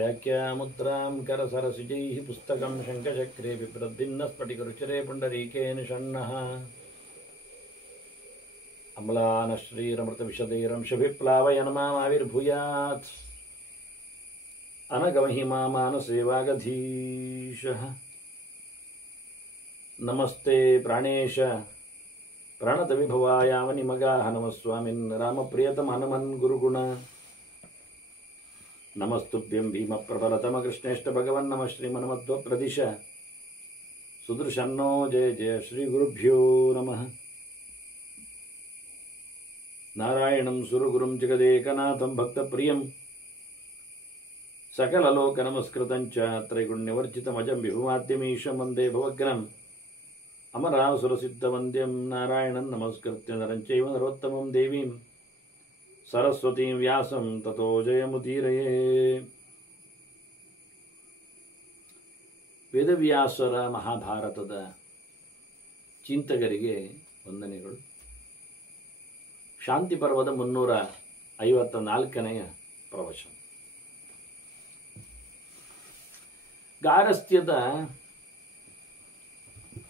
व्याख्यामुद्रां करसरसिजैः पुस्तकं शङ्खचक्रे बिभ्रद्भिन्नस्फटिकरुचिरे पुण्डरीके निषण्णः अम्लानश्रीरमृतविशदैरंशभिप्लावयन् मामाविर्भूयात् अनगमहिमा मानसेवागधीशः। नमस्ते प्राणेश प्राणतविभवायामनिमगाः नमः स्वामिन् रामप्रियतम हनुमन् गुरुगुण नमस्तुभ्यं भीमप्रबलतमकृष्णेष्ट भगवन् नमः श्रीमन्मध्वप्रदिश सुदृशन्नो जय जय श्रीगुरुभ्यो नमः। नारायणं सुरगुरुं जगदेकनाथं भक्तप्रियं सकललोकनमस्कृतं च त्रैगुण्यवर्जितमजं विभुमाद्यमीशं वन्दे भवग्नम् अमरासुरसिद्धवन्द्यं नारायणं नमस्कृत्य नरं चैव नरोत्तमं देवीं सरस्वतीं व्यासं ततो जयमुदीरये। ವೇದವ್ಯಾಸರ ಮಹಾಭಾರತದ ಚಿಂತಕರಿಗೆ ವಂದನೆಗಳು. ಶಾಂತಿ ಪರ್ವದ 354ನೆಯ ಪ್ರವಚನ. ಗಾರಸ್ಥ್ಯದ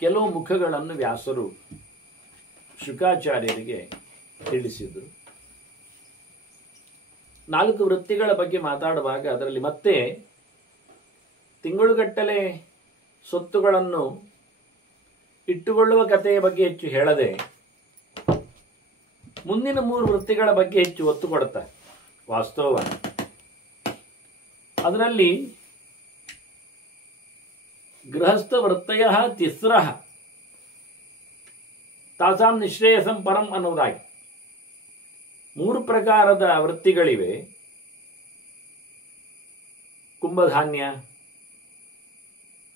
ಕೆಲವು ಮುಖಗಳನ್ನು ವ್ಯಾಸರು ಶುಕಾಚಾರ್ಯರಿಗೆ ತಿಳಿಸಿದರು. 4 ವೃತ್ತಿಗಳ ಬಗ್ಗೆ ಮಾತಾಡುವಾಗ ಅದರಲ್ಲಿ ಮತ್ತೆ ತಿಂಗಳುಗಟ್ಟಲೆ ಸೊತ್ತುಗಳನ್ನು ಇಟ್ಟುಕೊಳ್ಳುವ ಕಥೆಯ ಬಗ್ಗೆ ಹೆಚ್ಚು ಹೇಳದೆ ಮುಂದಿನ 3 ವೃತ್ತಿಗಳ ಬಗ್ಗೆ ಹೆಚ್ಚು ಒತ್ತು ಕೊಡುತ್ತಾರೆ. ವಾಸ್ತವ ಅದರಲ್ಲಿ ಗೃಹಸ್ಥ ವೃತ್ತಯ ತಿಸ್ರಃ ತಾಸಾಂ ನಿಶ್ರೇಯಸಂ ಪರಂ ಅನ್ನೋದಾಗಿ 3 ಪ್ರಕಾರದ ವೃತ್ತಿಗಳಿವೆ. ಕುಂಭಧಾನ್ಯ,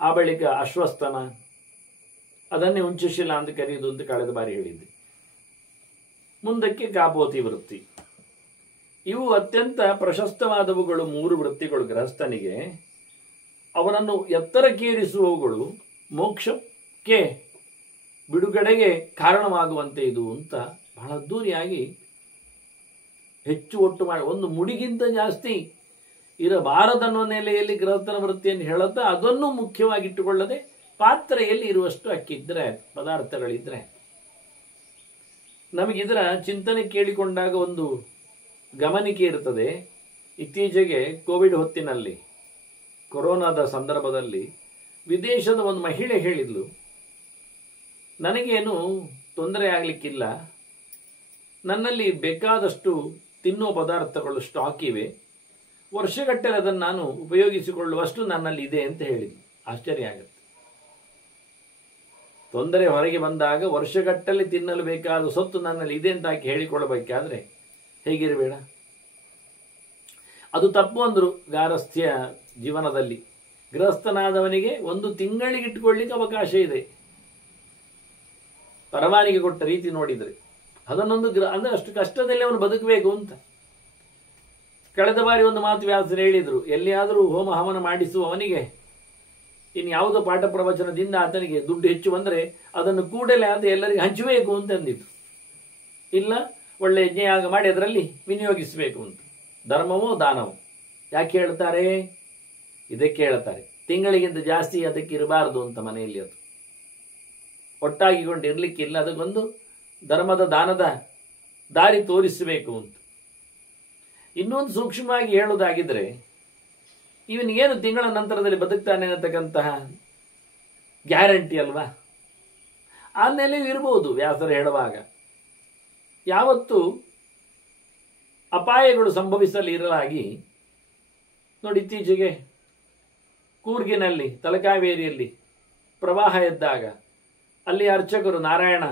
ಆ ಬಳಿಕ ಅಶ್ವಸ್ತನ, ಅದನ್ನೇ ಉಂಚಶಿಲ ಅಂತ ಕರೆಯುವುದು ಅಂತ ಕಳೆದ ಬಾರಿ ಹೇಳಿದ್ದೆ. ಮುಂದಕ್ಕೆ ಕಾಪೋತಿ ವೃತ್ತಿ. ಇವು ಅತ್ಯಂತ ಪ್ರಶಸ್ತವಾದವುಗಳು. 3 ವೃತ್ತಿಗಳು ಗೃಹಸ್ಥನಿಗೆ. ಅವನನ್ನು ಎತ್ತರಕ್ಕೇರಿಸುವವುಗಳು, ಮೋಕ್ಷಕ್ಕೆ ಬಿಡುಗಡೆಗೆ ಕಾರಣವಾಗುವಂತೆ ಇದು ಅಂತ ಬಹಳ ಅದ್ದೂರಿಯಾಗಿ ಹೆಚ್ಚು ಒಟ್ಟು ಮಾಡಿ ಒಂದು ಮುಡಿಗಿಂತ ಜಾಸ್ತಿ ಇರಬಾರದನ್ನೋ ನೆಲೆಯಲ್ಲಿ ಗೃಹಸ್ಥನ ವೃತ್ತಿಯನ್ನು ಹೇಳುತ್ತಾ ಅದನ್ನು ಮುಖ್ಯವಾಗಿಟ್ಟುಕೊಳ್ಳದೆ ಪಾತ್ರೆಯಲ್ಲಿ ಇರುವಷ್ಟು ಅಕ್ಕಿದ್ರೆ ಪದಾರ್ಥಗಳಿದ್ರೆ. ನಮಗಿದರ ಚಿಂತನೆ ಕೇಳಿಕೊಂಡಾಗ ಒಂದು ಗಮನಿಕೆ ಇರ್ತದೆ. ಇತ್ತೀಚೆಗೆ ಕೋವಿಡ್ ಹೊತ್ತಿನಲ್ಲಿ, ಕೊರೋನಾದ ಸಂದರ್ಭದಲ್ಲಿ ವಿದೇಶದ ಒಂದು ಮಹಿಳೆ ಹೇಳಿದ್ಲು, ನನಗೇನು ತೊಂದರೆ ಆಗಲಿಕ್ಕಿಲ್ಲ, ನನ್ನಲ್ಲಿ ಬೇಕಾದಷ್ಟು ತಿನ್ನುವ ಪದಾರ್ಥಗಳು ಸ್ಟಾಕ್ ಇವೆ, ವರ್ಷಗಟ್ಟಲೆ ಅದನ್ನು ನಾನು ಉಪಯೋಗಿಸಿಕೊಳ್ಳುವಷ್ಟು ನನ್ನಲ್ಲಿ ಇದೆ ಅಂತ ಹೇಳಿದ್ಲು. ಆಶ್ಚರ್ಯ ಆಗುತ್ತೆ. ತೊಂದರೆ ಹೊರಗೆ ಬಂದಾಗ ವರ್ಷಗಟ್ಟಲೆ ತಿನ್ನಲು ಬೇಕಾದ ಸೊತ್ತು ನನ್ನಲ್ಲಿ ಇದೆ ಅಂತ ಆಕೆ ಹೇಳಿಕೊಳ್ಳಬೇಕಾದ್ರೆ ಹೇಗಿರಬೇಡ. ಅದು ತಪ್ಪು ಅಂದರು. ಗಾರಸ್ಥ್ಯ ಜೀವನದಲ್ಲಿ ಗೃಹಸ್ಥನಾದವನಿಗೆ 1 ತಿಂಗಳಿಗೆ ಇಟ್ಕೊಳ್ಳಿಕ್ಕೆ ಅವಕಾಶ ಇದೆ. ಪರವಾನಿಗೆ ಕೊಟ್ಟ ರೀತಿ ನೋಡಿದರೆ ಅದನ್ನೊಂದು ಅಂದರೆ ಅಷ್ಟು ಕಷ್ಟದಲ್ಲಿ ಅವನು ಬದುಕಬೇಕು ಅಂತ. ಕಳೆದ ಬಾರಿ ಒಂದು ಮಾತು ವ್ಯಾಸರು ಹೇಳಿದರು, ಎಲ್ಲಿಯಾದರೂ ಹೋಮ ಹವನ ಮಾಡಿಸುವವನಿಗೆ ಇನ್ಯಾವುದೋ ಪಾಠ ಪ್ರವಚನದಿಂದ ಆತನಿಗೆ ದುಡ್ಡು ಹೆಚ್ಚು ಬಂದರೆ ಅದನ್ನು ಕೂಡಲೇ ಅದು ಎಲ್ಲರಿಗೆ ಹಂಚಬೇಕು ಅಂತ ಅಂದಿತ್ತು. ಇಲ್ಲ, ಒಳ್ಳೆ ಯಜ್ಞಯಾಗ ಮಾಡಿ ಅದರಲ್ಲಿ ವಿನಿಯೋಗಿಸಬೇಕು ಅಂತ. ಧರ್ಮವೋ ದಾನವೋ ಯಾಕೆ ಹೇಳ್ತಾರೆ? ಇದಕ್ಕೆ ಹೇಳ್ತಾರೆ, ತಿಂಗಳಿಗಿಂತ ಜಾಸ್ತಿ ಅದಕ್ಕೆ ಇರಬಾರದು ಅಂತ ಮನೆಯಲ್ಲಿ. ಅದು ಒಟ್ಟಾಗಿಕೊಂಡು ಇರಲಿಕ್ಕಿಲ್ಲ, ಅದಕ್ಕೊಂದು ಧರ್ಮದ ದಾನದ ದಾರಿ ತೋರಿಸಬೇಕು ಅಂತ. ಇನ್ನೊಂದು ಸೂಕ್ಷ್ಮವಾಗಿ ಹೇಳುವುದಾಗಿದ್ರೆ, ಇವನಿಗೇನು ತಿಂಗಳ ನಂತರದಲ್ಲಿ ಬದುಕ್ತಾನೆ ಅನ್ನತಕ್ಕಂತಹ ಗ್ಯಾರಂಟಿ ಅಲ್ವಾ? ಆ ನೆಲೆಯೂ ಇರ್ಬೋದು. ವ್ಯಾಸರು ಹೇಳುವಾಗ ಯಾವತ್ತು ಅಪಾಯಗಳು ಸಂಭವಿಸಲು ಇರಲಾಗಿ ನೋಡಿ, ಇತ್ತೀಚೆಗೆ ಕೂರ್ಗಿನಲ್ಲಿ ತಲಕಾವೇರಿಯಲ್ಲಿ ಪ್ರವಾಹ ಎದ್ದಾಗ ಅಲ್ಲಿ ಅರ್ಚಕರು ನಾರಾಯಣ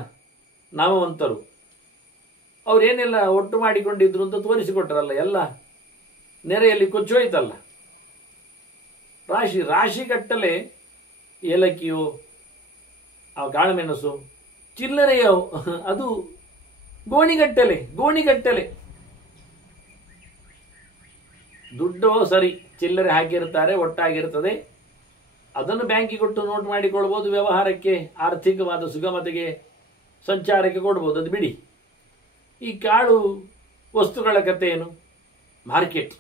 ನಾಮವಂತರು ಅವರೇನೆಲ್ಲ ಒಟ್ಟು ಮಾಡಿಕೊಂಡಿದ್ರು ಅಂತ ತೋರಿಸಿಕೊಟ್ರಲ್ಲ. ಎಲ್ಲ ನೆರೆಯಲ್ಲಿ ಕೊಚ್ಚೋಯ್ತಲ್ಲ. ರಾಶಿ ಕಟ್ಟಲೆ ಏಲಕ್ಕಿಯೋ, ಆ ಕಾಳುಮೆಣಸು, ಚಿಲ್ಲರೆಯೋ, ಅದು ಗೋಣಿಗಟ್ಟಲೆ ದುಡ್ಡು ಸರಿ ಚಿಲ್ಲರೆ ಹಾಕಿರ್ತಾರೆ, ಒಟ್ಟಾಗಿರ್ತದೆ. ಅದನ್ನು ಬ್ಯಾಂಕಿಗೆ ಕೊಟ್ಟು ನೋಟ್ ಮಾಡಿಕೊಳ್ಬೋದು, ವ್ಯವಹಾರಕ್ಕೆ ಆರ್ಥಿಕವಾದ ಸುಗಮತೆಗೆ ಸಂಚಾರಕ್ಕೆ ಕೊಡ್ಬೋದು, ಅದು ಬಿಡಿ. ಈ ಕಾಳು ವಸ್ತುಗಳ ಕಥೆ ಏನು? ಮಾರ್ಕೆಟ್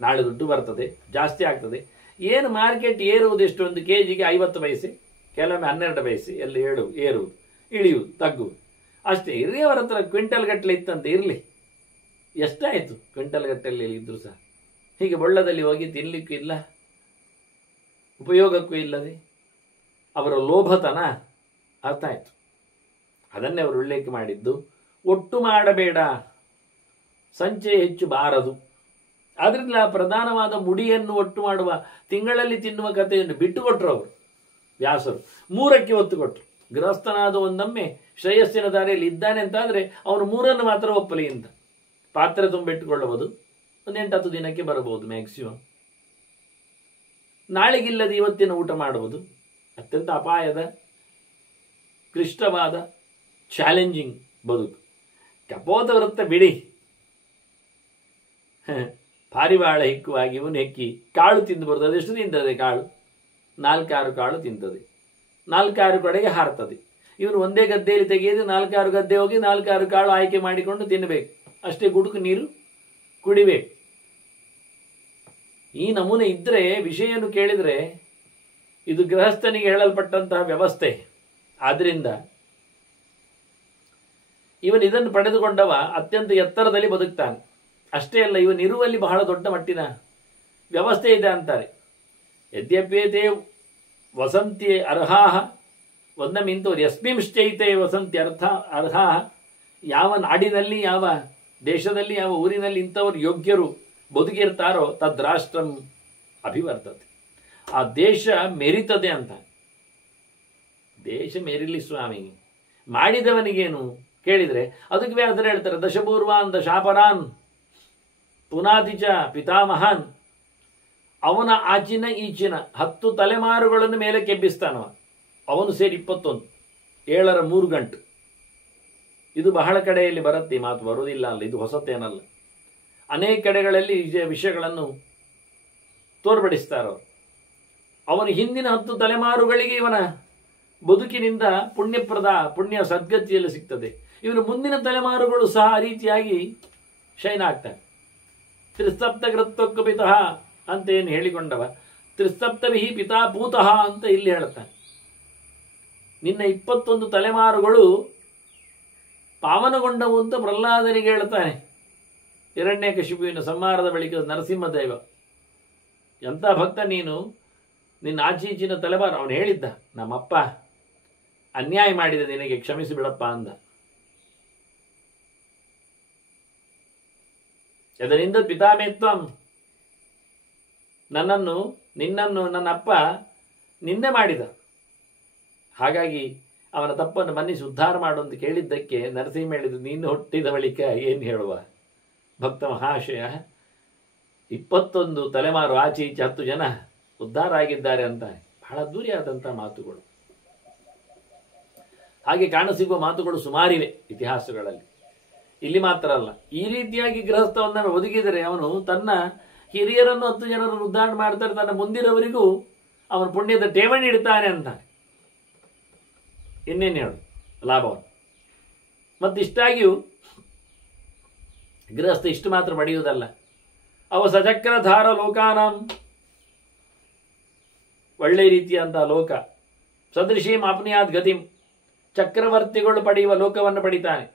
ನಾಳೆ ದುಡ್ಡು ಬರ್ತದೆ, ಜಾಸ್ತಿ ಆಗ್ತದೆ. ಏನು ಮಾರ್ಕೆಟ್ ಏರುವುದೆಷ್ಟು? ಒಂದು ಕೆಜಿಗೆ 50 ಪೈಸೆ, ಕೆಲವೊಮ್ಮೆ 12 ಪೈಸೆ, ಎಲ್ಲ ಏರುವುದು, ಇಳಿಯುವುದು, ತಗ್ಗುವುದು ಅಷ್ಟೇ. ಇರಲಿ, ಅವರ ಹತ್ರ ಕ್ವಿಂಟಲ್ ಗಟ್ಟಲೆ ಇತ್ತಂತೆ, ಇರಲಿ, ಎಷ್ಟಾಯಿತು ಕ್ವಿಂಟಲ್ ಗಟ್ಟಲೆ ಇದ್ರೂ ಸಹ ಹೀಗೆ ಬೊಳ್ಳದಲ್ಲಿ ಹೋಗಿ ತಿನ್ನಲಿಕ್ಕೂ ಇಲ್ಲ, ಉಪಯೋಗಕ್ಕೂ ಇಲ್ಲದೆ ಅವರ ಲೋಭತನ ಅರ್ಥ ಆಯಿತು. ಅದನ್ನೇ ಅವರು ಉಲ್ಲೇಖ ಮಾಡಿದ್ದು, ಒಟ್ಟು ಮಾಡಬೇಡ, ಸಂಚಯ ಹೆಚ್ಚು ಬಾರದು. ಆದ್ರಿಂದ ಪ್ರಧಾನವಾದ ಮುಡಿಯನ್ನು ಒಟ್ಟು ಮಾಡುವ, ತಿಂಗಳಲ್ಲಿ ತಿನ್ನುವ ಕಥೆಯನ್ನು ಬಿಟ್ಟುಕೊಟ್ರು ಅವರು ವ್ಯಾಸರು. 3ಕ್ಕೆ ಒತ್ತು ಕೊಟ್ಟರು. ಗೃಹಸ್ಥನಾದ ಒಂದೊಮ್ಮೆ ಶ್ರೇಯಸ್ಸಿನ ದಾರಿಯಲ್ಲಿ ಇದ್ದಾನೆ ಅಂತಾದರೆ ಅವನು 3 ಮಾತ್ರ ಒಪ್ಪಲಿ ಅಂತ. ಪಾತ್ರೆ ತುಂಬಿಟ್ಟುಕೊಳ್ಳಬಹುದು, ಒಂದು 8-10 ದಿನಕ್ಕೆ ಬರಬಹುದು ಮ್ಯಾಕ್ಸಿಮಮ್. ನಾಳೆಗಿಲ್ಲದೆ ಇವತ್ತಿನ ಊಟ ಮಾಡುವುದು. ಅತ್ಯಂತ ಅಪಾಯದ, ಕ್ಲಿಷ್ಟವಾದ, ಚಾಲೆಂಜಿಂಗ್ ಬದುಕು. ಕಪೋತ ವೃತ್ತ ಬಿಡಿ, ಪಾರಿವಾಳ ಹಿಕ್ಕುವಾಗಿ ಇವನು ಹೆಕ್ಕಿ ಕಾಳು ತಿಂದು ಬರುತ್ತದೆ. ಅದೆಷ್ಟು ತಿಂತದೆ ಕಾಳು? 4-6 ಕಾಳು ತಿಂತದೆ, 4-6 ಕಡೆಗೆ ಹಾರ್ತದೆ. ಇವನು ಒಂದೇ ಗದ್ದೆಯಲ್ಲಿ ತೆಗೆಯದೆ 4-6 ಗದ್ದೆ ಹೋಗಿ 4-6 ಕಾಳು ಆಯ್ಕೆ ಮಾಡಿಕೊಂಡು ತಿನ್ನಬೇಕು. ಅಷ್ಟೇ, ಗುಡುಕು ನೀರು ಕುಡಿಬೇಕು. ಈ ನಮೂನೆ ಇದ್ರೆ ವಿಷಯವನ್ನು ಕೇಳಿದರೆ ಇದು ಗೃಹಸ್ಥನಿಗೆ ಹೇಳಲ್ಪಟ್ಟಂತಹ ವ್ಯವಸ್ಥೆ. ಆದ್ರಿಂದ ಇವನು ಇದನ್ನು ಪಡೆದುಕೊಂಡವ ಅತ್ಯಂತ ಎತ್ತರದಲ್ಲಿ ಬದುಕ್ತಾನೆ. ಅಷ್ಟೇ ಅಲ್ಲ, ಇವನಿರುವಲ್ಲಿ ಬಹಳ ದೊಡ್ಡ ಮಟ್ಟಿನ ವ್ಯವಸ್ಥೆ ಇದೆ ಅಂತಾರೆ. ಯದ್ಯಪ್ಯೇತೆ ವಸಂತಿ ಅರ್ಹಾಹ ಒಂದಮಿಂತವ್ರು ಯಸ್ಮಿಂಶ್ಚೈತೆ ವಸಂತಿ ಅರ್ಹಾಹ. ಯಾವ ನಾಡಿನಲ್ಲಿ, ಯಾವ ದೇಶದಲ್ಲಿ, ಯಾವ ಊರಿನಲ್ಲಿ ಇಂಥವರು ಯೋಗ್ಯರು ಬದುಕಿರ್ತಾರೋ ತದ್ರಾಷ್ಟ್ರಂ ಅಭಿವರ್ತತೆ. ಆ ದೇಶ ಮೆರಿತದೆ ಅಂತ. ದೇಶ ಮೆರಿಲಿ ಸ್ವಾಮಿ, ಮಾಡಿದವನಿಗೇನು ಕೇಳಿದರೆ ಅದಕ್ಕೆ ವ್ಯಾಸರು ಹೇಳ್ತಾರೆ, ದಶಪೂರ್ವಾನ್ ದಶಾಪರಾನ್ ಪುನಾತಿಚ ಪಿತಾಮಹಾನ್. ಅವನ ಆಚಿನ ಈಚಿನ 10 ತಲೆಮಾರುಗಳನ್ನು ಮೇಲೆ ಕೆಬ್ಬಿಸ್ತಾನವ. ಅವನು ಸೇರಿ 21, 7ರ 3 ಗಂಟು. ಇದು ಬಹಳ ಕಡೆಯಲ್ಲಿ ಬರುತ್ತೆ, ಈ ಮಾತು ಬರುವುದಿಲ್ಲ ಅಲ್ಲ, ಇದು ಹೊಸತೇನಲ್ಲ. ಅನೇಕ ಕಡೆಗಳಲ್ಲಿ ಈ ವಿಷಯಗಳನ್ನು ತೋರ್ಪಡಿಸ್ತಾರವರು. ಅವನು ಹಿಂದಿನ 10 ತಲೆಮಾರುಗಳಿಗೆ ಇವನ ಬದುಕಿನಿಂದ ಪುಣ್ಯ ಸದ್ಗತಿಯಲ್ಲಿ ಸಿಗ್ತದೆ. ಇವನು ಮುಂದಿನ ತಲೆಮಾರುಗಳು ಸಹ ಆ ರೀತಿಯಾಗಿ ಶೈನ್ ಆಗ್ತಾನೆ. ತ್ರಿಸಪ್ತಕೃತ್ವಕ್ಕ ಪಿತಃ ಅಂತ ಏನು ಹೇಳಿಕೊಂಡವ, ತ್ರಿಸಪ್ತಭಿ ಪಿತಾ ಭೂತಃ ಅಂತ ಇಲ್ಲಿ ಹೇಳ್ತಾನೆ. ನಿನ್ನ 21 ತಲೆಮಾರುಗಳು ಪಾವನಗೊಂಡವು ಅಂತ ಪ್ರಹ್ಲಾದನಿಗೆ ಹೇಳ್ತಾನೆ. ಹಿರಣ್ಯಕಶಿಪುವಿನ ಸಂಹಾರದ ಬಳಿಕ ನರಸಿಂಹದೇವ, ಎಂಥ ಭಕ್ತ ನೀನು, ನಿನ್ನ ಆಚೀಚಿನ ತಲೆಮಾರು. ಅವನು ಹೇಳಿದ್ದ, ನಮ್ಮಪ್ಪ ಅನ್ಯಾಯ ಮಾಡಿದ, ನಿನಗೆ ಕ್ಷಮಿಸಿ ಬಿಡಪ್ಪ ಅಂದ. ಅದರಿಂದ ಪಿತಾಮೇತ್ವಂ, ನಿನ್ನನ್ನು ನನ್ನ ಅಪ್ಪ ನಿಂದೆ ಮಾಡಿದ, ಹಾಗಾಗಿ ಅವನ ತಪ್ಪನ್ನು ಮನ್ನಿಸಿ ಉದ್ಧಾರ ಮಾಡು ಅಂತ ಕೇಳಿದ್ದಕ್ಕೆ ನರಸಿಂಹ ಹೇಳಿದ್ದು, ನೀನು ಹುಟ್ಟಿದ ಬಳಿಕ ಏನು ಹೇಳುವ ಭಕ್ತ ಮಹಾಶಯ, 21 ತಲೆಮಾರು ಆಚೆ ಈಚೆ 10 ಜನ ಉದ್ಧಾರ ಆಗಿದ್ದಾರೆ ಅಂತ. ಬಹಳ ಅದ್ದೂರಿಯಾದಂಥ ಮಾತುಗಳು. ಹಾಗೆ ಕಾಣಸಿಗುವ ಮಾತುಗಳು ಸುಮಾರಿವೆ ಇತಿಹಾಸಗಳಲ್ಲಿ. ಇಲ್ಲಿ ಮಾತ್ರ ಅಲ್ಲ, ಈ ರೀತಿಯಾಗಿ ಗೃಹಸ್ಥವನ್ನು ಒದಗಿದರೆ ಅವನು ತನ್ನ ಹಿರಿಯರನ್ನು 10 ಜನರನ್ನು ಉದ್ಧಾರ ಮಾಡ್ತಾರೆ, ತನ್ನ ಮುಂದಿನವರಿಗೂ ಅವನು ಪುಣ್ಯದ ಠೇವಣಿ ಇಡ್ತಾನೆ ಅಂತ. ಇನ್ನೇನು ಹೇಳು ಲಾಭವನ್ನು. ಮತ್ತಿಷ್ಟಾಗಿಯೂ ಗೃಹಸ್ಥ ಇಷ್ಟು ಮಾತ್ರ ಪಡೆಯುವುದಲ್ಲ, ಅವ ಸಚಕ್ರಧಾರ ಲೋಕಾನಾಂ, ಒಳ್ಳೆ ರೀತಿಯಂತಹ ಲೋಕ, ಸದೃಶೀಂ ಆಪ್ನುಯಾತ್ ಗತಿಂ, ಚಕ್ರವರ್ತಿಗಳು ಪಡೆಯುವ ಲೋಕವನ್ನು ಪಡಿತಾನೆ.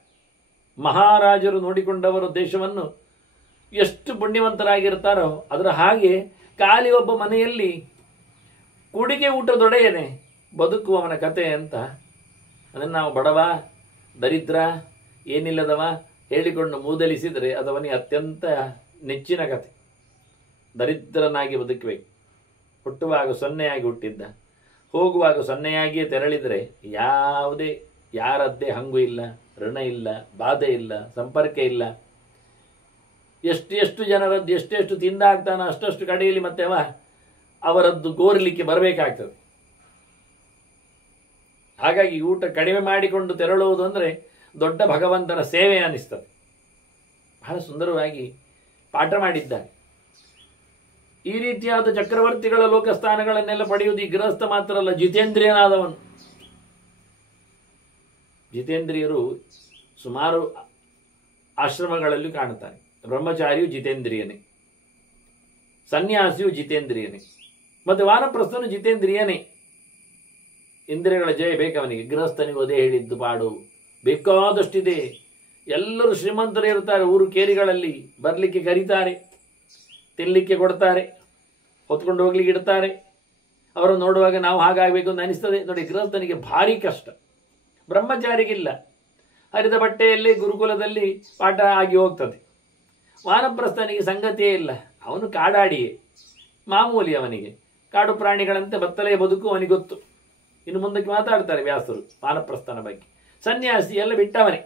ಮಹಾರಾಜರು ನೋಡಿಕೊಂಡವರು ದೇಶವನ್ನು ಎಷ್ಟು ಪುಣ್ಯವಂತರಾಗಿರ್ತಾರೋ ಅದರ ಹಾಗೆ ಖಾಲಿ ಒಬ್ಬ ಮನೆಯಲ್ಲಿ ಕುಡಿಗೆ ಊಟದೊಡೆಯನೆ ಬದುಕುವವನ ಕತೆ ಅಂತ. ಅದನ್ನು ನಾವು ಬಡವ, ದರಿದ್ರ, ಏನಿಲ್ಲದವ ಹೇಳಿಕೊಂಡು ಮೂದಲಿಸಿದರೆ ಅದವನಿಗೆ ಅತ್ಯಂತ ನೆಚ್ಚಿನ ಕತೆ. ದರಿದ್ರನಾಗಿ ಬದುಕಬೇಕು. ಹುಟ್ಟುವಾಗ 0 ಹುಟ್ಟಿದ್ದ, ಹೋಗುವಾಗ 0 ತೆರಳಿದರೆ ಯಾರದ್ದೇ ಹಂಗು ಇಲ್ಲ, ಋಣ ಇಲ್ಲ, ಬಾಧೆ ಇಲ್ಲ, ಸಂಪರ್ಕ ಇಲ್ಲ. ಎಷ್ಟು ಜನರದ್ದು ಎಷ್ಟೆಷ್ಟು ತಿಂದಾಗ್ತಾನೋ ಅಷ್ಟಷ್ಟು ಕಡೆಯಲ್ಲಿ ಮತ್ತೆ ಅವರದ್ದು ಗೋರ್ಲಿಕ್ಕೆ ಬರಬೇಕಾಗ್ತದೆ. ಹಾಗಾಗಿ ಊಟ ಕಡಿಮೆ ಮಾಡಿಕೊಂಡು ತೆರಳುವುದು ಅಂದರೆ ದೊಡ್ಡ ಭಗವಂತನ ಸೇವೆ ಅನ್ನಿಸ್ತದೆ. ಬಹಳ ಸುಂದರವಾಗಿ ಪಾಠ ಮಾಡಿದ್ದಾರೆ. ಈ ರೀತಿಯಾದ ಚಕ್ರವರ್ತಿಗಳ ಲೋಕಸ್ಥಾನಗಳನ್ನೆಲ್ಲ ಪಡೆಯುವುದು ಈ ಗೃಹಸ್ಥ ಮಾತ್ರ ಅಲ್ಲ, ಜಿತೇಂದ್ರಿಯನಾದವನು. ಜಿತೇಂದ್ರಿಯರು ಸುಮಾರು ಆಶ್ರಮಗಳಲ್ಲಿ ಕಾಣುತ್ತಾರೆ. ಬ್ರಹ್ಮಚಾರಿಯು ಜಿತೇಂದ್ರಿಯನೇ. ಸನ್ಯಾಸಿಯು ಜಿತೇಂದ್ರಿಯನೇ, ಮತ್ತು ವಾನಪ್ರಸ್ಥನು ಜಿತೇಂದ್ರಿಯನೇ. ಇಂದ್ರಿಯಗಳ ಜಯ ಬೇಕವನಿಗೆ. ಗೃಹಸ್ಥನಿಗೂ ಅದೇ ಹೇಳಿದ್ದು ಪಾಡು. ಬೇಕಾದಷ್ಟಿದೆ. ಎಲ್ಲರೂ ಶ್ರೀಮಂತರು ಇರ್ತಾರೆ, ಊರು ಕೇರಿಗಳಲ್ಲಿ ಬರಲಿಕ್ಕೆ ಕರೀತಾರೆ, ತಿನ್ನಲಿಕ್ಕೆ ಕೊಡ್ತಾರೆ, ಹೊತ್ಕೊಂಡು ಹೋಗ್ಲಿಕ್ಕೆ ಇಡ್ತಾರೆ. ಅವರನ್ನು ನೋಡುವಾಗ ನಾವು ಹಾಗಾಗಬೇಕು ಅಂತ ಅನಿಸ್ತದೆ. ನೋಡಿ, ಗೃಹಸ್ಥನಿಗೆ ಭಾರಿ ಕಷ್ಟ. ಬ್ರಹ್ಮಚಾರಿಗಿಲ್ಲ, ಹರಿದ ಬಟ್ಟೆಯಲ್ಲಿ ಗುರುಕುಲದಲ್ಲಿ ಪಾಠ ಆಗಿ ಹೋಗ್ತದೆ. ವಾನಪ್ರಸ್ಥನಿಗೆ ಸಂಗತಿಯೇ ಇಲ್ಲ, ಅವನು ಕಾಡಾಡಿಯೇ, ಮಾಮೂಲಿ ಅವನಿಗೆ. ಕಾಡು ಪ್ರಾಣಿಗಳಂತೆ ಬತ್ತಲೆಯ ಬದುಕು ಅವನಿಗೆ ಗೊತ್ತು. ಇನ್ನು ಮುಂದಕ್ಕೆ ಮಾತಾಡ್ತಾರೆ ವ್ಯಾಸರು ವಾನಪ್ರಸ್ಥನ ಬಗ್ಗೆ. ಸನ್ಯಾಸಿ ಎಲ್ಲ ಬಿಟ್ಟವನೇ,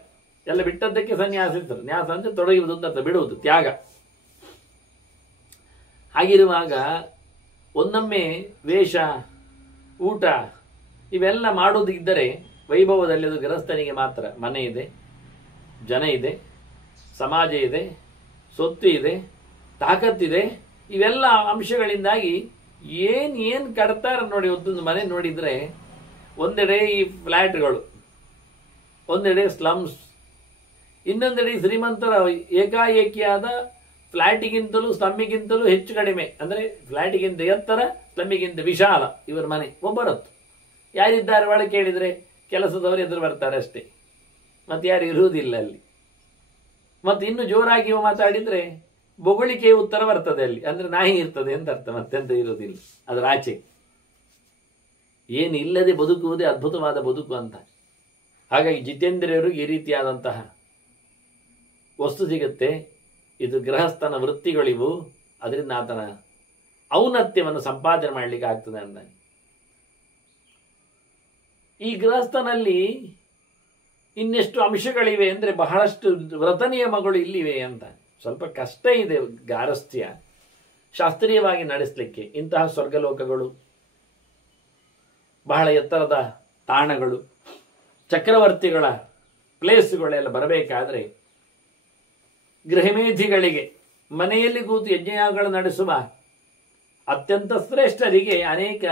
ಎಲ್ಲ ಬಿಟ್ಟದ್ದಕ್ಕೆ ಸನ್ಯಾಸಿಸ್ತಾರೆ. ನ್ಯಾಸ ಅಂದರೆ ತೊಡಗುವುದು ಅಂತ, ಬಿಡುವುದು, ತ್ಯಾಗ. ಹಾಗಿರುವಾಗ ಒಂದೊಮ್ಮೆ ವೇಷ, ಊಟ ಇವೆಲ್ಲ ಮಾಡುವುದಿದ್ದರೆ ವೈಭವದಲ್ಲಿ ಅದು ಗೃಹಸ್ಥನಿಗೆ ಮಾತ್ರ. ಮನೆ ಇದೆ, ಜನ ಇದೆ, ಸಮಾಜ ಇದೆ, ಸೊತ್ತು ಇದೆ, ತಾಕತ್ತಿದೆ. ಇವೆಲ್ಲ ಅಂಶಗಳಿಂದಾಗಿ ಏನು ಕಟ್ತಾರೆ ನೋಡಿ. ಒಂದೊಂದು ಮನೆ ನೋಡಿದರೆ ಒಂದೆಡೆ ಈ ಫ್ಲ್ಯಾಟ್ಗಳು, ಒಂದೆಡೆ ಸ್ಲಮ್ಸ್, ಇನ್ನೊಂದೆಡೆ ಶ್ರೀಮಂತರ ಏಕಾಏಕಿಯಾದ ಫ್ಲ್ಯಾಟಿಗಿಂತಲೂ ಸ್ಲಮ್ಮಿಗಿಂತಲೂ ಹೆಚ್ಚು ಕಡಿಮೆ, ಅಂದರೆ ಫ್ಲ್ಯಾಟಿಗಿಂತ ಎತ್ತರ, ಸ್ಲಮ್ಮಿಗಿಂತ ವಿಶಾಲ ಇವರ ಮನೆ. ಒಬ್ಬರತ್ತು ಯಾರಿದ್ದಾರೆ ಒಳಗೆ ಕೇಳಿದರೆ ಕೆಲಸದವರು ಎದುರು ಬರ್ತಾರೆ ಅಷ್ಟೇ, ಮತ್ತು ಯಾರು ಇರುವುದಿಲ್ಲ ಅಲ್ಲಿ. ಮತ್ತು ಇನ್ನು ಜೋರಾಗಿ ಮಾತಾಡಿದರೆ ಬೊಗಳಿಕೆ ಉತ್ತರ ಬರ್ತದೆ ಅಲ್ಲಿ, ಅಂದರೆ ನಾಯಿ ಇರ್ತದೆ ಅಂತ ಅರ್ಥ, ಮತ್ತೆಂತ ಇರುವುದಿಲ್ಲ ಅದರ ಆಚೆ. ಏನು ಇಲ್ಲದೆ ಬದುಕುವುದೇ ಅದ್ಭುತವಾದ ಬದುಕು ಅಂತ. ಹಾಗಾಗಿ ಜಿತೇಂದ್ರಿಯರು ಈ ರೀತಿಯಾದಂತಹ ವಸ್ತು ಸಿಗುತ್ತೆ. ಇದು ಗೃಹಸ್ಥನ ವೃತ್ತಿಗಳಿವು, ಅದರಿಂದ ಆತನ ಔನ್ನತ್ಯವನ್ನು ಸಂಪಾದನೆ ಮಾಡಲಿಕ್ಕೆ ಆಗ್ತದೆ ಅಂತ. ಈ ಗೃಹಸ್ಥನಲ್ಲಿ ಇನ್ನೆಷ್ಟು ಅಂಶಗಳಿವೆ ಅಂದರೆ ಬಹಳಷ್ಟು ವ್ರತ ನಿಯಮಗಳು ಇಲ್ಲಿವೆ ಅಂತ. ಸ್ವಲ್ಪ ಕಷ್ಟ ಇದೆ ಗಾರಸ್ಥ್ಯ ಶಾಸ್ತ್ರೀಯವಾಗಿ ನಡೆಸಲಿಕ್ಕೆ. ಇಂತಹ ಸ್ವರ್ಗಲೋಕಗಳು, ಬಹಳ ಎತ್ತರದ ತಾಣಗಳು, ಚಕ್ರವರ್ತಿಗಳ ಪ್ಲೇಸ್ಗಳೆಲ್ಲ ಬರಬೇಕಾದ್ರೆ ಗೃಹಮೇಧಿಗಳಿಗೆ, ಮನೆಯಲ್ಲಿ ಕೂತು ಯಜ್ಞಯಾಗಗಳು ನಡೆಸುವ ಅತ್ಯಂತ ಶ್ರೇಷ್ಠರಿಗೆ ಅನೇಕ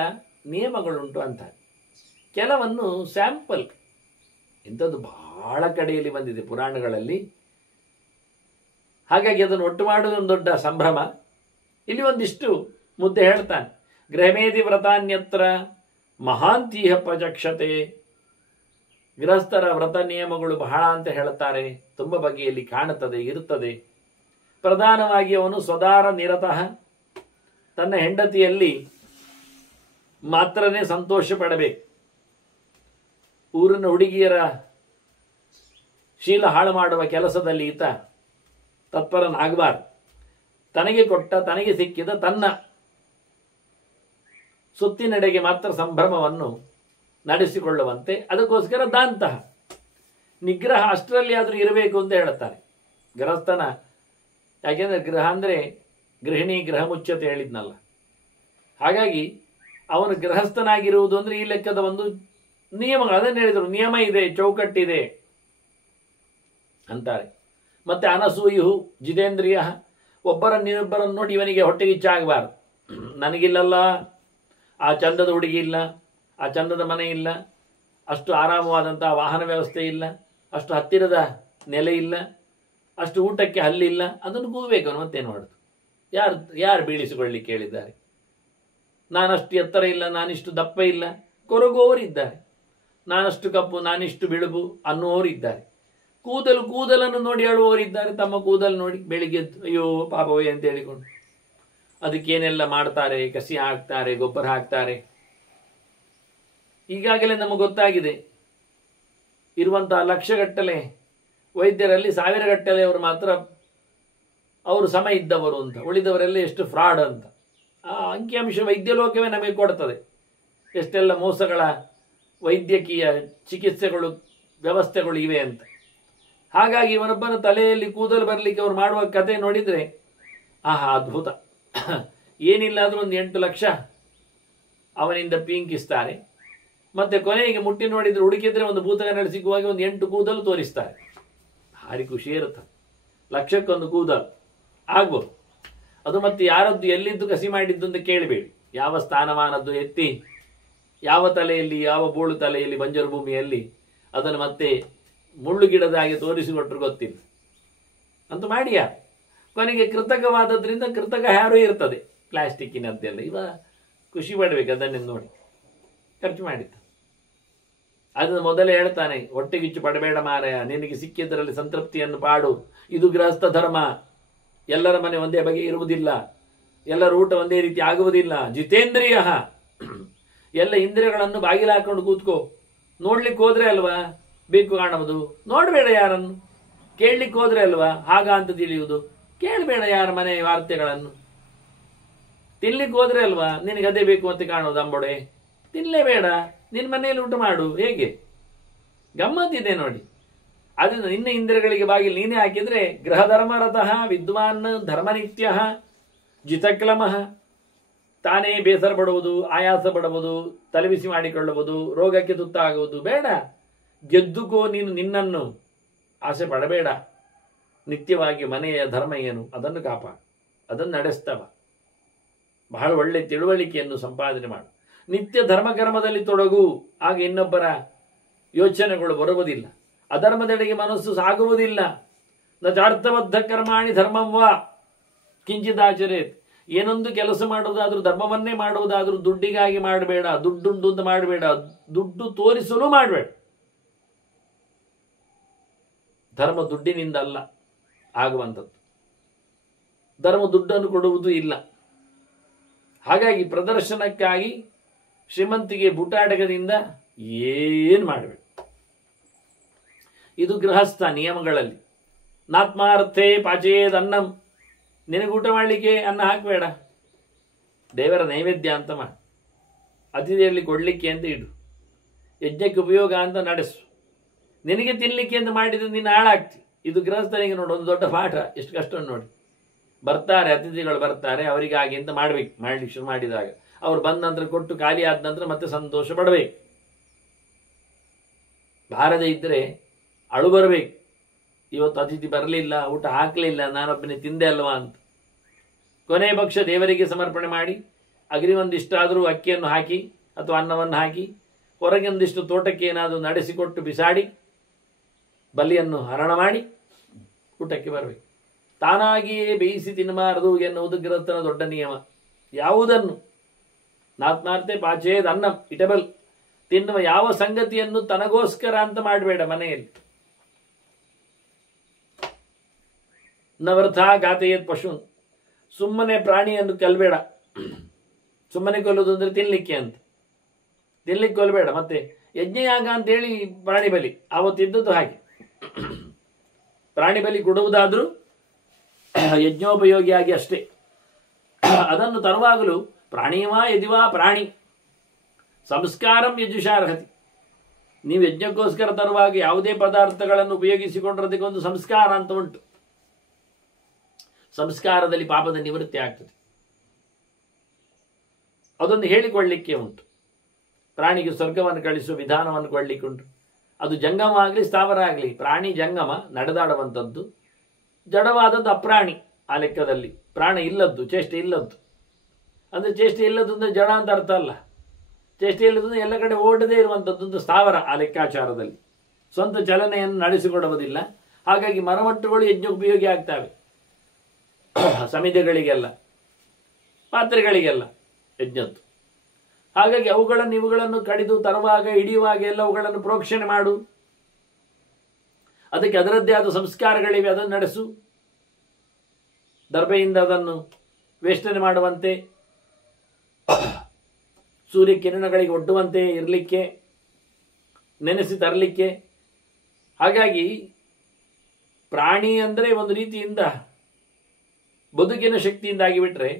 ನಿಯಮಗಳುಂಟು ಅಂತ. ಕೆಲವನ್ನು ಸ್ಯಾಂಪಲ್, ಇಂಥದ್ದು ಬಹಳ ಕಡೆಯಲ್ಲಿ ಬಂದಿದೆ ಪುರಾಣಗಳಲ್ಲಿ. ಹಾಗಾಗಿ ಅದನ್ನು ಒಟ್ಟು ಮಾಡುವುದು ಒಂದು ದೊಡ್ಡ ಸಂಭ್ರಮ. ಇಲ್ಲಿ ಒಂದಿಷ್ಟು ಮುದ್ದೆ ಹೇಳ್ತಾನೆ. ಗೃಹಮೇಧಿ ವ್ರತಾನ್ಯತ್ರ ಮಹಾಂತೀಹ ಪ್ರಜಕ್ಷತೆ. ಗೃಹಸ್ಥರ ವ್ರತ ನಿಯಮಗಳು ಬಹಳ ಅಂತ ಹೇಳುತ್ತಾರೆ, ತುಂಬ ಬಗೆಯಲ್ಲಿ ಕಾಣುತ್ತದೆ, ಇರುತ್ತದೆ. ಪ್ರಧಾನವಾಗಿ ಅವನು ಸ್ವದಾರ ನಿರತಃ, ತನ್ನ ಹೆಂಡತಿಯಲ್ಲಿ ಮಾತ್ರನೇ ಸಂತೋಷ ಪಡಬೇಕು. ಊರಿನ ಹುಡುಗಿಯರ ಶೀಲ ಹಾಳು ಮಾಡುವ ಕೆಲಸದಲ್ಲಿ ಈತ ತತ್ಪರನಾಗಬಾರದು. ತನಗೆ ಕೊಟ್ಟ, ತನಗೆ ಸಿಕ್ಕಿದ ತನ್ನ ಸುತ್ತಿನೆಡೆಗೆ ಮಾತ್ರ ಸಂಭ್ರಮವನ್ನು ನಡೆಸಿಕೊಳ್ಳುವಂತೆ, ಅದಕ್ಕೋಸ್ಕರ ದಾಂತಹ ನಿಗ್ರಹ ಅಷ್ಟರಲ್ಲಿ ಆದರೂ ಇರಬೇಕು ಅಂತ ಹೇಳುತ್ತಾರೆ ಗೃಹಸ್ಥನ. ಯಾಕೆಂದರೆ ಗೃಹ ಅಂದರೆ ಗೃಹಿಣಿ ಗೃಹ ಮುಚ್ಚತೆ ಹೇಳಿದ್ನಲ್ಲ. ಹಾಗಾಗಿ ಅವನು ಗೃಹಸ್ಥನಾಗಿರುವುದು ಅಂದರೆ ಈ ಲೆಕ್ಕದ ಒಂದು ನಿಯಮಗಳು. ಅದನ್ನು ಹೇಳಿದರು, ನಿಯಮ ಇದೆ, ಚೌಕಟ್ಟಿದೆ ಅಂತಾರೆ. ಮತ್ತೆ ಅನಸೂಯು ಜಿತೇಂದ್ರಿಯ, ಒಬ್ಬರನ್ನಿಬ್ಬರನ್ನು ನೋಡಿ ಇವನಿಗೆ ಹೊಟ್ಟೆಗೆ ಇಚ್ಛಾಗಬಾರ್ದು. ನನಗಿಲ್ಲಲ್ಲ, ಆ ಚಂದದ ಹುಡುಗಿ ಇಲ್ಲ, ಆ ಚಂದದ ಮನೆ ಇಲ್ಲ, ಅಷ್ಟು ಆರಾಮವಾದಂತಹ ವಾಹನ ವ್ಯವಸ್ಥೆ ಇಲ್ಲ, ಅಷ್ಟು ಹತ್ತಿರದ ನೆಲೆ ಇಲ್ಲ, ಅಷ್ಟು ಊಟಕ್ಕೆ ಹಲ್ಲಿಲ್ಲ, ಅದನ್ನು ಕೂಗಬೇಕು ಅವನು. ಮತ್ತೇನು ಮಾಡೋದು? ಯಾರು ಬೀಳಿಸಿಕೊಳ್ಳಿಕ್ಕೆ ಹೇಳಿದ್ದಾರೆ? ನಾನಷ್ಟು ಎತ್ತರ ಇಲ್ಲ, ನಾನಿಷ್ಟು ದಪ್ಪ ಇಲ್ಲ, ಕೊರಗುವವರಿದ್ದಾರೆ. ನಾನಷ್ಟು ಕಪ್ಪು, ನಾನಿಷ್ಟು ಬಿಳುಬು ಅನ್ನುವವರಿದ್ದಾರೆ. ಕೂದಲನ್ನು ನೋಡಿ ಅಳುವವರಿದ್ದಾರೆ. ತಮ್ಮ ಕೂದಲು ನೋಡಿ ಬೆಳಿಗ್ಗೆ ಅಯ್ಯೋ ಪಾಪವೇ ಅಂತ ಹೇಳಿಕೊಂಡು ಅದಕ್ಕೇನೆಲ್ಲ ಮಾಡ್ತಾರೆ, ಕಸಿ ಹಾಕ್ತಾರೆ, ಗೊಬ್ಬರ ಹಾಕ್ತಾರೆ. ಈಗಾಗಲೇ ನಮಗೆ ಗೊತ್ತಾಗಿದೆ, ಇರುವಂತಹ ಲಕ್ಷಗಟ್ಟಲೆ ವೈದ್ಯರಲ್ಲಿ 1000 ಗಟ್ಟಲೆ ಅವರು ಮಾತ್ರ ಅವರು ಸಮ ಇದ್ದವರು ಅಂತ, ಉಳಿದವರೆಲ್ಲ ಎಷ್ಟು ಫ್ರಾಡ್ ಅಂತ. ಆ ಅಂಕಿಅಂಶ ವೈದ್ಯ ಲೋಕವೇ ನಮಗೆ ಕೊಡ್ತದೆ, ಎಷ್ಟೆಲ್ಲ ಮೋಸಗಳ ವೈದ್ಯಕೀಯ ಚಿಕಿತ್ಸೆಗಳು ವ್ಯವಸ್ಥೆಗಳು ಇವೆ ಅಂತ. ಹಾಗಾಗಿ ಇವನೊಬ್ಬನ ತಲೆಯಲ್ಲಿ ಕೂದಲು ಬರಲಿಕ್ಕೆ ಅವರು ಮಾಡುವ ಕತೆ ನೋಡಿದರೆ ಆಹಾ ಅದ್ಭುತ. ಏನಿಲ್ಲ ಆದರೂ ಒಂದು 8 ಲಕ್ಷ ಅವನಿಂದ ಪೀಂಕಿಸ್ತಾರೆ. ಮತ್ತೆ ಕೊನೆಗೆ ಮುಟ್ಟಿ ನೋಡಿದ್ರೆ ಹುಡುಕಿದ್ರೆ ಒಂದು ಭೂತಗನ್ನಡಿ ಸಿಗುವಾಗ ಒಂದು 8 ಕೂದಲು ತೋರಿಸ್ತಾರೆ. ಭಾರಿ ಖುಷಿ ಇರುತ್ತೆ. ಲಕ್ಷಕ್ಕೊಂದು ಕೂದಲು ಆಗ್ಬೋದು. ಅದು ಮತ್ತೆ ಯಾರದ್ದು ಎಲ್ಲಿದ್ದು ಕಸಿ ಮಾಡಿದ್ದು ಅಂತ ಕೇಳಬೇಡಿ. ಯಾವ ಸ್ಥಾನಮಾನದ್ದು ಎತ್ತಿ ಯಾವ ತಲೆಯಲ್ಲಿ, ಯಾವ ಬೋಳು ತಲೆಯಲ್ಲಿ, ಬಂಜರು ಭೂಮಿಯಲ್ಲಿ ಅದನ್ನು ಮತ್ತೆ ಮುಳ್ಳು ಗಿಡದ ಹಾಗೆ ತೋರಿಸಿಕೊಟ್ರು ಗೊತ್ತಿಲ್ಲ ಅಂತ ಮಾಡಿಯ. ಕೊನೆಗೆ ಕೃತಕವಾದದ್ರಿಂದ ಕೃತಕ ಹ್ಯಾರು ಇರ್ತದೆ. ಪ್ಲಾಸ್ಟಿಕ್ಕಿನದ್ದೆಲ್ಲ ಇವ ಖುಷಿ ಪಡಬೇಕು ಅದನ್ನೇ ನೋಡಿ ಖರ್ಚು ಮಾಡಿದ್ದು. ಅದನ್ನು ಮೊದಲೇ ಹೇಳ್ತಾನೆ, ಹೊಟ್ಟೆಗಿಚ್ಚು ಪಡಬೇಡ ಮಾರಾಯ, ನಿನಗೆ ಸಿಕ್ಕಿದ್ದರಲ್ಲಿ ಸಂತೃಪ್ತಿಯನ್ನು ಪಾಡು. ಇದು ಗೃಹಸ್ಥ ಧರ್ಮ. ಎಲ್ಲರ ಮನೆ ಒಂದೇ ಬಗೆ ಇರುವುದಿಲ್ಲ, ಎಲ್ಲರ ಊಟ ಒಂದೇ ರೀತಿ ಆಗುವುದಿಲ್ಲ. ಜಿತೇಂದ್ರಿಯ, ಎಲ್ಲ ಇಂದ್ರಿಯಗಳನ್ನು ಬಾಗಿಲಾಕೊಂಡು ಕೂತ್ಕೋ. ನೋಡ್ಲಿಕ್ಕೆ ಹೋದ್ರೆ ಅಲ್ವಾ ಬೇಕು ಕಾಣುವುದು, ನೋಡಬೇಡ ಯಾರನ್ನು. ಕೇಳಲಿಕ್ಕೆ ಹೋದ್ರೆ ಅಲ್ವಾ ಹಾಗ ಅಂತ ತಿಳಿಯುವುದು, ಕೇಳಬೇಡ ಯಾರ ಮನೆ ವಾರ್ತೆಗಳನ್ನು. ತಿನ್ಲಿಕ್ಕೆ ಹೋದ್ರೆ ಅಲ್ವಾ ನಿನಗೆ ಅದೇ ಬೇಕು ಅಂತ ಕಾಣುವುದು ಅಂಬೊಡೆ, ತಿನ್ನಲೇಬೇಡ, ನಿನ್ನ ಮನೆಯಲ್ಲಿ ಊಟ ಮಾಡು. ಹೇಗೆ ಗಮ್ಮತ್ತಿದೆ ನೋಡಿ. ಅದರಿಂದ ನಿನ್ನ ಇಂದ್ರಿಯಗಳಿಗೆ ಬಾಗಿಲು ನೀನೇ ಹಾಕಿದ್ರೆ ಗೃಹ ಧರ್ಮರತಃ ವಿದ್ವಾನ್ ಧರ್ಮನಿತ್ಯ ಜಿತಕ್ಲಮಃ. ತಾನೇ ಬೇಸರ ಪಡುವುದು, ಆಯಾಸ ಪಡುವುದು, ತಲೆಬಿಸಿ ಮಾಡಿಕೊಳ್ಳುವುದು, ರೋಗಕ್ಕೆ ತುತ್ತಾಗುವುದು ಬೇಡ. ಗೆದ್ದುಕೋ ನೀನು ನಿನ್ನನ್ನು, ಆಸೆ ಪಡಬೇಡ. ನಿತ್ಯವಾಗಿ ಮನೆಯ ಧರ್ಮ ಏನು ಅದನ್ನು ಕಾಪಾಡು, ಅದನ್ನು ನಡೆಸ್ತವ. ಬಹಳ ಒಳ್ಳೆ ತಿಳುವಳಿಕೆಯನ್ನು ಸಂಪಾದನೆ ಮಾಡು. ನಿತ್ಯ ಧರ್ಮಕರ್ಮದಲ್ಲಿ ತೊಡಗು, ಆಗ ಇನ್ನೊಬ್ಬರ ಯೋಚನೆಗಳು ಬರುವುದಿಲ್ಲ, ಅಧರ್ಮದೆಡೆಗೆ ಮನಸ್ಸು ಸಾಗುವುದಿಲ್ಲ. ನ ಚಾರ್ಥಬದ್ಧ ಕರ್ಮಾಣಿ ಧರ್ಮವ್ವಾ ಕಿಂಚಿದಾಚರೇತ್. ಏನೊಂದು ಕೆಲಸ ಮಾಡುವುದಾದ್ರೂ, ಧರ್ಮವನ್ನೇ ಮಾಡುವುದಾದ್ರೂ ದುಡ್ಡಿಗಾಗಿ ಮಾಡಬೇಡ, ದುಡ್ಡುಂಡು ಅಂತ ಮಾಡಬೇಡ, ದುಡ್ಡು ತೋರಿಸಲು ಮಾಡಬೇಡ. ಧರ್ಮ ದುಡ್ಡಿನಿಂದ ಅಲ್ಲ ಆಗುವಂಥದ್ದು, ಧರ್ಮ ದುಡ್ಡನ್ನು ಕೊಡುವುದು ಇಲ್ಲ. ಹಾಗಾಗಿ ಪ್ರದರ್ಶನಕ್ಕಾಗಿ ಶ್ರೀಮಂತಿಗೆ ಬೂಟಾಟಕದಿಂದ ಏನು ಮಾಡಬೇಡ. ಇದು ಗೃಹಸ್ಥ ನಿಯಮಗಳಲ್ಲಿ. ನಾತ್ಮಾರ್ಥೇ ಪಾಚೇದ್ ಅನ್ನಂ. ನಿನಗೆ ಊಟ ಮಾಡಲಿಕ್ಕೆ ಅನ್ನ ಹಾಕಬೇಡ, ದೇವರ ನೈವೇದ್ಯ ಅಂತ ಮಾಡಿ, ಅತಿಥಿಯಲ್ಲಿ ಕೊಡಲಿಕ್ಕೆ ಅಂತ ಇಡು, ಯಜ್ಞಕ್ಕೆ ಉಪಯೋಗ ಅಂತ ನಡೆಸು. ನಿನಗೆ ತಿನ್ನಲಿಕ್ಕೆ ಅಂತ ಮಾಡಿದ್ರೆ ನೀನು ಹಾಳಾಗ್ತಿ. ಇದು ಗೃಹಸ್ಥನಿಗೆ ನೋಡು ಒಂದು ದೊಡ್ಡ ಪಾಠ. ಎಷ್ಟು ಕಷ್ಟ ನೋಡಿ. ಬರ್ತಾರೆ ಅತಿಥಿಗಳು, ಬರ್ತಾರೆ, ಅವರಿಗಾಗಿ ಅಂತ ಮಾಡ್ಲಿಕ್ಕೆ ಶುರು ಮಾಡಿದಾಗ ಅವ್ರು ಬಂದ ನಂತರ ಕೊಟ್ಟು ಖಾಲಿ ಆದ ನಂತರ ಮತ್ತೆ ಸಂತೋಷ ಪಡಬೇಕು. ಬಾರದೇ ಇದ್ದರೆ ಅಳು ಬರಬೇಕು. ಇವತ್ತು ಅತಿಥಿ ಬರಲಿಲ್ಲ, ಊಟ ಹಾಕಲಿಲ್ಲ, ನಾನೊಬ್ಬನೇ ತಿಂದೆ ಅಲ್ವಾ ಅಂತ. ಕೊನೆ ಪಕ್ಷ ದೇವರಿಗೆ ಸಮರ್ಪಣೆ ಮಾಡಿ ಅಗ್ನಿ ಒಂದಿಷ್ಟಾದರೂ ಅಕ್ಕಿಯನ್ನು ಹಾಕಿ ಅಥವಾ ಅನ್ನವನ್ನು ಹಾಕಿ, ಹೊರಗೆ ಒಂದಿಷ್ಟು ತೋಟಕ್ಕೆ ಏನಾದರೂ ನಡೆಸಿಕೊಟ್ಟು ಬಿಸಾಡಿ ಬಲಿಯನ್ನು ಹರಣ ಮಾಡಿ ಊಟಕ್ಕೆ ಬರಬೇಕು. ತಾನಾಗಿಯೇ ಬೇಯಿಸಿ ತಿನ್ನಬಾರದು ಎನ್ನುವುದು ಗೃಹಸ್ಥನ ದೊಡ್ಡ ನಿಯಮ. ಯಾವುದನ್ನು ನಾತ್ಮಾರ್ತೆ ಪಾಚೇದ್ ಅನ್ನ ಇಟಬಲ್, ತಿನ್ನುವ ಯಾವ ಸಂಗತಿಯನ್ನು ತನಗೋಸ್ಕರ ಅಂತ ಮಾಡಬೇಡ. ಮನೆಯಲ್ಲಿ ನವರ್ಥ ಘಾತೆಯತ್ ಪಶುನ್, ಸುಮ್ಮನೆ ಪ್ರಾಣಿಯನ್ನು ಕೊಲ್ಲಬೇಡ. ಸುಮ್ಮನೆ ಕೊಲ್ಲುವುದು ಅಂದ್ರೆ ತಿನ್ಲಿಕ್ಕೆ ಅಂತ, ತಿನ್ಲಿಕ್ಕೆ ಕೊಲ್ಲಬೇಡ. ಮತ್ತೆ ಯಜ್ಞಯಾಗ ಅಂತೇಳಿ ಪ್ರಾಣಿ ಬಲಿ ಆವತ್ತಿದ್ದದ್ದು ಹಾಗೆ. ಪ್ರಾಣಿ ಬಲಿ ಕೊಡುವುದಾದ್ರೂ ಯಜ್ಞೋಪಯೋಗಿಯಾಗಿ ಅಷ್ಟೇ. ಅದನ್ನು ತರುವಾಗಲೂ ಪ್ರಾಣಿವಾ ಯದಿವಾ ಪ್ರಾಣಿ ಸಂಸ್ಕಾರಂ ಯಜುಷಾರ್ಹತಿ. ನೀವು ಯಜ್ಞಕ್ಕೋಸ್ಕರ ತರುವಾಗ ಯಾವುದೇ ಪದಾರ್ಥಗಳನ್ನು ಉಪಯೋಗಿಸಿಕೊಂಡ್ರದಕ್ಕೊಂದು ಸಂಸ್ಕಾರ ಅಂತ ಉಂಟು. ಸಂಸ್ಕಾರದಲ್ಲಿ ಪಾಪದ ನಿವೃತ್ತಿ ಆಗ್ತದೆ. ಅದೊಂದು ಹೇಳಿಕೊಳ್ಳಲಿಕ್ಕೆ ಉಂಟು. ಪ್ರಾಣಿಗೆ ಸ್ವರ್ಗವನ್ನು ಕಳಿಸುವ ವಿಧಾನವನ್ನು ಕೊಡಲಿಕ್ಕೆ ಉಂಟು. ಅದು ಜಂಗಮ ಆಗಲಿ ಸ್ಥಾವರ ಆಗಲಿ, ಪ್ರಾಣಿ ಜಂಗಮ ನಡೆದಾಡುವಂಥದ್ದು, ಜಡವಾದದ್ದು ಅಪ್ರಾಣಿ. ಆ ಲೆಕ್ಕದಲ್ಲಿ ಪ್ರಾಣ ಇಲ್ಲದ್ದು, ಚೇಷ್ಟೆ ಇಲ್ಲದ್ದು. ಅಂದರೆ ಚೇಷ್ಟೆ ಇಲ್ಲದ್ದು ಅಂದರೆ ಜಡ ಅಂತ ಅರ್ಥ ಅಲ್ಲ. ಚೇಷ್ಟೆ ಇಲ್ಲದ್ದು ಎಲ್ಲ ಕಡೆ ಓಡದೇ ಇರುವಂಥದ್ದು ಸ್ಥಾವರ. ಆ ಲೆಕ್ಕಾಚಾರದಲ್ಲಿ ಸ್ವಂತ ಚಲನೆಯನ್ನು ನಡೆಸಿಕೊಡುವುದಿಲ್ಲ. ಹಾಗಾಗಿ ಮರಮಟ್ಟುಗಳು ಯಜ್ಞೋಪಯೋಗಿ ಆಗ್ತವೆ. ಸಮಿತಿಗಳಿಗೆಲ್ಲ, ಪಾತ್ರೆಗಳಿಗೆಲ್ಲ ಯಜ್ಞದ್ದು. ಹಾಗಾಗಿ ಅವುಗಳನ್ನು ಇವುಗಳನ್ನು ಕಡಿದು ತರುವಾಗ ಹಿಡಿಯುವಾಗ ಎಲ್ಲ ಅವುಗಳನ್ನು ಪ್ರೋಕ್ಷಣೆ ಮಾಡು. ಅದಕ್ಕೆ ಅದರದ್ದೇ ಆದ ಸಂಸ್ಕಾರಗಳಿವೆ, ಅದನ್ನು ನಡೆಸು. ದರ್ಬೆಯಿಂದ ಅದನ್ನು ವೇಷ್ಟನೆ ಮಾಡುವಂತೆ, ಸೂರ್ಯ ಕಿರಣಗಳಿಗೆ ಒಡ್ಡುವಂತೆ ಇರಲಿಕ್ಕೆ, ನೆನೆಸಿ ತರಲಿಕ್ಕೆ. ಹಾಗಾಗಿ ಪ್ರಾಣಿ ಅಂದರೆ ಒಂದು ರೀತಿಯಿಂದ ಬದುಕಿನ ಶಕ್ತಿಯಿಂದಾಗಿ ಬಿಟ್ಟರೆ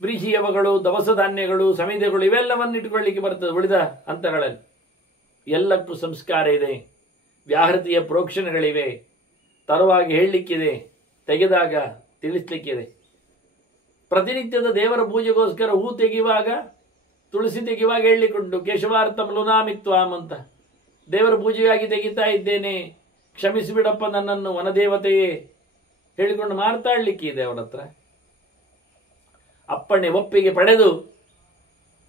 ವ್ರೀಹಿಯವಗಳು, ದವಸ ಧಾನ್ಯಗಳು, ಸಮಿತಿಗಳು ಇವೆಲ್ಲವನ್ನು ಇಟ್ಕೊಳ್ಳಿಕ್ಕೆ ಬರ್ತದೆ. ಉಳಿದ ಹಂತಗಳಲ್ಲಿ ಎಲ್ಲಕ್ಕೂ ಸಂಸ್ಕಾರ ಇದೆ, ವ್ಯಾಹೃತಿಯ ಪ್ರೋಕ್ಷಣೆಗಳಿವೆ, ತರುವಾಗ ಹೇಳಲಿಕ್ಕಿದೆ, ತೆಗೆದಾಗ ತಿಳಿಸ್ಲಿಕ್ಕಿದೆ. ಪ್ರತಿನಿತ್ಯದ ದೇವರ ಪೂಜೆಗೋಸ್ಕರ ಹೂ ತೆಗೆಯುವಾಗ, ತುಳಸಿ ತೆಗೆಯುವಾಗ ಹೇಳಲಿಕ್ಕುಂಟು, ಕೇಶವಾರ್ಥಂ ಲುನಾಮಿತ್ವಾಮ್ ಅಂತ. ದೇವರ ಪೂಜೆಯಾಗಿ ತೆಗಿತಾ ಇದ್ದೇನೆ, ಕ್ಷಮಿಸಿಬಿಡಪ್ಪ ನನ್ನನ್ನು ವನದೇವತೆಯೇ ಹೇಳಿಕೊಂಡು ಮಾತಾಡಲಿಕ್ಕೆ ಇದೆ ಅವರ ಹತ್ರ. ಅಪ್ಪಣೆ ಒಪ್ಪಿಗೆ ಪಡೆದು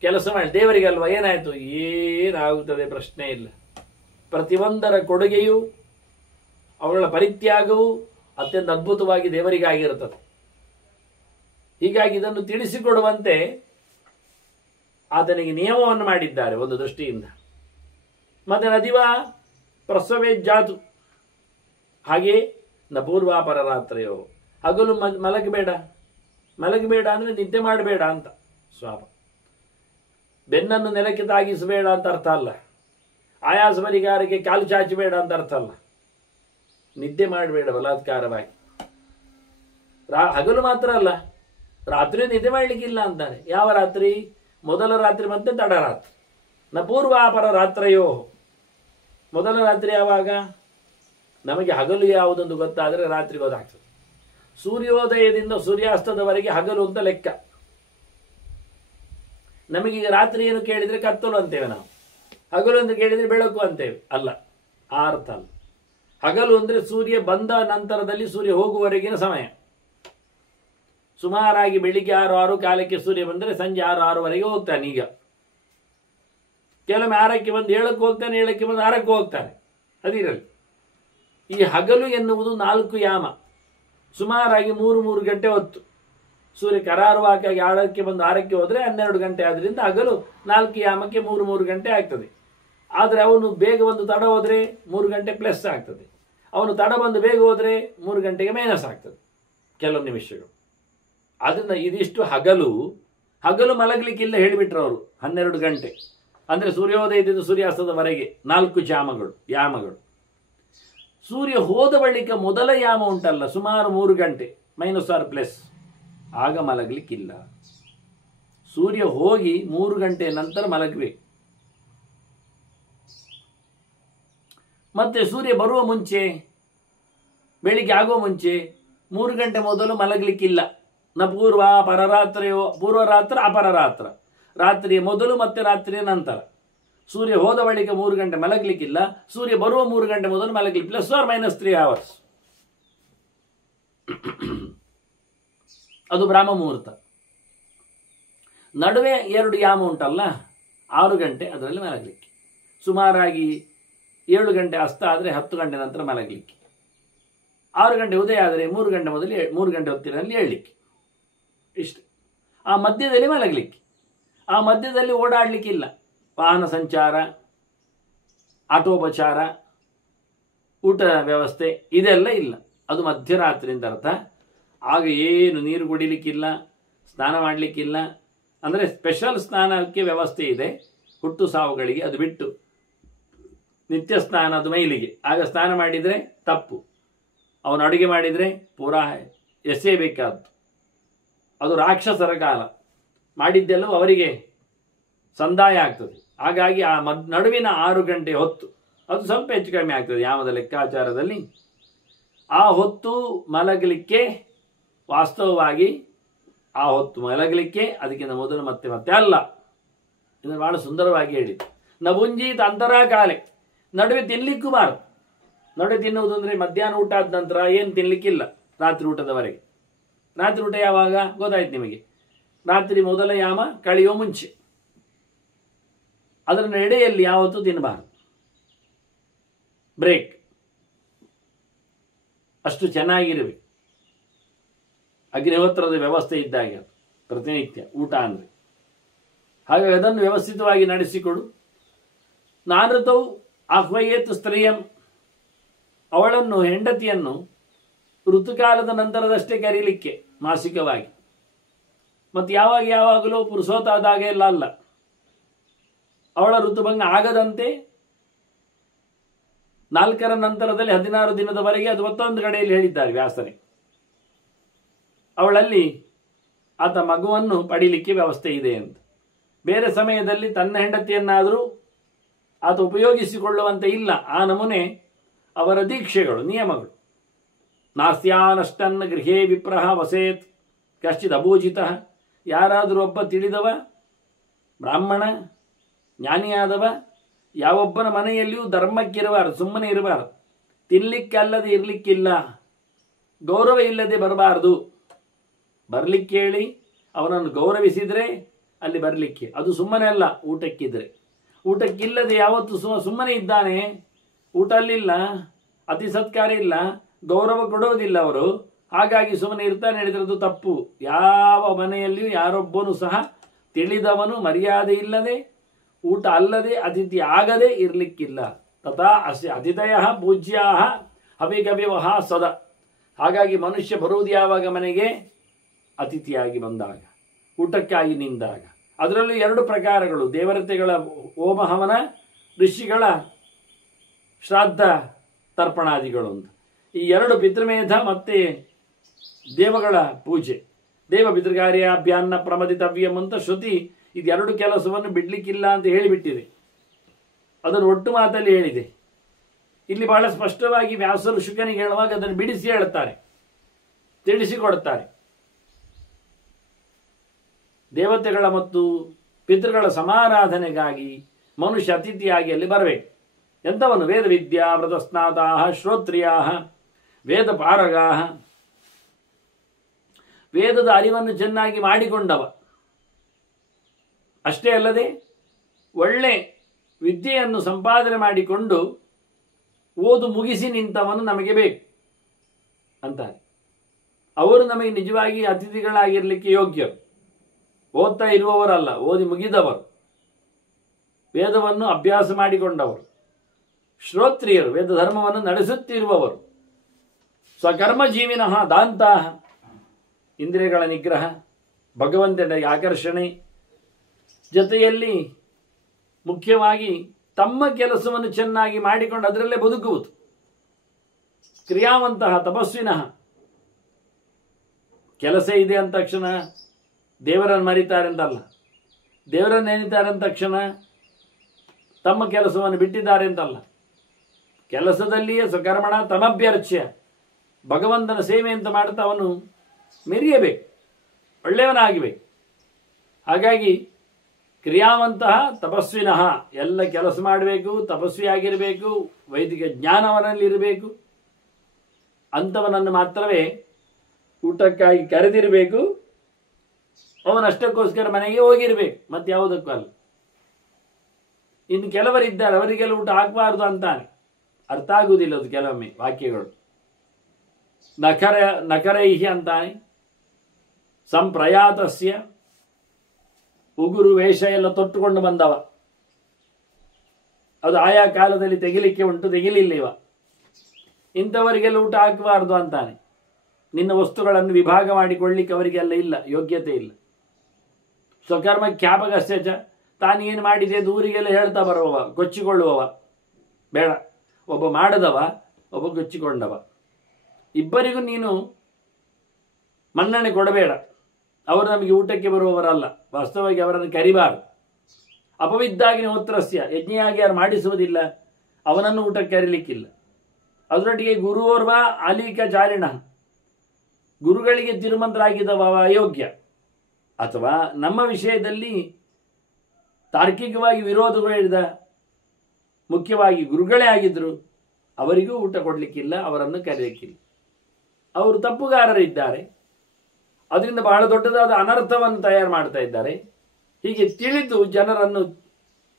ಕೆಲಸ ಮಾಡಿ ದೇವರಿಗೆ ಅಲ್ವಾ, ಏನಾಯಿತು, ಏನಾಗುತ್ತದೆ ಪ್ರಶ್ನೆ ಇಲ್ಲ. ಪ್ರತಿಯೊಂದರ ಕೊಡುಗೆಯೂ ಅವುಗಳ ಪರಿತ್ಯಾಗವು ಅತ್ಯಂತ ಅದ್ಭುತವಾಗಿ ದೇವರಿಗಾಗಿರುತ್ತದೆ. ಹೀಗಾಗಿ ಇದನ್ನು ತಿಳಿಸಿಕೊಡುವಂತೆ ಆತನಿಗೆ ನಿಯಮವನ್ನು ಮಾಡಿದ್ದಾರೆ ಒಂದು ದೃಷ್ಟಿಯಿಂದ. ಮತ್ತೆ ನದಿವಾ ಪ್ರಸವೇ ಜಾತು, ಹಾಗೆ ನ ಪೂರ್ವಾಪರ ರಾತ್ರಿಯೋ, ಹಗಲು ಮಲಗಬೇಡ ಅಂದರೆ ನಿದ್ದೆ ಮಾಡಬೇಡ ಅಂತ ಸ್ವಾಪ. ಬೆನ್ನನ್ನು ನೆಲಕ್ಕೆ ತಾಗಿಸಬೇಡ ಅಂತ ಅರ್ಥ ಅಲ್ಲ, ಆಯಾಸ ಪರಿಹಾರಕ್ಕೆ ಕಾಲು ಚಾಚಬೇಡ ಅಂತ ಅರ್ಥ ಅಲ್ಲ. ನಿದ್ದೆ ಮಾಡಬೇಡ ಬಲಾತ್ಕಾರವಾಗಿ. ಹಗಲು ಮಾತ್ರ ಅಲ್ಲ, ರಾತ್ರಿ ನಿದ್ದೆ ಮಾಡಲಿಕ್ಕಿಲ್ಲ ಅಂತಾರೆ. ಯಾವ ರಾತ್ರಿ? ಮೊದಲ ರಾತ್ರಿ ಮತ್ತೆ ತಡರಾತ್ರಿ. ನ ಪೂರ್ವಾಪರ ರಾತ್ರಿಯೋ, ಮೊದಲ ರಾತ್ರಿ ಯಾವಾಗ? ನಮಗೆ ಹಗಲು ಯಾವುದೊಂದು ಗೊತ್ತಾದರೆ ರಾತ್ರಿ ಗೊತ್ತಾಗ್ತದೆ. ಸೂರ್ಯೋದಯದಿಂದ ಸೂರ್ಯಾಸ್ತದವರೆಗೆ ಹಗಲು ಅಂತ ಲೆಕ್ಕ. ನಮಗೀಗ ರಾತ್ರಿ ಏನು ಕೇಳಿದರೆ ಕತ್ತಲು ಅಂತೇವೆ ನಾವು, ಹಗಲು ಅಂತ ಕೇಳಿದರೆ ಬೆಳಕು ಅಂತೇವೆ. ಅಲ್ಲ, ಆ ಅರ್ಥ ಅಲ್ಲ. ಹಗಲು ಅಂದರೆ ಸೂರ್ಯ ಬಂದ ನಂತರದಲ್ಲಿ ಸೂರ್ಯ ಹೋಗುವವರೆಗಿನ ಸಮಯ. ಸುಮಾರಾಗಿ ಬೆಳಿಗ್ಗೆ 6 ಕಾಲಕ್ಕೆ ಸೂರ್ಯ ಬಂದರೆ ಸಂಜೆ 6-6ವರೆಗೆ ಹೋಗ್ತಾನೆ. ಈಗ ಕೆಲವೊಮ್ಮೆ 6ಕ್ಕೆ ಬಂದು 7ಕ್ಕೆ ಹೋಗ್ತಾನೆ, 7ಕ್ಕೆ ಬಂದು 6ಕ್ಕೆ ಹೋಗ್ತಾನೆ. ಅದಿರಲಿ. ಈ ಹಗಲು ಎನ್ನುವುದು 4 ಯಾಮ, ಸುಮಾರಾಗಿ 3 ಗಂಟೆ ಹೊತ್ತು. ಸೂರ್ಯ ಕರಾರುವಾಗಿ 6ಕ್ಕೆ ಬಂದು 6ಕ್ಕೆ ಹೋದರೆ 12 ಗಂಟೆ. ಆದ್ದರಿಂದ ಹಗಲು 4 ಯಾಮಕ್ಕೆ 3 ಗಂಟೆ ಆಗ್ತದೆ. ಆದರೆ ಅವನು ಬೇಗ ಬಂದು ತಡ ಹೋದರೆ 3 ಗಂಟೆ ಪ್ಲಸ್ ಆಗ್ತದೆ. ಅವನು ತಡ ಬಂದು ಬೇಗ ಹೋದರೆ 3 ಗಂಟೆಗೆ ಮೈನಸ್ ಆಗ್ತದೆ ಕೆಲವು ನಿಮಿಷಗಳು. ಆದ್ದರಿಂದ ಇದಿಷ್ಟು ಹಗಲು ಮಲಗಲಿಕ್ಕಿಲ್ಲ ಹೇಳಿಬಿಟ್ರು ಅವರು. 12 ಗಂಟೆ ಅಂದರೆ ಸೂರ್ಯೋದಯದಿಂದ ಸೂರ್ಯಾಸ್ತದವರೆಗೆ 4 ಯಾಮಗಳು. ಸೂರ್ಯ ಹೋದ ಬಳಿಕ ಮೊದಲ ಯಾಮ ಉಂಟಲ್ಲ, ಸುಮಾರು 3 ಗಂಟೆ -6+, ಆಗ ಮಲಗಲಿಕ್ಕಿಲ್ಲ. ಸೂರ್ಯ ಹೋಗಿ 3 ಗಂಟೆ ನಂತರ ಮಲಗಬೇಕು. ಮತ್ತೆ ಸೂರ್ಯ ಬರುವ ಮುಂಚೆ, ಬೆಳಿಗ್ಗೆ ಆಗುವ ಮುಂಚೆ 3 ಗಂಟೆ ಮೊದಲು ಮಲಗಲಿಕ್ಕಿಲ್ಲ. ನ ಪೂರ್ವ ಪರರಾತ್ರಿಯೋ, ಪೂರ್ವರಾತ್ರ ಅಪರರಾತ್ರ, ರಾತ್ರಿಯ ಮೊದಲು ಮತ್ತೆ ರಾತ್ರಿಯ ನಂತರ. ಸೂರ್ಯ ಹೋದ ಬಳಿಕ 3 ಗಂಟೆ ಮಲಗಲಿಕ್ಕಿಲ್ಲ. ಸೂರ್ಯ ಬರುವ 3 ಗಂಟೆ ಮೊದಲು ಮಲಗಲಿಕ್ಕೆ +or-3 hours. ಅದು ಬ್ರಾಹ್ಮ ಮುಹೂರ್ತ. ನಡುವೆ 2 ಯಾಮ ಉಂಟಲ್ಲ, 6 ಗಂಟೆ, ಅದರಲ್ಲಿ ಮಲಗಲಿಕ್ಕೆ. ಸುಮಾರಾಗಿ 7 ಗಂಟೆ ಅಸ್ತ ಆದರೆ 10 ಗಂಟೆ ನಂತರ ಮಲಗಲಿಕ್ಕೆ. 6 ಗಂಟೆ ಉದಯ ಆದರೆ 3 ಗಂಟೆ ಮೊದಲು 3 ಗಂಟೆ ಹೊತ್ತಿನಲ್ಲಿ ಏಳಲಿಕ್ಕೆ. ಇಷ್ಟು. ಆ ಮಧ್ಯದಲ್ಲಿ ಮಲಗಲಿಕ್ಕೆ. ಆ ಮಧ್ಯದಲ್ಲಿ ಓಡಾಡಲಿಕ್ಕಿಲ್ಲ. ವಾಹನ ಸಂಚಾರ, ಆಟೋಪಚಾರ, ಊಟ ವ್ಯವಸ್ಥೆ ಇದೆಲ್ಲ ಇಲ್ಲ. ಅದು ಮಧ್ಯರಾತ್ರಿಯಿಂದ ಅರ್ಥ. ಆಗ ಏನು ನೀರು ಕುಡಿಲಿಕ್ಕಿಲ್ಲ, ಸ್ನಾನ ಮಾಡಲಿಕ್ಕಿಲ್ಲ. ಅಂದರೆ ಸ್ಪೆಷಲ್ ಸ್ನಾನಕ್ಕೆ ವ್ಯವಸ್ಥೆ ಇದೆ ಹುಟ್ಟು ಸಾವುಗಳಿಗೆ, ಅದು ಬಿಟ್ಟು ನಿತ್ಯ ಸ್ನಾನ ಅದು ಮೈಲಿಗೆ. ಆಗ ಸ್ನಾನ ಮಾಡಿದರೆ ತಪ್ಪು. ಅವನು ಅಡುಗೆ ಮಾಡಿದರೆ ಪೂರಾ ಎಸೆಯಬೇಕಾದ್ದು. ಅದು ರಾಕ್ಷಸರ ಕಾಲ. ಮಾಡಿದ್ದೆಲ್ಲವೂ ಅವರಿಗೆ ಸಂದಾಯ ಆಗ್ತದೆ. ಹಾಗಾಗಿ ಆ ನಡುವಿನ 6 ಗಂಟೆ ಹೊತ್ತು ಅದು ಸ್ವಲ್ಪ ಹೆಚ್ಚು ಕಡಿಮೆ ಆಗ್ತದೆ ಯಾಮದ ಲೆಕ್ಕಾಚಾರದಲ್ಲಿ. ಆ ಹೊತ್ತು ಮಲಗಲಿಕ್ಕೆ, ವಾಸ್ತವವಾಗಿ ಆ ಹೊತ್ತು ಮಲಗಲಿಕ್ಕೆ ಅದಕ್ಕಿಂತ ಮೊದಲು ಮತ್ತೆ ಅಲ್ಲ. ಇದನ್ನು ಬಹಳ ಸುಂದರವಾಗಿ ಹೇಳಿದ್ದು. ನಬುಂಜೀತ ಅಂತರಾ ಕಾಲೆ, ನಡುವೆ ತಿನ್ನಲಿಕ್ಕೂ ಬಾರದು. ನಡುವೆ ತಿನ್ನುವುದು ಅಂದರೆ ಮಧ್ಯಾಹ್ನ ಊಟ ಆದ ನಂತರ ಏನು ತಿನ್ನಲಿಕ್ಕಿಲ್ಲ, ರಾತ್ರಿ ಊಟದವರೆಗೆ. ರಾತ್ರಿ ಊಟ ಯಾವಾಗ ಗೊತ್ತಾಯ್ತು ನಿಮಗೆ? ರಾತ್ರಿ ಮೊದಲ ಯಾಮ ಕಳೆಯುವ ಮುಂಚೆ. ಅದರ ಎಡೆಯಲ್ಲಿ ಯಾವತ್ತೂ ತಿನ್ನಬಾರದು. ಬ್ರೇಕ್. ಅಷ್ಟು ಚೆನ್ನಾಗಿರಬೇಕು. ಅಗ್ನಿಹೋತ್ರದ ವ್ಯವಸ್ಥೆ ಇದ್ದಾಗೆ ಅದು ಪ್ರತಿನಿತ್ಯ ಊಟ ಅಂದರೆ. ಹಾಗಾಗಿ ಅದನ್ನು ವ್ಯವಸ್ಥಿತವಾಗಿ ನಡೆಸಿಕೊಡು. ನಾನೃತವು ಆಹ್ವಯೇತ್ ಸ್ತ್ರೀಯಂ, ಅವಳನ್ನು, ಹೆಂಡತಿಯನ್ನು ಋತುಕಾಲದ ನಂತರದಷ್ಟೇ ಕರೀಲಿಕ್ಕೆ ಮಾಸಿಕವಾಗಿ. ಮತ್ತು ಯಾವಾಗಲೂ ಪುರುಷೋತ್ತಾದಾಗ ಎಲ್ಲ ಅಲ್ಲ. ಅವಳ ಋತುಭಂಗ ಆಗದಂತೆ 4ರ ನಂತರದಲ್ಲಿ 16 ದಿನದವರೆಗೆ, ಅದು ಮತ್ತೊಂದು ಕಡೆಯಲ್ಲಿ ಹೇಳಿದ್ದಾರೆ ವ್ಯಾಸರೇ. ಅವಳಲ್ಲಿ ಆತ ಮಗುವನ್ನು ಪಡೀಲಿಕ್ಕೆ ವ್ಯವಸ್ಥೆ ಇದೆ ಅಂತ. ಬೇರೆ ಸಮಯದಲ್ಲಿ ತನ್ನ ಹೆಂಡತಿಯನ್ನಾದರೂ ಆತ ಉಪಯೋಗಿಸಿಕೊಳ್ಳುವಂತೆ ಇಲ್ಲ. ಆ ನಮೂನೆ ಅವರ ದೀಕ್ಷೆಗಳು, ನಿಯಮಗಳು. ನಾಸ್ಯಾನಷ್ಟನ್ನ ಗೃಹೇ ವಿಪ್ರಹ ವಸೇತ್ ಕಶ್ಚಿತ್ ಅಭೂಜಿತ. ಯಾರಾದರೂ ಒಬ್ಬ ತಿಳಿದವ, ಬ್ರಾಹ್ಮಣ, ಜ್ಞಾನಿಯಾದವ ಯಾವೊಬ್ಬನ ಮನೆಯಲ್ಲಿಯೂ ಧರ್ಮಕ್ಕಿರಬಾರದು, ಸುಮ್ಮನೆ ಇರಬಾರದು. ತಿನ್ನಲಿಕ್ಕಲ್ಲದೆ ಇರಲಿಕ್ಕಿಲ್ಲ, ಗೌರವ ಇಲ್ಲದೆ ಬರಬಾರದು. ಬರಲಿಕ್ಕೆ ಹೇಳಿ ಅವನನ್ನು ಗೌರವಿಸಿದರೆ ಅಲ್ಲಿ ಬರಲಿಕ್ಕೆ. ಅದು ಸುಮ್ಮನೆ ಅಲ್ಲ, ಊಟಕ್ಕಿದ್ರೆ. ಊಟಕ್ಕಿಲ್ಲದೆ ಯಾವತ್ತು ಸುಮ್ಮನೆ ಇದ್ದಾನೆ, ಊಟ ಅಲ್ಲಿಲ್ಲ, ಅತಿ ಸತ್ಕಾರ ಇಲ್ಲ, ಗೌರವ ಕೊಡೋದಿಲ್ಲ ಅವರು, ಹಾಗಾಗಿ ಸುಮ್ಮನೆ ಇರ್ತಾನೆ ಹೇಳಿದ್ರದ್ದು ತಪ್ಪು. ಯಾವ ಮನೆಯಲ್ಲಿಯೂ ಯಾರೊಬ್ಬನು ಸಹ ತಿಳಿದವನು ಮರ್ಯಾದೆ ಇಲ್ಲದೆ ಊಟ ಅಲ್ಲದೆ ಅತಿಥಿ ಆಗದೆ ಇರಲಿಕ್ಕಿಲ್ಲ. ತಥಾ ಅಸ್ಯ ಅತಿಥಯ ಪೂಜ್ಯಾ ಹವಿಗವ್ಯವಹ ಸದಾ. ಹಾಗಾಗಿ ಮನುಷ್ಯ ಬರುವುದು ಯಾವಾಗ ಮನೆಗೆ? ಅತಿಥಿಯಾಗಿ ಬಂದಾಗ, ಊಟಕ್ಕಾಗಿ ನಿಂದಾಗ. ಅದರಲ್ಲೂ ಎರಡು ಪ್ರಕಾರಗಳು: ದೇವತೆಗಳ ಹೋಮ ಹವನ, ಋಷಿಗಳ ಶ್ರಾದ್ದ ತರ್ಪಣಾದಿಗಳು ಅಂತ. ಈ ಎರಡು ಪಿತೃಮೇಧ ಮತ್ತೆ ದೇವಗಳ ಪೂಜೆ. ದೇವ ಪಿತೃಕಾರ್ಯಾಭ್ಯಾನ್ನ ಪ್ರಮದಿತವ್ಯಂ ಅಂತ ಶ್ರುತಿ ಇದೆರಡು ಕೆಲಸವನ್ನು ಬಿಡ್ಲಿಕ್ಕಿಲ್ಲ ಅಂತ ಹೇಳಿಬಿಟ್ಟಿದೆ. ಅದನ್ನು ಒಟ್ಟು ಮಾತಲ್ಲಿ ಹೇಳಿದೆ. ಇಲ್ಲಿ ಬಹಳ ಸ್ಪಷ್ಟವಾಗಿ ವ್ಯಾಸರು ಶುಕನಿಗೆ ಹೇಳುವಾಗ ಅದನ್ನು ಬಿಡಿಸಿ ಹೇಳ್ತಾರೆ, ತಿಳಿಸಿಕೊಡುತ್ತಾರೆ. ದೇವತೆಗಳ ಮತ್ತು ಪಿತೃಗಳ ಸಮಾರಾಧನೆಗಾಗಿ ಮನುಷ್ಯ ಅತಿಥಿಯಾಗಿ ಅಲ್ಲಿ ಬರಬೇಕು. ಎಂಥವನು? ವೇದ ವಿದ್ಯಾ ವ್ರತಸ್ನಾತಾ ಶ್ರೋತ್ರಿಯಾ ವೇದ ಪಾರಗಾ, ವೇದದ ಅರಿವನ್ನು ಚೆನ್ನಾಗಿ ಮಾಡಿಕೊಂಡವ. ಅಷ್ಟೇ ಅಲ್ಲದೆ ಒಳ್ಳೆ ವಿದ್ಯೆಯನ್ನು ಸಂಪಾದನೆ ಮಾಡಿಕೊಂಡು ಓದು ಮುಗಿಸಿ ನಿಂತವನು ನಮಗೆ ಬೇಕು ಅಂತಾರೆ. ಅವರು ನಮಗೆ ನಿಜವಾಗಿ ಅತಿಥಿಗಳಾಗಿರಲಿಕ್ಕೆ ಯೋಗ್ಯರು. ಓದ್ತಾ ಇರುವವರಲ್ಲ, ಓದಿ ಮುಗಿದವರು, ವೇದವನ್ನು ಅಭ್ಯಾಸ ಮಾಡಿಕೊಂಡವರು, ಶ್ರೋತ್ರಿಯರು, ವೇದ ಧರ್ಮವನ್ನು ನಡೆಸುತ್ತಿರುವವರು, ಸ್ವಕರ್ಮ ಜೀವಿನಃ ದಾಂತಹ, ಇಂದ್ರಿಯಗಳ ನಿಗ್ರಹ, ಭಗವಂತನ ಆಕರ್ಷಣೆ, ಜೊತೆಯಲ್ಲಿ ಮುಖ್ಯವಾಗಿ ತಮ್ಮ ಕೆಲಸವನ್ನು ಚೆನ್ನಾಗಿ ಮಾಡಿಕೊಂಡು ಅದರಲ್ಲೇ ಬದುಕುವುದು. ಕ್ರಿಯಾವಂತಹ ತಪಸ್ವಿನಃ. ಕೆಲಸ ಇದೆ ಅಂದ ತಕ್ಷಣ ದೇವರನ್ನು ಮರಿತಾರೆ ಅಂತಲ್ಲ, ದೇವರನ್ನು ನೆನೀತಾರೆ ಅಂದ ತಕ್ಷಣ ತಮ್ಮ ಕೆಲಸವನ್ನು ಬಿಟ್ಟಿದ್ದಾರೆ ಅಂತಲ್ಲ. ಕೆಲಸದಲ್ಲಿಯೇ ಸ್ವಕರ್ಮಣ ತಮಭ್ಯರ್ಚ್ಯ, ಭಗವಂತನ ಸೇವೆ ಅಂತ ಮಾಡ್ತಾ ಅವನು ಮೆರೆಯಬೇಕು, ಒಳ್ಳೆಯವನಾಗಬೇಕು. ಹಾಗಾಗಿ ಕ್ರಿಯಾವಂತಹ ತಪಸ್ವಿನಃ, ಎಲ್ಲ ಕೆಲಸ ಮಾಡಬೇಕು, ತಪಸ್ವಿಯಾಗಿರಬೇಕು, ವೈದಿಕ ಜ್ಞಾನವನಲ್ಲಿರಬೇಕು. ಅಂಥವನನ್ನು ಮಾತ್ರವೇ ಊಟಕ್ಕಾಗಿ ಕರೆದಿರಬೇಕು. ಅವನಷ್ಟಕ್ಕೋಸ್ಕರ ಮನೆಗೆ ಹೋಗಿರಬೇಕು, ಮತ್ತೆ ಯಾವುದಕ್ಕೂ ಅಲ್ಲ. ಇನ್ನು ಕೆಲವರಿದ್ದಾರೆ, ಅವರಿಗೆಲ್ಲ ಊಟ ಹಾಕಬಾರ್ದು ಅಂತಾನೆ. ಅರ್ಥ ಆಗುವುದಿಲ್ಲ ಅದು ಕೆಲವೊಮ್ಮೆ ವಾಕ್ಯಗಳು. ನಕರೈಹಿ ಅಂತಾನೆ. ಸಂಪ್ರಯಾತಸ್ಯ, ಉಗುರು ವೇಷ ಎಲ್ಲ ತೊಟ್ಟುಕೊಂಡು ಬಂದವ, ಅದು ಆಯಾ ಕಾಲದಲ್ಲಿ ತೆಗಿಲಿಕ್ಕೆ ಉಂಟು, ತೆಗಿಲಿಲ್ಲ ಇವ. ಇಂಥವರಿಗೆಲ್ಲ ಊಟ ಹಾಕಬಾರ್ದು ಅಂತಾನೆ. ನಿನ್ನ ವಸ್ತುಗಳನ್ನು ವಿಭಾಗ ಮಾಡಿಕೊಳ್ಳಿಕ್ಕೆ ಅವರಿಗೆಲ್ಲ ಇಲ್ಲ, ಯೋಗ್ಯತೆ ಇಲ್ಲ. ಸ್ವಕರ್ಮ ಖ್ಯಾಪಕಸ್ಯಚ, ತಾನೇನು ಮಾಡಿದೆ ಊರಿಗೆಲ್ಲ ಹೇಳ್ತಾ ಬರುವವ, ಕೊಚ್ಚಿಕೊಳ್ಳುವವ ಬೇಡ. ಒಬ್ಬ ಮಾಡದವ, ಒಬ್ಬ ಕೊಚ್ಚಿಕೊಂಡವ, ಇಬ್ಬರಿಗೂ ನೀನು ಮನ್ನಣೆ ಕೊಡಬೇಡ. ಅವರು ನಮಗೆ ಊಟಕ್ಕೆ ಬರುವವರಲ್ಲ, ವಾಸ್ತವವಾಗಿ ಅವರನ್ನು ಕರಿಬಾರದು. ಅಪವಿದ್ದಾಗಿನ ಹೋತ್ರಸ್ಯ, ಯಜ್ಞೆಯಾಗಿ ಯಾರು ಮಾಡಿಸುವುದಿಲ್ಲ ಅವನನ್ನು ಊಟಕ್ಕೆ ಕರೀಲಿಕ್ಕಿಲ್ಲ. ಅದರೊಟ್ಟಿಗೆ ಗುರುವೋರ್ವ ಆಲೀಕ ಚಾರಿಣ, ಗುರುಗಳಿಗೆ ತಿರುಮಂತ್ರಾಗಿದ್ದವ ಅಯೋಗ್ಯ. ಅಥವಾ ನಮ್ಮ ವಿಷಯದಲ್ಲಿ ತಾರ್ಕಿಕವಾಗಿ ವಿರೋಧಗಳು ಹೇಳಿದ ಮುಖ್ಯವಾಗಿ ಗುರುಗಳೇ ಆಗಿದ್ರು, ಅವರಿಗೂ ಊಟ ಕೊಡಲಿಕ್ಕಿಲ್ಲ, ಅವರನ್ನು ಕರೆಯಲಿಕ್ಕಿಲ್ಲ. ಅವರು ತಪ್ಪುಗಾರರಿದ್ದಾರೆ, ಅದರಿಂದ ಬಹಳ ದೊಡ್ಡದಾದ ಅನರ್ಥವನ್ನು ತಯಾರು ಮಾಡ್ತಾ ಇದ್ದಾರೆ. ಹೀಗೆ ತಿಳಿದು ಜನರನ್ನು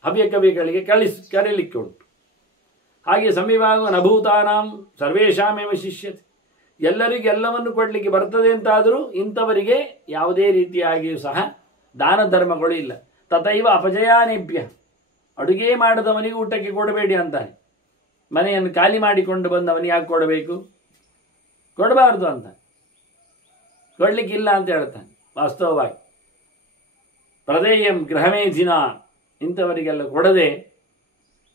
ಹವ್ಯಕವಿಗಳಿಗೆ ಕರೀಲಿಕ್ಕೆ ಉಂಟು. ಹಾಗೆ ಸಮೀವಾಗ ನಭೂತಾನಾಂ ಸರ್ವೇಷಾಮೇವ ಶಿಷ್ಯತೆ, ಎಲ್ಲರಿಗೂ ಎಲ್ಲವನ್ನು ಕೊಡಲಿಕ್ಕೆ ಬರ್ತದೆ ಅಂತಾದರೂ ಇಂಥವರಿಗೆ ಯಾವುದೇ ರೀತಿಯಾಗಿಯೂ ಸಹ ದಾನ ಧರ್ಮಗಳು ಇಲ್ಲ. ತಥೈವ ಅಪಜಯಾನೇಭ್ಯ, ಅಡುಗೆ ಮಾಡದವನಿಗೆ ಊಟಕ್ಕೆ ಕೊಡಬೇಡಿ ಅಂತಾನೆ. ಮನೆಯನ್ನು ಖಾಲಿ ಮಾಡಿಕೊಂಡು ಬಂದವನಿಗೆ ಯಾಕೆ ಕೊಡಬೇಕು? ಕೊಡಬಾರ್ದು ಅಂತ, ಕೊಡ್ಲಿಕ್ಕಿಲ್ಲ ಅಂತ ಹೇಳ್ತಾನೆ. ವಾಸ್ತವವಾಗಿ ಪ್ರದೇಯಂ ಗೃಹಮೇಧಿನ, ಇಂಥವರಿಗೆಲ್ಲ ಕೊಡದೆ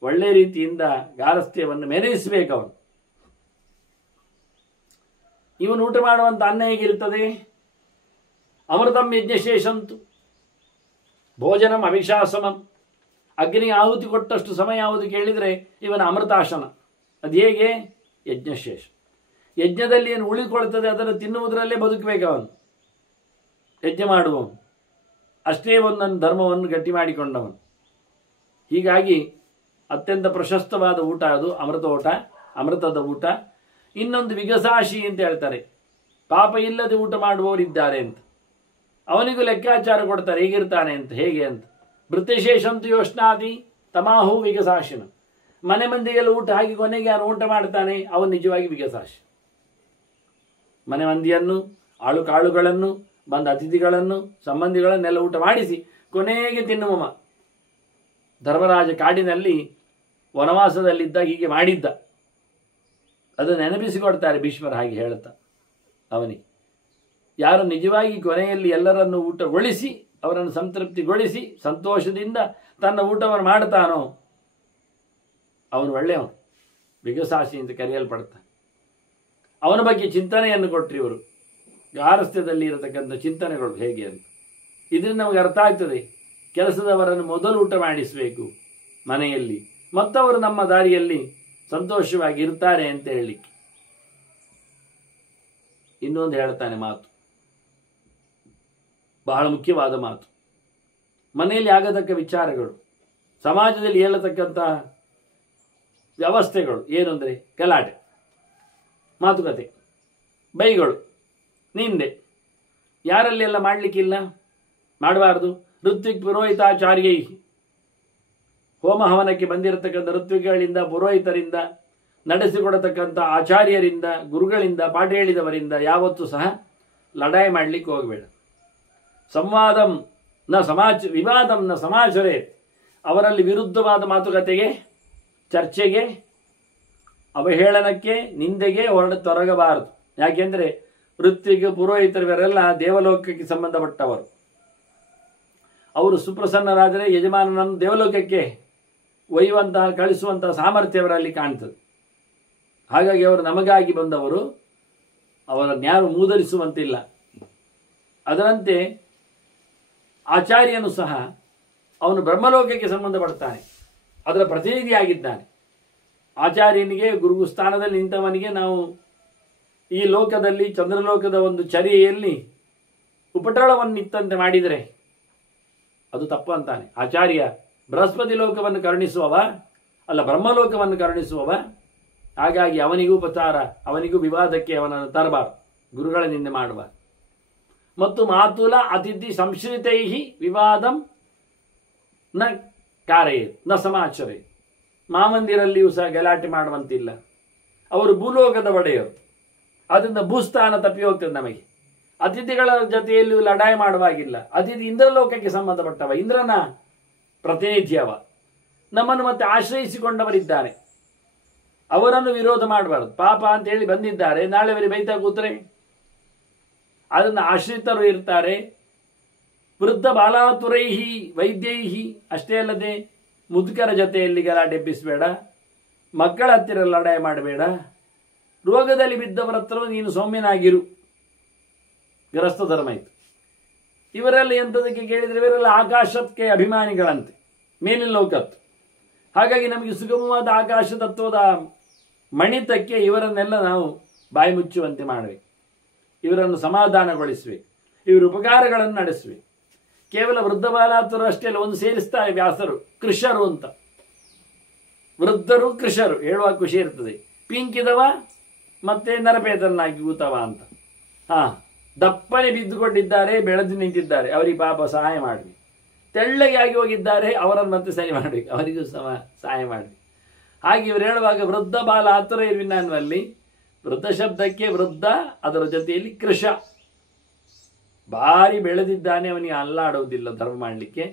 ಒಳ್ಳೆ ರೀತಿಯಿಂದ ಗಾರಸ್ಥ್ಯವನ್ನು ಮೆರೆಯಿಸಬೇಕು ಅವನು. ಇವನು ಊಟ ಮಾಡುವಂಥ ಅನ್ನ ಹೇಗಿರುತ್ತದೆ? ಅಮೃತಂ ಯಜ್ಞಶೇಷಂತು ಭೋಜನಂ ಅವಿಶಾಸನಂ. ಅಗ್ನಿಗೆ ಆಹುತಿ ಕೊಟ್ಟಷ್ಟು ಸಮಯ ಯಾವುದು ಕೇಳಿದರೆ ಇವನ ಅಮೃತಾಶನ. ಅದು ಹೇಗೆ? ಯಜ್ಞಶೇಷ. ಯಜ್ಞದಲ್ಲಿ ಏನು ಉಳಿದುಕೊಳ್ತದೆ ಅದನ್ನು ತಿನ್ನುವುದರಲ್ಲೇ ಬದುಕಬೇಕು ಅವನು, ಯಜ್ಞ ಮಾಡುವವನು. ಅಷ್ಟೇ ಒಂದನ್ನು ಧರ್ಮವನ್ನು ಗಟ್ಟಿ ಮಾಡಿಕೊಂಡವನು. ಹೀಗಾಗಿ ಅತ್ಯಂತ ಪ್ರಶಸ್ತವಾದ ಊಟ ಅದು ಅಮೃತದ ಊಟ. ಇನ್ನೊಂದು ವಿಗಸಾಶಿ ಅಂತ ಹೇಳ್ತಾರೆ, ಪಾಪ ಇಲ್ಲದೆ ಊಟ ಮಾಡುವವರಿದ್ದಾರೆ ಅಂತ. ಅವನಿಗೂ ಲೆಕ್ಕಾಚಾರ ಕೊಡ್ತಾರೆ, ಹೇಗಿರ್ತಾನೆ ಅಂತ, ಹೇಗೆ ಅಂತ. ಭೃತ್ಯಶೇಷಂತು ಯೋಷ್ಣಾದಿ ತಮಾಹು ವಿಗಸಾಶಿನ. ಮನೆ ಮಂದಿಗೆಲ್ಲ ಊಟ ಹಾಕಿ ಕೊನೆಗೆ ಯಾರು ಊಟ ಮಾಡ್ತಾನೆ ಅವನು ನಿಜವಾಗಿ ವಿಗಸಾಶಿ. ಮನೆ ಮಂದಿಯನ್ನು, ಆಳುಕಾಳುಗಳನ್ನು, ಬಂದ ಅತಿಥಿಗಳನ್ನು, ಸಂಬಂಧಿಗಳನ್ನೆಲ್ಲ ಊಟ ಮಾಡಿಸಿ ಕೊನೆಗೆ ತಿನ್ನುವಮ. ಧರ್ಮರಾಜ ಕಾಡಿನಲ್ಲಿ ವನವಾಸದಲ್ಲಿದ್ದಾಗ ಹೀಗೆ ಮಾಡಿದ್ದ. ಅದನ್ನು ನೆನಪಿಸಿಕೊಡ್ತಾರೆ ಭೀಷ್ಮರು ಹಾಗೆ ಹೇಳುತ್ತಾ ಅವನಿಗೆ. ಯಾರು ನಿಜವಾಗಿ ಕೊನೆಯಲ್ಲಿ ಎಲ್ಲರನ್ನು ಊಟಗೊಳಿಸಿ ಅವರನ್ನು ಸಂತೃಪ್ತಿಗೊಳಿಸಿ ಸಂತೋಷದಿಂದ ತನ್ನ ಊಟವನ್ನು ಮಾಡ್ತಾನೋ ಅವನು ಒಳ್ಳೆಯವನು, ವಿಗಸಾಸಿ ಅಂತ ಕರೆಯಲ್ಪಡ್ತಾನೆ. ಅವನ ಬಗ್ಗೆ ಚಿಂತನೆಯನ್ನು ಕೊಟ್ಟರು ಇವರು. ಗಾರಸ್ಥ್ಯದಲ್ಲಿ ಇರತಕ್ಕಂಥ ಚಿಂತನೆಗಳು ಹೇಗೆ ಅಂತ ಇದರಿಂದ ನಮಗೆ ಅರ್ಥ ಆಗ್ತದೆ. ಕೆಲಸದವರನ್ನು ಮೊದಲು ಊಟ ಮಾಡಿಸಬೇಕು ಮನೆಯಲ್ಲಿ, ಮತ್ತವರು ನಮ್ಮ ದಾರಿಯಲ್ಲಿ ಸಂತೋಷವಾಗಿ ಇರ್ತಾರೆ ಅಂತ ಹೇಳಲಿಕ್ಕೆ. ಇನ್ನೊಂದು ಹೇಳ್ತಾನೆ ಮಾತು, ಬಹಳ ಮುಖ್ಯವಾದ ಮಾತು. ಮನೆಯಲ್ಲಿ ಆಗತಕ್ಕ ವಿಚಾರಗಳು, ಸಮಾಜದಲ್ಲಿ ಹೇಳತಕ್ಕಂಥ ವ್ಯವಸ್ಥೆಗಳು ಏನು ಅಂದರೆ ಗಲಾಟೆ, ಮಾತುಕತೆ, ಬೈಗಳು, ನಿಂದೆ ಯಾರಲ್ಲಿ ಎಲ್ಲ ಮಾಡಲಿಕ್ಕಿಲ್ಲ, ಮಾಡಬಾರ್ದು. ಋತ್ವಿಕ್ ಪುರೋಹಿತಾಚಾರ್ಯೈ, ಹೋಮ ಹವನಕ್ಕೆ ಬಂದಿರತಕ್ಕಂಥ ಋತ್ವಿಕಗಳಿಂದ, ಪುರೋಹಿತರಿಂದ, ನಡೆಸಿಕೊಡತಕ್ಕಂಥ ಆಚಾರ್ಯರಿಂದ, ಗುರುಗಳಿಂದ, ಪಾಠ ಹೇಳಿದವರಿಂದ ಯಾವತ್ತೂ ಸಹ ಲಡಾಯಿ ಮಾಡಲಿಕ್ಕೆ ಹೋಗಬೇಡ. ಸಂವಾದಂ ನ ವಿವಾದಂ ನ ಸಮಾಚರೇ, ಅವರಲ್ಲಿ ವಿರುದ್ಧವಾದ ಮಾತುಕತೆಗೆ, ಚರ್ಚೆಗೆ, ಅವಹೇಳನಕ್ಕೆ, ನಿಂದೆಗೆ ತೊರಗಬಾರದು. ಯಾಕೆಂದರೆ ಋತ್ವಿಕ ಪುರೋಹಿತರು ಇವರೆಲ್ಲ ದೇವಲೋಕಕ್ಕೆ ಸಂಬಂಧಪಟ್ಟವರು. ಅವರು ಸುಪ್ರಸನ್ನರಾದರೆ ಯಜಮಾನನನ್ನು ದೇವಲೋಕಕ್ಕೆ ಒಯ್ಯುವಂತಹ ಕಳಿಸುವಂತಹ ಸಾಮರ್ಥ್ಯ ಅವರಲ್ಲಿ ಕಾಣ್ತದೆ. ಹಾಗಾಗಿ ಅವರು ನಮಗಾಗಿ ಬಂದವರು, ಅವರನ್ನು ಯಾರು ಮೂದಲಿಸುವಂತಿಲ್ಲ. ಅದರಂತೆ ಆಚಾರ್ಯನು ಸಹ ಅವನು ಬ್ರಹ್ಮಲೋಕಕ್ಕೆ ಸಂಬಂಧಪಡ್ತಾನೆ, ಅದರ ಪ್ರತಿನಿಧಿಯಾಗಿದ್ದಾನೆ. ಆಚಾರ್ಯನಿಗೆ ಗುರು ಸ್ಥಾನದಲ್ಲಿ ನಿಂತವನಿಗೆ ನಾವು ಈ ಲೋಕದಲ್ಲಿ ಚಂದ್ರಲೋಕದ ಒಂದು ಚರ್ಯೆಯಲ್ಲಿ ಉಪಟಳವನ್ನಿತ್ತಂತೆ ಮಾಡಿದರೆ ಅದು ತಪ್ಪು ಅಂತಾನೆ. ಆಚಾರ್ಯ ಬೃಹಸ್ಪತಿ ಲೋಕವನ್ನು ಕರುಣಿಸುವವ ಅಲ್ಲ, ಬ್ರಹ್ಮಲೋಕವನ್ನು ಕರುಣಿಸುವವ. ಹಾಗಾಗಿ ಅವನಿಗೂ ಉಪಚಾರ, ಅವನಿಗೂ ವಿವಾದಕ್ಕೆ ಅವನನ್ನು ತರಬಾರದು, ಗುರುಗಳ ನಿಂದೆ ಮಾಡಬಾರದು. ಮತ್ತು ಮಾತುಲ ಅತಿಥಿ ಸಂಶ್ರಿತೈ ವಿವಾದಂ ನ ಕಾರ್ಯೇ ನ ಸಮಾಚರೇ, ಮಾಮಂದಿರಲ್ಲಿಯೂ ಸಹ ಗಲಾಟೆ ಮಾಡುವಂತಿಲ್ಲ. ಅವರು ಭೂಲೋಕದ ಒಡೆಯರು, ಅದರಿಂದ ಭೂಸ್ಥಾನ ತಪ್ಪಿ ಹೋಗ್ತದೆ ನಮಗೆ. ಅತಿಥಿಗಳ ಜೊತೆಯಲ್ಲಿಯೂ ಲಡಾಯಿ ಮಾಡುವಾಗಿಲ್ಲ. ಅತಿಥಿ ಇಂದ್ರಲೋಕಕ್ಕೆ ಸಂಬಂಧಪಟ್ಟವ, ಇಂದ್ರನ ಪ್ರತಿನಿಧಿಯವ. ನಮ್ಮನ್ನು ಮತ್ತೆ ಆಶ್ರಯಿಸಿಕೊಂಡವರಿದ್ದಾರೆ, ಅವರನ್ನು ವಿರೋಧ ಮಾಡಬಾರದು. ಪಾಪ ಅಂತ ಹೇಳಿ ಬಂದಿದ್ದಾರೆ, ನಾಳೆ ಅವರಿಗೆ ಬೈತಾ ಕೂತ್ರೆ ಅದನ್ನು ಆಶ್ರಿತರು ಇರ್ತಾರೆ. ವೃದ್ಧ ಬಾಲಾತುರೈಹಿ ವೈದ್ಯೈಹಿ, ಅಷ್ಟೇ ಅಲ್ಲದೆ ಮುದುಕರ ಜೊತೆಯಲ್ಲಿ ಗಲಾಟೆ ಎಬ್ಬಿಸಬೇಡ, ಮಕ್ಕಳ ಹತ್ತಿರ ಲಡಾಯಿ ಮಾಡಬೇಡ, ರೋಗದಲ್ಲಿ ಬಿದ್ದವರ ಹತ್ರ ನೀನು ಸೌಮ್ಯನಾಗಿರು. ಗೃಹಸ್ಥ ಧರ್ಮ ಇತ್ತು. ಇವರೆಲ್ಲ ಎಂಥದಕ್ಕೆ ಕೇಳಿದರೆ ಇವರೆಲ್ಲ ಆಕಾಶಕ್ಕೆ ಅಭಿಮಾನಿಗಳಂತೆ, ಮೇಲಿನ ಲೋಕತ್ತು. ಹಾಗಾಗಿ ನಮಗೆ ಸುಗಮವಾದ ಆಕಾಶ ತತ್ವದ ಮಣಿತಕ್ಕೆ ಇವರನ್ನೆಲ್ಲ ನಾವು ಬಾಯಿ ಮುಚ್ಚುವಂತೆ ಮಾಡಬೇಕು, ಇವರನ್ನು ಸಮಾಧಾನಗೊಳಿಸಬೇಕು, ಇವರ ಉಪಕಾರಗಳನ್ನು ನಡೆಸಬೇಕು. ಕೇವಲ ವೃದ್ಧ ಬಾಲಾತರು ಅಷ್ಟೇ ಅಲ್ಲ, ಒಂದು ಸೇರಿಸ್ತಾರೆ ವ್ಯಾಸರು, ಕೃಷರು ಅಂತ. ವೃದ್ಧರು ಕೃಷರು ಹೇಳುವಾಗ ಖುಷಿ ಇರ್ತದೆ. ಪಿಂಕಿದವ ಮತ್ತೆ ನರಪೇತನಾಗಿ ಕೂತವ ಅಂತ. ದಪ್ಪನೆ ಬಿದ್ದುಕೊಂಡಿದ್ದಾರೆ, ಬೆಳೆದು ನಿಂತಿದ್ದಾರೆ, ಅವರಿಗೆ ಪಾಪ ಸಹಾಯ ಮಾಡಬೇಕು. ತೆಳ್ಳಗೆ ಆಗಿ ಹೋಗಿದ್ದಾರೆ, ಅವರನ್ನು ಮತ್ತೆ ಸರಿ ಮಾಡಬೇಕು, ಅವರಿಗೂ ಸಹಾಯ ಮಾಡಬೇಕು. ಹಾಗೆ ಇವರು ಹೇಳುವಾಗ ವೃದ್ಧ ಬಾಲ ಆತುರ ಇರುವಿನಲ್ಲಿ ವೃದ್ಧ ಶಬ್ದಕ್ಕೆ ವೃದ್ಧ, ಅದರ ಜೊತೆಯಲ್ಲಿ ಕೃಷ, ಭಾರಿ ಬೆಳೆದಿದ್ದಾನೆ, ಅವನಿಗೆ ಅಲ್ಲಾಡುವುದಿಲ್ಲ ಧರ್ಮ ಮಾಡಲಿಕ್ಕೆ,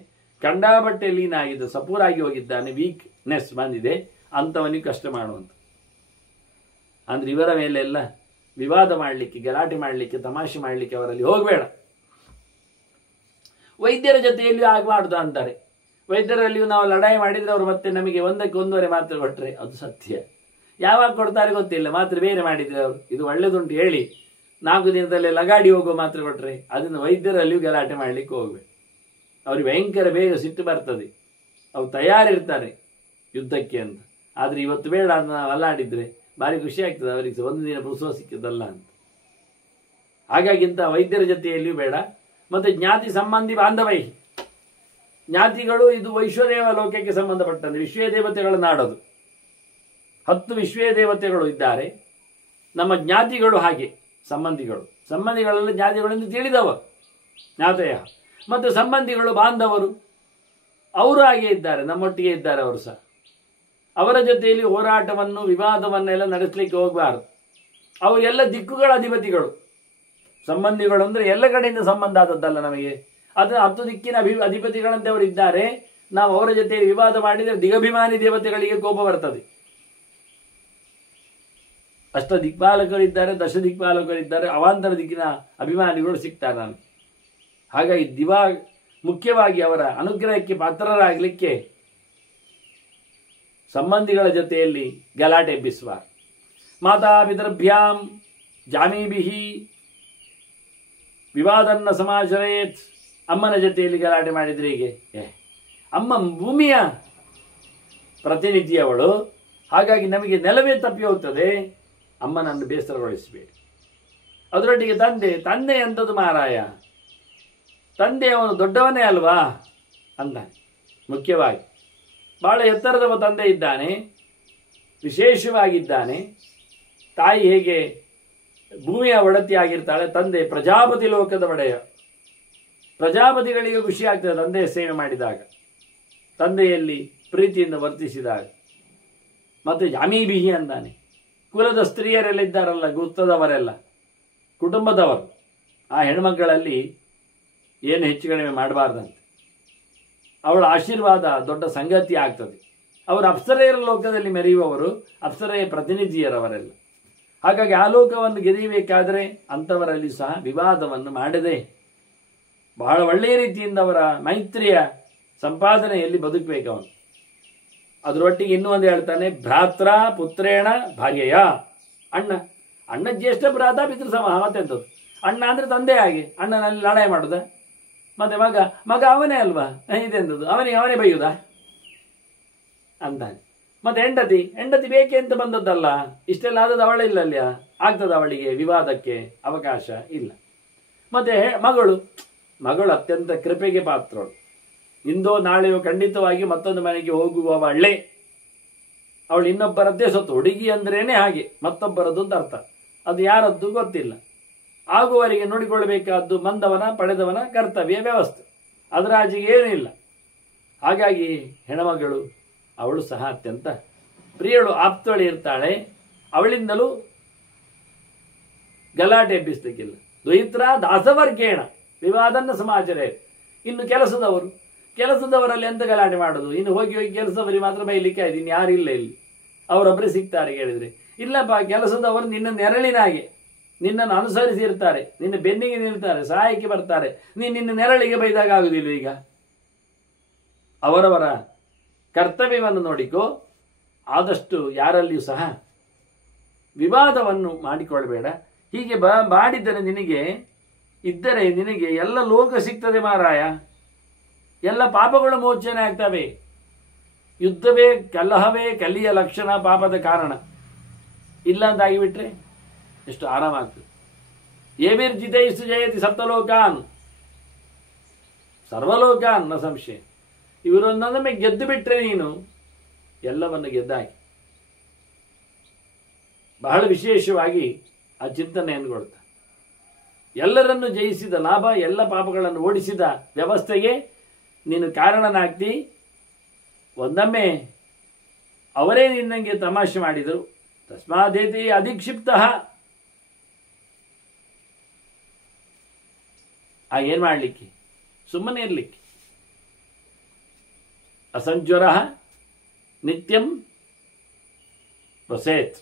ಕಂಡಾಬಟ್ಟೆ ಲೀನಾಗಿದೆ, ಸಪೂರಾಗಿ ಹೋಗಿದ್ದಾನೆ, ವೀಕ್ನೆಸ್ ಬಂದಿದೆ ಅಂಥವನಿಗೆ ಕಷ್ಟ ಮಾಡುವಂಥ. ಅಂದ್ರೆ ಇವರ ಮೇಲೆಲ್ಲ ವಿವಾದ ಮಾಡಲಿಕ್ಕೆ, ಗಲಾಟೆ ಮಾಡಲಿಕ್ಕೆ, ತಮಾಷೆ ಮಾಡಲಿಕ್ಕೆ ಅವರಲ್ಲಿ ಹೋಗಬೇಡ. ವೈದ್ಯರ ಜೊತೆಯಲ್ಲಿಯೂ ಆಗಬಾರ್ದು ಅಂತಾರೆ. ವೈದ್ಯರಲ್ಲಿಯೂ ನಾವು ಲಡಾಯಿ ಮಾಡಿದರೆ ಅವರು ಮತ್ತೆ ನಮಗೆ ಒಂದಕ್ಕೆ ಒಂದೂವರೆ ಮಾತ್ರೆ ಕೊಟ್ಟರೆ ಅದು ಸತ್ಯ. ಯಾವಾಗ ಕೊಡ್ತಾರೆ ಗೊತ್ತಿಲ್ಲ, ಮಾತ್ರೆ ಬೇರೆ ಮಾಡಿದರೆ ಅವರು ಇದು ಒಳ್ಳೆದುಂಟು ಹೇಳಿ 4 ದಿನದಲ್ಲೇ ಲಗಾಡಿ ಹೋಗೋ ಮಾತ್ರೆ ಕೊಟ್ಟರೆ ಅದನ್ನು ವೈದ್ಯರಲ್ಲಿಯೂ ಗಲಾಟೆ ಮಾಡಲಿಕ್ಕೆ ಹೋಗಬೇಕು. ಅವ್ರಿಗೆ ಭಯಂಕರ ಬೇಗ ಸಿಟ್ಟು ಬರ್ತದೆ, ಅವ್ರು ತಯಾರಿರ್ತಾರೆ ಯುದ್ಧಕ್ಕೆ ಅಂತ. ಆದರೆ ಇವತ್ತು ಬೇಡ ಅಂತ ನಾವು ಅಲ್ಲಾಡಿದ್ರೆ ಭಾರಿ ಖುಷಿ ಆಗ್ತದೆ, ಅವರಿಗೆ ಒಂದು ದಿನ ಪುರುಸೋ ಸಿಕ್ಕಿದ್ದಲ್ಲ ಅಂತ. ಹಾಗಾಗಿಂತ ವೈದ್ಯರ ಜೊತೆಯಲ್ಲಿಯೂ ಬೇಡ. ಮತ್ತು ಜ್ಞಾತಿ ಸಂಬಂಧಿ ಬಾಂಧವೈ, ಜ್ಞಾತಿಗಳು ಇದು ವೈಶ್ವದೇವ ಲೋಕಕ್ಕೆ ಸಂಬಂಧಪಟ್ಟಂತೆ ವಿಶ್ವದೇವತೆಗಳನ್ನು ಆಡೋದು. 10 ವಿಶ್ವದೇವತೆಗಳು ಇದ್ದಾರೆ, ನಮ್ಮ ಜ್ಞಾತಿಗಳು ಹಾಗೆ ಸಂಬಂಧಿಗಳೆಲ್ಲ ಜ್ಞಾತಿಗಳೆಂದು ತಿಳಿದವ ಜ್ಞಾತಯ. ಮತ್ತು ಸಂಬಂಧಿಗಳು ಬಾಂಧವರು, ಅವರು ಹಾಗೆ ಇದ್ದಾರೆ, ನಮ್ಮೊಟ್ಟಿಗೆ ಇದ್ದಾರೆ. ಅವರು ಸಹ ಅವರ ಜೊತೆಯಲ್ಲಿ ಹೋರಾಟವನ್ನು ವಿವಾದವನ್ನೆಲ್ಲ ನಡೆಸಲಿಕ್ಕೆ ಹೋಗಬಾರದು. ಅವರೆಲ್ಲ ದಿಕ್ಕುಗಳ ಅಧಿಪತಿಗಳು, ಸಂಬಂಧಿಗಳು ಅಂದರೆ ಎಲ್ಲ ಕಡೆಯಿಂದ ಸಂಬಂಧ ಆದದ್ದಲ್ಲ ನಮಗೆ. ಅದರ 10 ದಿಕ್ಕಿನ ಅಧಿಪತಿಗಳಂತೆ ಅವರು ಇದ್ದಾರೆ. ನಾವು ಅವರ ಜೊತೆ ವಿವಾದ ಮಾಡಿದರೆ ದಿಗಭಿಮಾನಿ ದೇವತೆಗಳಿಗೆ ಕೋಪ ಬರ್ತದೆ. ಅಷ್ಟ ದಿಕ್ಪಾಲಕರಿದ್ದಾರೆ, ದಶ ದಿಕ್ಪಾಲಕರಿದ್ದಾರೆ, ಅವಾಂತರ ದಿಕ್ಕಿನ ಅಭಿಮಾನಿಗಳು ಸಿಗ್ತಾರೆ ನಾನು. ಹಾಗಾಗಿ ಮುಖ್ಯವಾಗಿ ಅವರ ಅನುಗ್ರಹಕ್ಕೆ ಪಾತ್ರರಾಗಲಿಕ್ಕೆ ಸಂಬಂಧಿಗಳ ಜೊತೆಯಲ್ಲಿ ಗಲಾಟೆ ಎಬ್ಬಿಸುವ. ಮಾತಾ ಪಿತೃಭ್ಯಾಂ ಜಾಮೀಭಿಹಿ ವಿವಾದನ್ನ ಸಮಾಚರೇತ್. ಅಮ್ಮನ ಜೊತೆಯಲ್ಲಿ ಗಲಾಟೆ ಮಾಡಿದ್ರೆ ಹೀಗೆ. ಅಮ್ಮ ಭೂಮಿಯ ಪ್ರತಿನಿಧಿಯವಳು, ಹಾಗಾಗಿ ನಮಗೆ ನೆಲವೇ ತಪ್ಪಿ ಹೋಗ್ತದೆ. ಅಮ್ಮನನ್ನು ಬೇಸರಗೊಳಿಸಬೇಡಿ. ಅದರೊಟ್ಟಿಗೆ ತಂದೆ ಎಂಥದ್ದು ಮಾರಾಯ, ತಂದೆ ಅವನು ದೊಡ್ಡವನೇ ಅಲ್ವಾ ಅಂತಾನೆ. ಮುಖ್ಯವಾಗಿ ಬಹಳ ಎತ್ತರದ ತಂದೆ ಇದ್ದಾನೆ, ವಿಶೇಷವಾಗಿದ್ದಾನೆ. ತಾಯಿ ಹೇಗೆ ಭೂಮಿಯ ಒಡತಿ ಆಗಿರ್ತಾಳೆ, ತಂದೆ ಪ್ರಜಾಪತಿ ಲೋಕದ ಒಡೆಯ. ಪ್ರಜಾಪತಿಗಳಿಗೆ ಖುಷಿ ಆಗ್ತದೆ ತಂದೆಯ ಸೇವೆ ಮಾಡಿದಾಗ, ತಂದೆಯಲ್ಲಿ ಪ್ರೀತಿಯಿಂದ ವರ್ತಿಸಿದಾಗ. ಮತ್ತು ಜಾಮೀಬಿಹಿ ಅಂದಾನೆ, ಕುಲದ ಸ್ತ್ರೀಯರೆಲ್ಲ ಇದ್ದಾರಲ್ಲ, ಗುತ್ತದವರೆಲ್ಲ, ಕುಟುಂಬದವರು, ಆ ಹೆಣ್ಮಕ್ಕಳಲ್ಲಿ ಏನು ಹೆಚ್ಚು ಕಡಿಮೆ ಮಾಡಬಾರ್ದಂತೆ. ಅವಳ ಆಶೀರ್ವಾದ ದೊಡ್ಡ ಸಂಗತಿ ಆಗ್ತದೆ. ಅವರು ಅಪ್ಸರೆಯರ ಲೋಕದಲ್ಲಿ ಮೆರೆಯುವವರು, ಅಪ್ಸರೆಯ ಪ್ರತಿನಿಧಿಯರವರೆಲ್ಲ. ಹಾಗಾಗಿ ಆ ಲೋಕವನ್ನು ಗೆದಿಯಬೇಕಾದರೆ ಅಂಥವರಲ್ಲಿ ಸಹ ವಿವಾದವನ್ನು ಮಾಡದೆ ಬಹಳ ಒಳ್ಳೆಯ ರೀತಿಯಿಂದ ಅವರ ಮೈತ್ರಿಯ ಸಂಪಾದನೆಯಲ್ಲಿ ಬದುಕಬೇಕು ಅವನು. ಅದರೊಟ್ಟಿಗೆ ಇನ್ನೂ ಒಂದು ಹೇಳ್ತಾನೆ, ಭ್ರಾತ್ರ ಪುತ್ರೇಣ ಭಾರ್ಯೆಯ. ಅಣ್ಣ ಜ್ಯೇಷ್ಠ ಭ್ರಾತ ಪಿತೃ ಸಮ. ಮತ್ತೆಂಥದ್ದು, ಅಣ್ಣ ಅಂದರೆ ತಂದೆ ಹಾಗೆ, ಅಣ್ಣನಲ್ಲಿ ಲಡಾಯಿ ಮಾಡುದ. ಮತ್ತೆ ಮಗ ಅವನೇ ಅಲ್ವಾ, ಇದೆಂಥದ್ದು, ಅವನೇ ಬೈಯುವುದಾ ಅಂತಾನೆ. ಮತ್ತೆ ಹೆಂಡತಿ ಬೇಕೆ ಅಂತ ಬಂದದ್ದಲ್ಲ, ಇಷ್ಟೆಲ್ಲ ಆದದ್ದು ಅವಳಿಲ್ಲ ಅಲ್ಯ, ಆಗ್ತದ ಅವಳಿಗೆ ವಿವಾದಕ್ಕೆ ಅವಕಾಶ ಇಲ್ಲ. ಮತ್ತೆ ಮಗಳು ಅತ್ಯಂತ ಕೃಪೆಗೆ ಪಾತ್ರಳು. ಇಂದೋ ನಾಳೆಯೋ ಖಂಡಿತವಾಗಿ ಮತ್ತೊಂದು ಮನೆಗೆ ಹೋಗುವವಳೆ. ಅವಳು ಇನ್ನೊಬ್ಬರದ್ದೇ ಸೊತ್ತು. ಹುಡುಗಿ ಅಂದ್ರೇನೆ ಹಾಗೆ, ಮತ್ತೊಬ್ಬರದ್ದು ಅಂತ ಅರ್ಥ. ಅದು ಯಾರದ್ದು ಗೊತ್ತಿಲ್ಲ. ಆಗುವವರಿಗೆ ನೋಡಿಕೊಳ್ಳಬೇಕಾದ್ದು ಮಂದವನ ಪಡೆದವನ ಕರ್ತವ್ಯ ವ್ಯವಸ್ಥೆ, ಅದರ ಆಚೆಗೆ ಏನಿಲ್ಲ. ಹಾಗಾಗಿ ಹೆಣ್ಮಗಳು ಅವಳು ಸಹ ಅತ್ಯಂತ ಪ್ರಿಯಳು, ಆಪ್ತಳಿ ಇರ್ತಾಳೆ. ಅವಳಿಂದಲೂ ಗಲಾಟೆ ಎಬ್ಬಿಸ್ಲಿಕ್ಕಿಲ್ಲ. ದ್ವೈತ್ರ ದಾಸವರ್ಗೇಣ ವಿವಾದನ್ನ ಸಮಾಚಾರ. ಇನ್ನು ಕೆಲಸದವರಲ್ಲಿ ಎಂತ ಗಲಾಟೆ ಮಾಡೋದು? ಇನ್ನು ಹೋಗಿ ಕೆಲಸದವರಿಗೆ ಮಾತ್ರ ಬೈಲಿಕ್ಕೆ ಆಯ್ತು, ಇನ್ನು ಯಾರಿಲ್ಲ ಇಲ್ಲಿ. ಅವರೊಬ್ಬರೇ ಸಿಗ್ತಾರೆ ಕೇಳಿದ್ರೆ. ಇಲ್ಲಪ್ಪ, ಕೆಲಸದವರು ನಿನ್ನ ನೆರಳಿನಾಗೆ ನಿನ್ನನ್ನು ಅನುಸರಿಸಿ ಇರ್ತಾರೆ, ನಿನ್ನ ಬೆನ್ನಿಗೆ ನಿಲ್ತಾರೆ, ಸಹಾಯಕ್ಕೆ ಬರ್ತಾರೆ. ನಿನ್ನ ನೆರಳಿಗೆ ಬೈದಾಗ ಆಗುದಿಲ್ಲ. ಈಗ ಅವರವರ ಕರ್ತವ್ಯವನ್ನು ನೋಡಿಕೋ. ಆದಷ್ಟು ಯಾರಲ್ಲಿಯೂ ಸಹ ವಿವಾದವನ್ನು ಮಾಡಿಕೊಳ್ಬೇಡ. ಹೀಗೆ ಮಾಡಿದ್ದರೆ ನಿನಗೆ ಎಲ್ಲ ಲೋಕ ಸಿಗ್ತದೆ ಮಾರಾಯ. ಎಲ್ಲ ಪಾಪಗಳು ಮೋಚನೆ ಆಗ್ತವೆ. ಯುದ್ಧವೇ ಕಲಹವೇ ಕಲಿಯ ಲಕ್ಷಣ, ಪಾಪದ ಕಾರಣ. ಇಲ್ಲ ಅಂತಾಗಿಬಿಟ್ರೆ ಎಷ್ಟು ಆರಾಮಾಗ್ತದೆ. ಏಬಿರ್ಜಿತೈಸ್ತು ಜಯತಿ ಸಪ್ತಲೋಕಾನ್ ಸರ್ವಲೋಕಾನ್ ನ ಸಂಶಯ. ಇವರೊಂದೊಮ್ಮೆ ಗೆದ್ದು ಬಿಟ್ರೆ ನೀನು ಎಲ್ಲವನ್ನು ಗೆದ್ದಾಗಿ. ಬಹಳ ವಿಶೇಷವಾಗಿ ಆ ಚಿಂತನೆಯನ್ನು ಕೊಡ್ತಾ, ಎಲ್ಲರನ್ನು ಜಯಿಸಿದ ಲಾಭ, ಎಲ್ಲ ಪಾಪಗಳನ್ನು ಓಡಿಸಿದ ವ್ಯವಸ್ಥೆಗೆ ನೀನು ಕಾರಣನಾಗ್ತಿ. ಒಂದೊಮ್ಮೆ ಅವರೇ ನಿನ್ನಂಗೆ ತಮಾಷೆ ಮಾಡಿದರು. ತಸ್ಮಾದೇತಿ ಅಧಿಕ್ಷಿಪ್ತ. ಏನು ಮಾಡಲಿಕ್ಕೆ, ಸುಮ್ಮನೆ ಇರಲಿಕ್ಕೆ. ಅಸಂಜ್ವರ ನಿತ್ಯಂ ವಸೇತ್.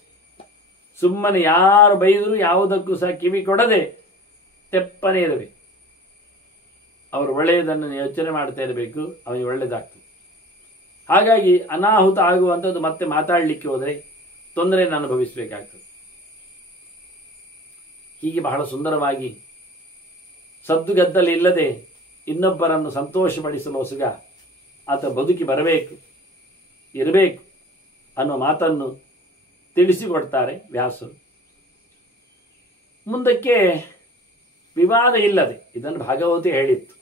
ಸುಮ್ಮನೆ ಯಾರು ಬೈದರೂ ಯಾವುದಕ್ಕೂ ಸಹ ಕಿವಿ ಕೊಡದೆ ತೆಪ್ಪನೇ ಇರಬೇಕು. ಅವರು ಒಳ್ಳೆಯದನ್ನು ಯೋಚನೆ ಮಾಡ್ತಾ ಇರಬೇಕು, ಅವನಿಗೆ ಒಳ್ಳೆಯದಾಗ್ತದೆ. ಹಾಗಾಗಿ ಅನಾಹುತ ಆಗುವಂಥದ್ದು ಮತ್ತೆ ಮಾತಾಡಲಿಕ್ಕೆ ಹೋದರೆ ತೊಂದರೆಯನ್ನು ಅನುಭವಿಸಬೇಕಾಗ್ತದೆ. ಹೀಗೆ ಬಹಳ ಸುಂದರವಾಗಿ ಸದ್ದುಗದ್ದಲೆ ಇಲ್ಲದೆ ಇನ್ನೊಬ್ಬರನ್ನು ಸಂತೋಷಪಡಿಸಲು ಹೊಸಗ ಆತ ಬದುಕಿ ಇರಬೇಕು ಅನ್ನೋ ಮಾತನ್ನು ತಿಳಿಸಿಕೊಡ್ತಾರೆ ವ್ಯಾಸರು. ಮುಂದಕ್ಕೆ ವಿವಾದ ಇಲ್ಲದೆ, ಇದನ್ನು ಭಾಗವತಿ ಹೇಳಿತ್ತು,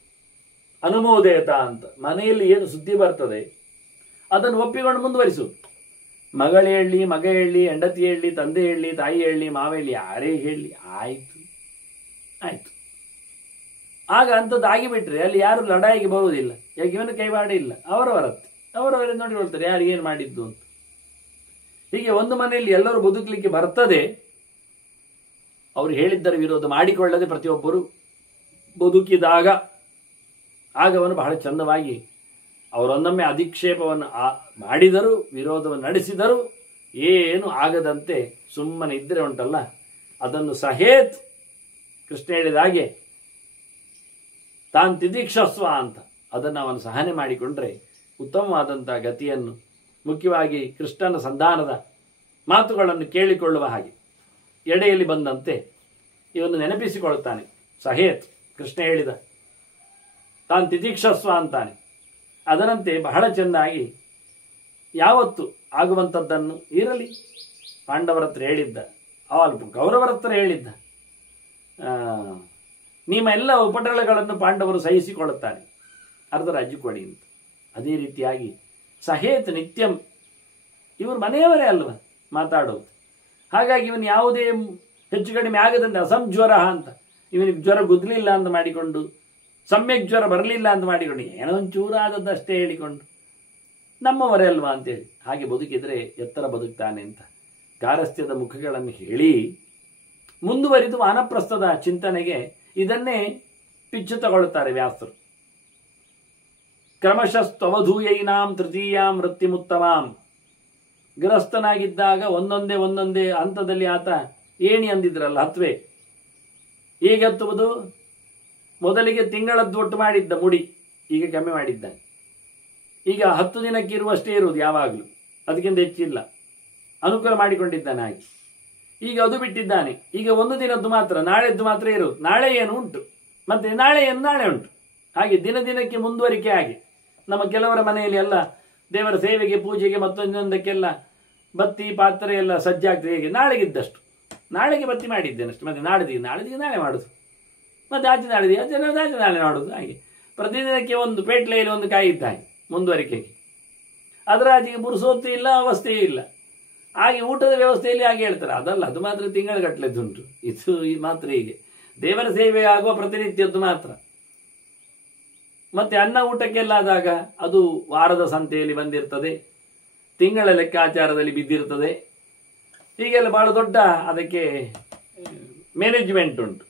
ಅನುಮೋದಯತ ಅಂತ. ಮನೆಯಲ್ಲಿ ಏನು ಸುದ್ದಿ ಬರ್ತದೆ ಅದನ್ನು ಒಪ್ಪಿಕೊಂಡು ಮುಂದುವರಿಸುವುದು. ಮಗಳು ಹೇಳಿ, ಮಗ ಹೇಳಿ, ಹೆಂಡತಿ ಹೇಳಿ, ತಂದೆ ಹೇಳಿ, ತಾಯಿ ಹೇಳಿ, ಮಾವ ಹೇಳಿ, ಯಾರೇ ಹೇಳಿ, ಆಯಿತು. ಆಗ ಅಂಥದ್ದು ಆಗಿಬಿಟ್ರೆ ಅಲ್ಲಿ ಯಾರು ಲಡಾಯಿಗೆ ಬರುವುದಿಲ್ಲ. ಯಾಕೆ ಇವನು ಕೈವಾಡ ಇಲ್ಲ, ಅವರವರೇ ನೋಡಿಕೊಳ್ತಾರೆ ಯಾರು ಏನು ಮಾಡಿದ್ದು ಅಂತ. ಹೀಗೆ ಒಂದು ಮನೆಯಲ್ಲಿ ಎಲ್ಲರೂ ಬದುಕಲಿಕ್ಕೆ ಬರ್ತದೆ. ಅವರು ಹೇಳಿದ್ದರ ವಿರೋಧ ಮಾಡಿಕೊಳ್ಳದೆ ಪ್ರತಿಯೊಬ್ಬರು ಬದುಕಿದಾಗ ಆಗ ಅವನು ಬಹಳ ಚಂದವಾಗಿ ಅವರೊಂದೊಮ್ಮೆ ಅಧಿಕ್ಷೇಪವನ್ನು ಮಾಡಿದರೂ ವಿರೋಧವನ್ನು ನಡೆಸಿದರೂ ಏನು ಆಗದಂತೆ ಸುಮ್ಮನೆ ಇದ್ದರೆ ಉಂಟಲ್ಲ, ಅದನ್ನು ಸಹೇತ್ ಕೃಷ್ಣ ಹೇಳಿದ ಹಾಗೆ ತಾನ್ ತಿದೀಕ್ಷಸ್ವ ಅಂತ ಅದನ್ನು ಅವನು ಸಹನೆ ಮಾಡಿಕೊಂಡ್ರೆ ಉತ್ತಮವಾದಂಥ ಗತಿಯನ್ನು, ಮುಖ್ಯವಾಗಿ ಕೃಷ್ಣನ ಸಂಧಾನದ ಮಾತುಗಳನ್ನು ಕೇಳಿಕೊಳ್ಳುವ ಹಾಗೆ ಎಡೆಯಲ್ಲಿ ಬಂದಂತೆ ಇವನು ನೆನಪಿಸಿಕೊಳ್ಳುತ್ತಾನೆ. ಸಹೇತ್ ಕೃಷ್ಣ ಹೇಳಿದ, ತಾನ್ ತಿದೀಕ್ಷಸ್ವ ಅಂತಾನೆ. ಅದರಂತೆ ಬಹಳ ಚೆಂದಾಗಿ ಯಾವತ್ತು ಆಗುವಂಥದ್ದನ್ನು ಇರಲಿ ಪಾಂಡವರ ಹತ್ರ ಹೇಳಿದ್ದ, ಅಲ್ಪ ಕೌರವರ ಹತ್ರ ಹೇಳಿದ್ದ, ನಿಮ್ಮ ಎಲ್ಲ ಉಪಟಳಗಳನ್ನು ಪಾಂಡವರು ಸಹಿಸಿಕೊಳ್ಳುತ್ತಾರೆ, ಅರ್ಧ ರಾಜ್ಯ ಕೊಡಿ ಅಂತ. ಅದೇ ರೀತಿಯಾಗಿ ಸಹೇತ್ ನಿತ್ಯಂ, ಇವರು ಮನೆಯವರೇ ಅಲ್ವ ಮಾತಾಡೋದು. ಹಾಗಾಗಿ ಇವನು ಯಾವುದೇ ಹೆಚ್ಚು ಕಡಿಮೆ ಆಗದಂತೆ ಅಸಂಜ್ವರ ಅಂತ, ಇವನಿಗೆ ಜ್ವರ ಗುದ್ದಲಿಲ್ಲ ಅಂತ ಮಾಡಿಕೊಂಡು, ಸಮ್ಯಕ್ ಜ್ವರ ಬರಲಿಲ್ಲ ಅಂತ ಮಾಡಿಕೊಂಡು, ಏನೋ ಒಂಚೂರು ಆದದ್ದಷ್ಟೇ ಹೇಳಿಕೊಂಡು ನಮ್ಮವರೇ ಅಲ್ವಾ ಅಂತೇಳಿ ಹಾಗೆ ಬದುಕಿದರೆ ಎತ್ತರ ಬದುಕ್ತಾನೆ ಅಂತ ಗಾರಸ್ಥ್ಯದ ಮುಖಗಳನ್ನು ಹೇಳಿ ಮುಂದುವರಿದು ವಾನಪ್ರಸ್ಥದ ಚಿಂತನೆಗೆ ಇದನ್ನೇ ಪಿಚ್ಚು ತಗೊಳ್ಳುತ್ತಾರೆ ವ್ಯಾಸರು. ಕ್ರಮಶಸ್ತ್ವಧೂಯೈನಾಂ ತೃತೀಯಾಂ ವೃತ್ತಿಮುತ್ತಮಾಂ. ಗೃಹಸ್ಥನಾಗಿದ್ದಾಗ ಒಂದೊಂದೇ ಹಂತದಲ್ಲಿ ಆತ ಏಣಿ ಅಂದಿದ್ರಲ್ಲ, ಹತ್ವೆ. ಹೇಗೆ ಹತ್ತುವುದು? ಮೊದಲಿಗೆ ತಿಂಗಳದ್ದು ಒಟ್ಟು ಮಾಡಿದ್ದ ಮುಡಿ ಈಗ ಕಮ್ಮಿ ಮಾಡಿದ್ದಾನೆ. ಈಗ 10 ದಿನಕ್ಕೆ ಇರುವಷ್ಟೇ ಇರುವುದು ಯಾವಾಗಲೂ, ಅದಕ್ಕಿಂತ ಹೆಚ್ಚಿಲ್ಲ. ಅನುಕೂಲ ಮಾಡಿಕೊಂಡಿದ್ದಾನೆ ಹಾಗೆ. ಈಗ ಅದು ಬಿಟ್ಟಿದ್ದಾನೆ. ಈಗ 1 ದಿನದ್ದು ಮಾತ್ರ, ನಾಳೆದ್ದು ಮಾತ್ರ ಇರುವುದು. ನಾಳೆ ಏನು ಉಂಟು, ಮತ್ತೆ ನಾಳೆ ಏನು ನಾಳೆ ಉಂಟು. ಹಾಗೆ ದಿನಕ್ಕೆ ಮುಂದುವರಿಕೆ. ಹಾಗೆ ನಮ್ಮ ಕೆಲವರ ಮನೆಯಲ್ಲಿ ಎಲ್ಲ ದೇವರ ಸೇವೆಗೆ, ಪೂಜೆಗೆ, ಮತ್ತೊಂದೊಂದಕ್ಕೆಲ್ಲ ಬತ್ತಿ ಪಾತ್ರೆ ಎಲ್ಲ ಸಜ್ಜಾಗ್ತದೆ. ಹೇಗೆ ನಾಳೆಗಿದ್ದಷ್ಟು ನಾಳೆಗೆ ಬತ್ತಿ ಮಾಡಿದ್ದೇನಷ್ಟು, ಮತ್ತೆ ನಾಳೆದಿಗೆ ನಾಳೆ ಮಾಡೋದು, ಮತ್ತೆ ಆಚೆ ನಾಳೆ ಮಾಡೋದು. ಹಾಗೆ ಪ್ರತಿದಿನಕ್ಕೆ ಒಂದು ಪೇಟ್ಲೆಯಲ್ಲಿ ಒಂದು ಕಾಯಿ ಇದ್ದ ಹಾಗೆ ಮುಂದುವರಿಕೆಗೆ. ಅದರ ಆಚೆಗೆ ಪುರುಸೊತ್ತು ಇಲ್ಲ, ಅವಸ್ಥೆಯೇ ಇಲ್ಲ. ಹಾಗೆ ಊಟದ ವ್ಯವಸ್ಥೆಯಲ್ಲಿ ಹಾಗೆ ಹೇಳ್ತಾರೆ. ಅದಲ್ಲ, ಅದು ಮಾತ್ರ ತಿಂಗಳಗಟ್ಟಲೆದುಂಟು. ಇದು ಮಾತ್ರ ಹೀಗೆ ದೇವರ ಸೇವೆ ಆಗುವ ಪ್ರತಿನಿತ್ಯದ್ದು ಮಾತ್ರ. ಮತ್ತೆ ಅನ್ನ ಊಟಕ್ಕೆಲ್ಲ ಆದಾಗ ಅದು ವಾರದ ಸಂತೆಯಲ್ಲಿ ಬಂದಿರ್ತದೆ, ತಿಂಗಳ ಲೆಕ್ಕಾಚಾರದಲ್ಲಿ ಬಿದ್ದಿರ್ತದೆ. ಹೀಗೆಲ್ಲ ಬಹಳ ದೊಡ್ಡ ಅದಕ್ಕೆ ಮ್ಯಾನೇಜ್ಮೆಂಟ್ ಉಂಟು.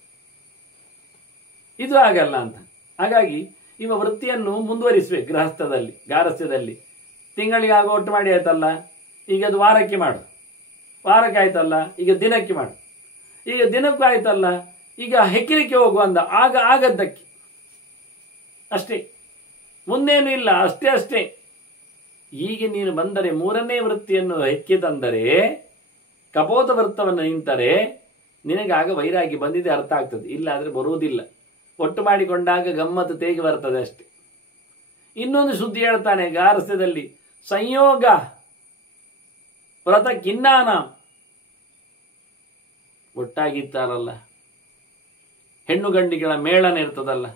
ಇದು ಆಗಲ್ಲ ಅಂತ. ಹಾಗಾಗಿ ಇವ ವೃತ್ತಿಯನ್ನು ಮುಂದುವರಿಸಬೇಕು. ಗೃಹಸ್ಥದಲ್ಲಿ, ಗಾರಸ್ಥ್ಯದಲ್ಲಿ ತಿಂಗಳಿಗೆ ಆಗ ಒಟ್ಟು ಮಾಡಿ ಆಯ್ತಲ್ಲ, ಈಗ ಅದು ವಾರಕ್ಕೆ ಮಾಡು, ವಾರಕ್ಕೆ ಆಯ್ತಲ್ಲ, ಈಗ ದಿನಕ್ಕೆ ಮಾಡು, ಈಗ ದಿನಕ್ಕೂ ಆಯ್ತಲ್ಲ, ಈಗ ಹೆಕ್ಕಿಲಿಕ್ಕೆ ಹೋಗುವಂದ ಆಗದ್ದಕ್ಕೆ ಅಷ್ಟೇ, ಮುಂದೇನು ಇಲ್ಲ, ಅಷ್ಟೇ. ಹೀಗೆ ನೀನು ಬಂದರೆ 3ನೇ ವೃತ್ತಿಯನ್ನು ಹೆಕ್ಕಿ ತಂದರೆ, ಕಪೋತ ವೃತ್ತವನ್ನು ನಿಂತರೆ ನಿನಗಾಗ ವೈರಾಗ್ಯ ಬಂದಿದೆ ಅರ್ಥ ಆಗ್ತದೆ. ಇಲ್ಲ ಆದರೆ ಬರುವುದಿಲ್ಲ. ಒಟ್ಟು ಮಾಡಿಕೊಂಡಾಗ ಗಮ್ಮತ್ತು ತೇಗಿ ಬರ್ತದೆ ಅಷ್ಟೆ. ಇನ್ನೊಂದು ಸುದ್ದಿ ಹೇಳ್ತಾನೆ ಗಾರಸ್ಥ್ಯದಲ್ಲಿ, ಸಂಯೋಗ ವ್ರತ ಕಿನ್ನಾನ. ಒಟ್ಟಾಗಿತ್ತಾರಲ್ಲ, ಹೆಣ್ಣು ಗಂಡಿಗಳ ಮೇಳನ ಇರ್ತದಲ್ಲ,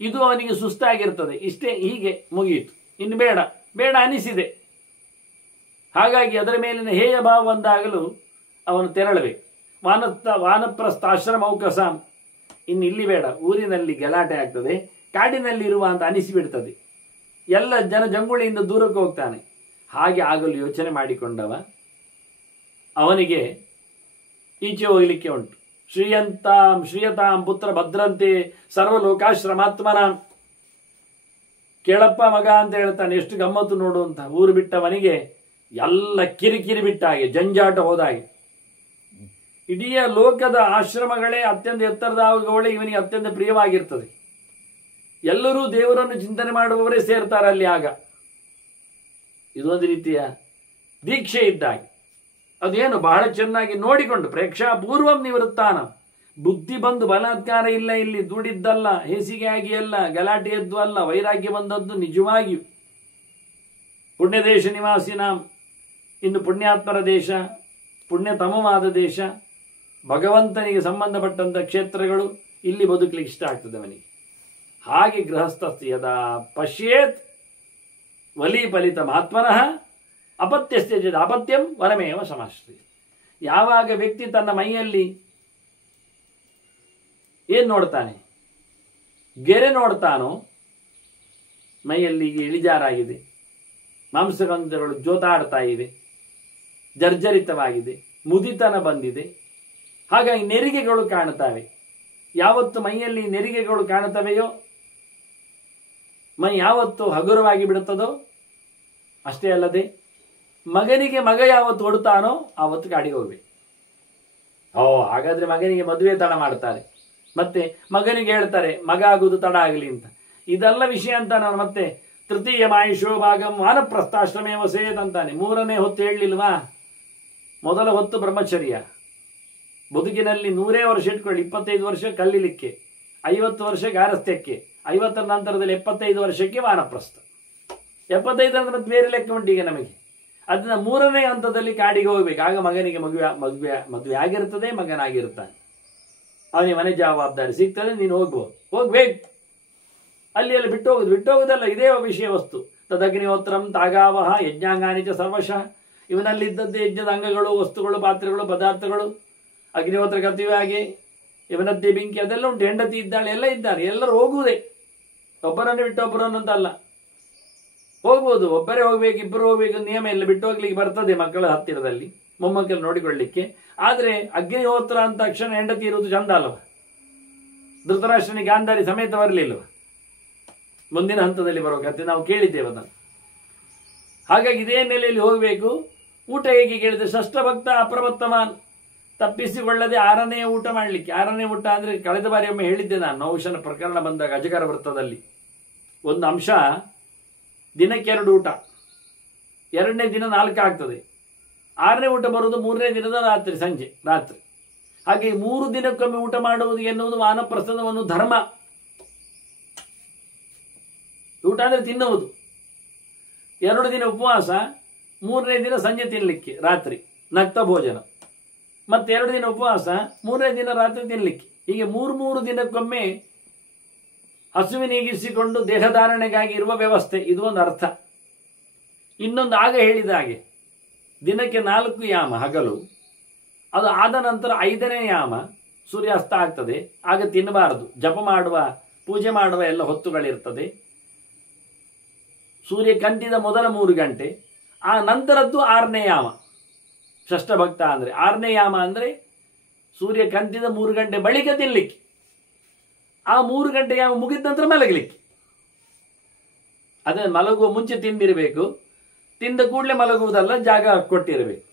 ಇದು ಅವನಿಗೆ ಸುಸ್ತಾಗಿರ್ತದೆ. ಇಷ್ಟೇ, ಹೀಗೆ ಮುಗಿಯಿತು, ಇನ್ನು ಬೇಡ ಅನಿಸಿದೆ. ಹಾಗಾಗಿ ಅದರ ಮೇಲಿನ ಹೇಯ ಭಾವ ಬಂದಾಗಲೂ ಅವನು ತೆರಳಬೇಕು. ವಾನಪ್ರಸ್ಥ ಆಶ್ರಮೌಕಸಾಂ. ಇನ್ನು ಇಲ್ಲಿ ಬೇಡ, ಊರಿನಲ್ಲಿ ಗಲಾಟೆ ಆಗ್ತದೆ, ಕಾಡಿನಲ್ಲಿ ಇರುವ ಅಂತ ಅನಿಸಿಬಿಡ್ತದೆ, ಎಲ್ಲ ಜಂಗುಳಿಯಿಂದ ದೂರಕ್ಕೆ ಹೋಗ್ತಾನೆ. ಹಾಗೆ ಆಗಲು ಯೋಚನೆ ಮಾಡಿಕೊಂಡವ ಅವನಿಗೆ ಈಚೆ ಹೋಗಲಿಕ್ಕೆ ಉಂಟು. ಶ್ರೀಯತಾಂ ಪುತ್ರ ಭದ್ರಂತೆ ಸರ್ವಲೋಕಾಶ್ರಮಾತ್ಮನ. ಕೇಳಪ್ಪ ಮಗ ಅಂತ ಹೇಳ್ತಾನೆ. ಎಷ್ಟು ಗಮ್ಮತ್ತು ನೋಡು ಅಂತ. ಊರು ಬಿಟ್ಟವನಿಗೆ ಎಲ್ಲ ಕಿರಿಕಿರಿ ಬಿಟ್ಟ ಹಾಗೆ, ಜಂಜಾಟ ಹೋದ ಹಾಗೆ. ಇಡೀ ಲೋಕದ ಆಶ್ರಮಗಳೇ ಅತ್ಯಂತ ಎತ್ತರದವುಗಳೇ ಇವನಿಗೆ ಅತ್ಯಂತ ಪ್ರಿಯವಾಗಿರ್ತದೆ. ಎಲ್ಲರೂ ದೇವರನ್ನು ಚಿಂತನೆ ಮಾಡುವವರೇ ಸೇರ್ತಾರೆ ಅಲ್ಲಿ. ಆಗ ಇದೊಂದು ರೀತಿಯ ದೀಕ್ಷೆ ಇದ್ದಾಗೆ. ಅದೇನು ಬಹಳ ಚೆನ್ನಾಗಿ ನೋಡಿಕೊಂಡು ಪ್ರೇಕ್ಷಾಪೂರ್ವಂ ನಿವೃತ್ತಾನ. ಬುದ್ಧಿ ಬಂದು ಬಲಾತ್ಕಾರ ಇಲ್ಲ, ಇಲ್ಲಿ ದುಡಿದ್ದಲ್ಲ, ಹೇಸಿಗೆ ಆಗಿ ಅಲ್ಲ, ಗಲಾಟೆಯದ್ದು ಅಲ್ಲ, ವೈರಾಗ್ಯ ಬಂದದ್ದು ನಿಜವಾಗಿಯೂ. ಪುಣ್ಯದೇಶ ನಿವಾಸಿನಾಂ. ಇನ್ನು ಪುಣ್ಯಾತ್ಮರ ದೇಶ, ಪುಣ್ಯತಮವಾದ ದೇಶ, ಭಗವಂತನಿಗೆ ಸಂಬಂಧಪಟ್ಟಂಥ ಕ್ಷೇತ್ರಗಳು, ಇಲ್ಲಿ ಬದುಕಲಿಕ್ಕೆ ಇಷ್ಟ ಆಗ್ತದೆ ಅವನಿಗೆ. ಹಾಗೆ ಗೃಹಸ್ಥ ಯದಾ ಪಶ್ಯೇತ್ ವಲಿ ಫಲಿತ ಆತ್ಮನಃ ಅಪತ್ಯಸ್ಯ ಅಪತ್ಯಂ ವರಮೇವ ಸಮಾಶ್ರಯ. ಯಾವಾಗ ವ್ಯಕ್ತಿ ತನ್ನ ಮೈಯಲ್ಲಿ ಏನು ನೋಡ್ತಾನೆ, ಗೆರೆ ನೋಡ್ತಾನೋ, ಮೈಯಲ್ಲಿ ಇಳಿಜಾರಾಗಿದೆ, ಮಾಂಸಗಂಧಗಳು ಜೋತಾಡ್ತಾ ಇವೆ, ಜರ್ಜರಿತವಾಗಿದೆ, ಮುದಿತನ ಬಂದಿದೆ, ಹಾಗಾಗಿ ನೆರಿಗೆಗಳು ಕಾಣುತ್ತವೆ. ಯಾವತ್ತು ಮೈಯಲ್ಲಿ ನೆರಿಗೆಗಳು ಕಾಣುತ್ತವೆಯೋ, ಮೈ ಯಾವತ್ತು ಹಗುರವಾಗಿ ಬಿಡುತ್ತದೋ, ಅಷ್ಟೇ ಅಲ್ಲದೆ ಮಗನಿಗೆ ಮಗ ಯಾವತ್ತು ಹೊಡುತ್ತಾನೋ ಆವತ್ತು ಗಾಡಿಗೆ ಹೋಗ್ಬೇಕು. ಹಾಗಾದ್ರೆ ಮಗನಿಗೆ ಮದುವೆ ತಡ ಮಾಡ್ತಾರೆ, ಮತ್ತೆ ಮಗನಿಗೆ ಹೇಳ್ತಾರೆ ಮಗ ಆಗುವುದು ತಡ ಆಗಲಿ ಅಂತ. ಇದೆಲ್ಲ ವಿಷಯ ಅಂತ ನಾನು ಮತ್ತೆ ತೃತೀಯ ಮಾಯುಷೋ ಭಾಗಂ ವಾನಪ್ರಸ್ಥಾಶ್ರಮೇ ವಸೇತ್ ಅಂತಾನೆ. ಮೂರನೇ ಹೊತ್ತು ಹೇಳಲಿಲ್ವಾ? ಮೊದಲ ಹೊತ್ತು ಬ್ರಹ್ಮಚರ್ಯ. ಬದುಕಿನಲ್ಲಿ 100 ವರ್ಷ ಇಟ್ಕೊಳ್ಳಿ, 25 ವರ್ಷ ಕಲ್ಲಿಲಿಕ್ಕೆ, 50 ವರ್ಷ ಗಾರಸ್ಥ್ಯಕ್ಕೆ, 50ರ ನಂತರದಲ್ಲಿ 75 ವರ್ಷಕ್ಕೆ ವಾನಪ್ರಸ್ಥ. 75 ಅಂದ್ರೆ ಮತ್ತೆ ಬೇರೆ ಲೆಕ್ಕ ಉಂಟೀಗ ನಮಗೆ. ಅದನ್ನ 3ನೇ ಹಂತದಲ್ಲಿ ಕಾಡಿಗೆ ಹೋಗ್ಬೇಕು. ಆಗ ಮಗನಿಗೆ ಮದುವೆ ಆಗಿರ್ತದೆ, ಮಗನಾಗಿರ್ತಾನೆ, ಅವನಿಗೆ ಮನೆ ಜವಾಬ್ದಾರಿ ಸಿಗ್ತದೆ, ನೀನು ಹೋಗ್ಬೇಕು. ಅಲ್ಲಿ ಬಿಟ್ಟು ಹೋಗುದಲ್ಲ, ಇದೇ ವಿಷಯ ವಸ್ತು. ತದಗ್ನಿಹೋತ್ರಂ ತಾಗಾವಹ ಯಜ್ಞಾಂಗಾನಿಚ ಸರ್ವಶಃ. ಇವನಲ್ಲಿದ್ದದ್ದೇ ಯಜ್ಞದ ಅಂಗಗಳು, ವಸ್ತುಗಳು, ಪಾತ್ರೆಗಳು, ಪದಾರ್ಥಗಳು. ಅಗ್ನಿಹೋತ್ರ ಕರ್ತವ್ಯವಾಗಿ ಇವನದ್ದೇ ಬೆಂಕಿ ಅದೆಲ್ಲ ಉಂಟು. ಹೆಂಡತಿ ಇದ್ದಾಳೆ, ಎಲ್ಲ ಇದ್ದಾರೆ, ಎಲ್ಲರೂ ಹೋಗುವುದೇ. ಒಬ್ಬರನ್ನು ಬಿಟ್ಟು ಒಬ್ಬರನ್ನು ಅಂತ ಅಲ್ಲ, ಹೋಗ್ಬೋದು. ಒಬ್ಬರೇ ಹೋಗ್ಬೇಕು, ಇಬ್ಬರು ಹೋಗ್ಬೇಕು ನಿಯಮ ಇಲ್ಲ. ಬಿಟ್ಟು ಹೋಗ್ಲಿಕ್ಕೆ ಬರ್ತದೆ ಮಕ್ಕಳ ಹತ್ತಿರದಲ್ಲಿ, ಮೊಮ್ಮಕ್ಕಳು ನೋಡಿಕೊಳ್ಳಿಕ್ಕೆ. ಆದ್ರೆ ಅಗ್ನಿಹೋತ್ರ ಅಂತ ತಕ್ಷಣ ಹೆಂಡತಿ ಇರುವುದು ಚಂದ ಅಲ್ವ? ಧೃತರಾಷ್ಟ್ರನಿಗೆ ಗಾಂಧಾರಿ ಸಮೇತ ಬರಲಿಲ್ವ? ಮುಂದಿನ ಹಂತದಲ್ಲಿ ಬರುವ ಕಥೆ ನಾವು ಕೇಳಿದ್ದೇವೆ ಅದನ್ನು. ಹಾಗಾಗಿ ಇದೇ ನೆಲೆಯಲ್ಲಿ ಹೋಗಬೇಕು. ಊಟ ಹೇಗೆ ಕೇಳಿದ್ರೆ ಷಷ್ಠಭಕ್ತ ಅಪ್ರಮತ್ತಮಾನ್, ತಪ್ಪಿಸಿಕೊಳ್ಳದೆ 6ನೇ ಊಟ ಮಾಡಲಿಕ್ಕೆ. 6ನೇ ಊಟ ಅಂದ್ರೆ ಕಳೆದ ಬಾರಿ ಒಮ್ಮೆ ಹೇಳಿದ್ದೆ ನಾನು, ನೌಶನ ಪ್ರಕರಣ ಬಂದಾಗ ಅಜಗರ ವೃತ್ತದಲ್ಲಿ ಒಂದು ಅಂಶ. ದಿನಕ್ಕೆ 2 ಊಟ, 2ನೇ ದಿನ 4 ಆಗ್ತದೆ. 6ನೇ ಊಟ ಬರುವುದು 3ನೇ ದಿನದ ಸಂಜೆ ರಾತ್ರಿ. ಹಾಗೆ 3 ದಿನಕ್ಕೊಮ್ಮೆ ಊಟ ಮಾಡುವುದು ಎನ್ನುವುದು ವಾನಪ್ರಸ್ಥದ ಒಂದು ಧರ್ಮ. ಊಟ ಅಂದ್ರೆ ತಿನ್ನುವುದು. 2 ದಿನ ಉಪವಾಸ, 3ನೇ ದಿನ ಸಂಜೆ ತಿನ್ಲಿಕ್ಕೆ ರಾತ್ರಿ ನಕ್ತ ಭೋಜನ, ಮತ್ತೆ 2 ದಿನ ಉಪವಾಸ, 3ನೇ ದಿನ ರಾತ್ರಿ ತಿನ್ಲಿಕ್ಕೆ. ಹೀಗೆ 3 ದಿನಕ್ಕೊಮ್ಮೆ ಹಸುವಿನೀಗಿಸಿಕೊಂಡು ದೇಹಧಾರಣೆಗಾಗಿ ಇರುವ ವ್ಯವಸ್ಥೆ. ಇದು ಒಂದು ಅರ್ಥ. ಇನ್ನೊಂದು ಆಗ ಹೇಳಿದ ಹಾಗೆ ದಿನಕ್ಕೆ 4 ಯಾಮ ಹಗಲು, ಅದು ಆದ ನಂತರ 5ನೇ ಯಾಮ ಸೂರ್ಯಾಸ್ತ ಆಗ್ತದೆ, ಆಗ ತಿನ್ನಬಾರದು. ಜಪ ಮಾಡುವ, ಪೂಜೆ ಮಾಡುವ ಎಲ್ಲ ಹೊತ್ತುಗಳಿರ್ತದೆ. ಸೂರ್ಯ ಕಂತಿದ ಮೊದಲ 3 ಗಂಟೆ, ಆ ನಂತರದ್ದು 6ನೇ ಯಾಮ. ಷಷ್ಠಭಕ್ತ ಅಂದ್ರೆ 6ನೇ ಯಾಮ ಅಂದ್ರೆ ಸೂರ್ಯ ಕಂತಿದ 3 ಗಂಟೆ ಬಳಿಕ ತಿನ್ಲಿಕ್ಕೆ. ಆ 3 ಗಂಟೆ ಯಾಮ ಮುಗಿದ ನಂತರ ಮಲಗಲಿಕ್ಕೆ. ಅದೇ ಮಲಗುವ ಮುಂಚೆ ತಿಂದಿರಬೇಕು, ತಿಂದ ಕೂಡಲೇ ಮಲಗುವುದಲ್ಲ, ಜಾಗ ಕೊಟ್ಟಿರಬೇಕು.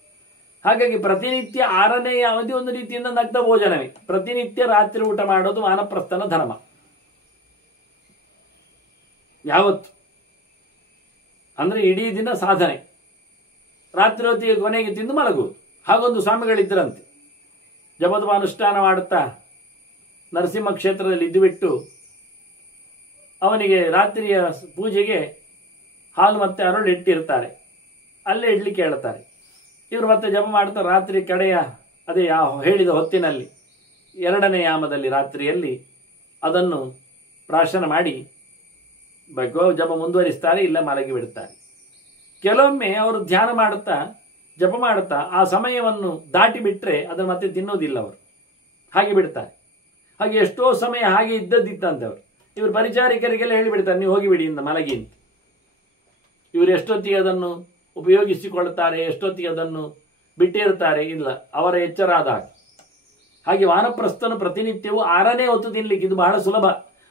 ಹಾಗಾಗಿ ಪ್ರತಿನಿತ್ಯ 6ನೇ ಯಾವಧಿ ಒಂದು ರೀತಿಯಿಂದ ನಗ್ನ ಭೋಜನವೇ. ಪ್ರತಿನಿತ್ಯ ರಾತ್ರಿ ಊಟ ಮಾಡೋದು ವಾನಪ್ರಸ್ಥನ ಧರ್ಮ. ಯಾವತ್ತು ಅಂದ್ರೆ ಇಡೀ ದಿನ ಸಾಧನೆ, ರಾತ್ರಿ ಹೊತ್ತಿಗೆ ಕೊನೆಗೆ ತಿಂದು ಮಲಗುವುದು. ಹಾಗೊಂದು ಸ್ವಾಮಿಗಳಿದ್ದರಂತೆ, ಜಪದ ಅನುಷ್ಠಾನ ಮಾಡುತ್ತಾ ನರಸಿಂಹ ಕ್ಷೇತ್ರದಲ್ಲಿ ಇದ್ದುಬಿಟ್ಟು ಅವನಿಗೆ ರಾತ್ರಿಯ ಪೂಜೆಗೆ ಹಾಲು ಮತ್ತೆ ಅರಳು ಇಟ್ಟಿರ್ತಾರೆ, ಅಲ್ಲೇ ಇಡ್ಲಿಕ್ಕೆ ಹೇಳ್ತಾರೆ. ಇವರು ಮತ್ತೆ ಜಪ ಮಾಡ್ತಾ ರಾತ್ರಿ ಕಡೆಯ ಅದೇ ಹೇಳಿದ ಹೊತ್ತಿನಲ್ಲಿ 2ನೇ ಯಾಮದಲ್ಲಿ ರಾತ್ರಿಯಲ್ಲಿ ಅದನ್ನು ಪ್ರಾಶನ ಮಾಡಿ ಜಪ ಮುಂದುವರಿಸ್ತಾರೆ, ಇಲ್ಲ ಮಲಗಿ ಬಿಡುತ್ತಾರೆ. ಕೆಲವೊಮ್ಮೆ ಅವರು ಧ್ಯಾನ ಮಾಡುತ್ತಾ ಜಪ ಮಾಡುತ್ತಾ ಆ ಸಮಯವನ್ನು ದಾಟಿ ಬಿಟ್ರೆ ಅದನ್ನು ಮತ್ತೆ ತಿನ್ನೋದಿಲ್ಲ, ಅವರು ಹಾಗೆ ಬಿಡ್ತಾರೆ. ಹಾಗೆ ಎಷ್ಟೋ ಸಮಯ ಹಾಗೆ ಇದ್ದದ್ದಿತ್ತಂತೆ ಅವರು. ಇವರು ಪರಿಚಾರಿಕರಿಗೆಲ್ಲ ಹೇಳಿಬಿಡ್ತಾರೆ, ನೀವು ಹೋಗಿಬಿಡಿ ಇಂದ ಮಲಗಿ ಅಂತ. ಇವರು ಎಷ್ಟೊತ್ತಿಗೆ ಅದನ್ನು ಉಪಯೋಗಿಸಿಕೊಳ್ಳುತ್ತಾರೆ, ಎಷ್ಟೊತ್ತಿಗೆ ಅದನ್ನು ಬಿಟ್ಟಿರುತ್ತಾರೆ, ಇಲ್ಲ, ಅವರ ಎಚ್ಚರ ಆದಾಗ. ಹಾಗೆ ವಾನಪ್ರಸ್ಥನು ಪ್ರತಿನಿತ್ಯವೂ 6ನೇ ಹೊತ್ತು ತಿನ್ಲಿಕ್ಕೆ ಇದು ಬಹಳ ಸುಲಭ.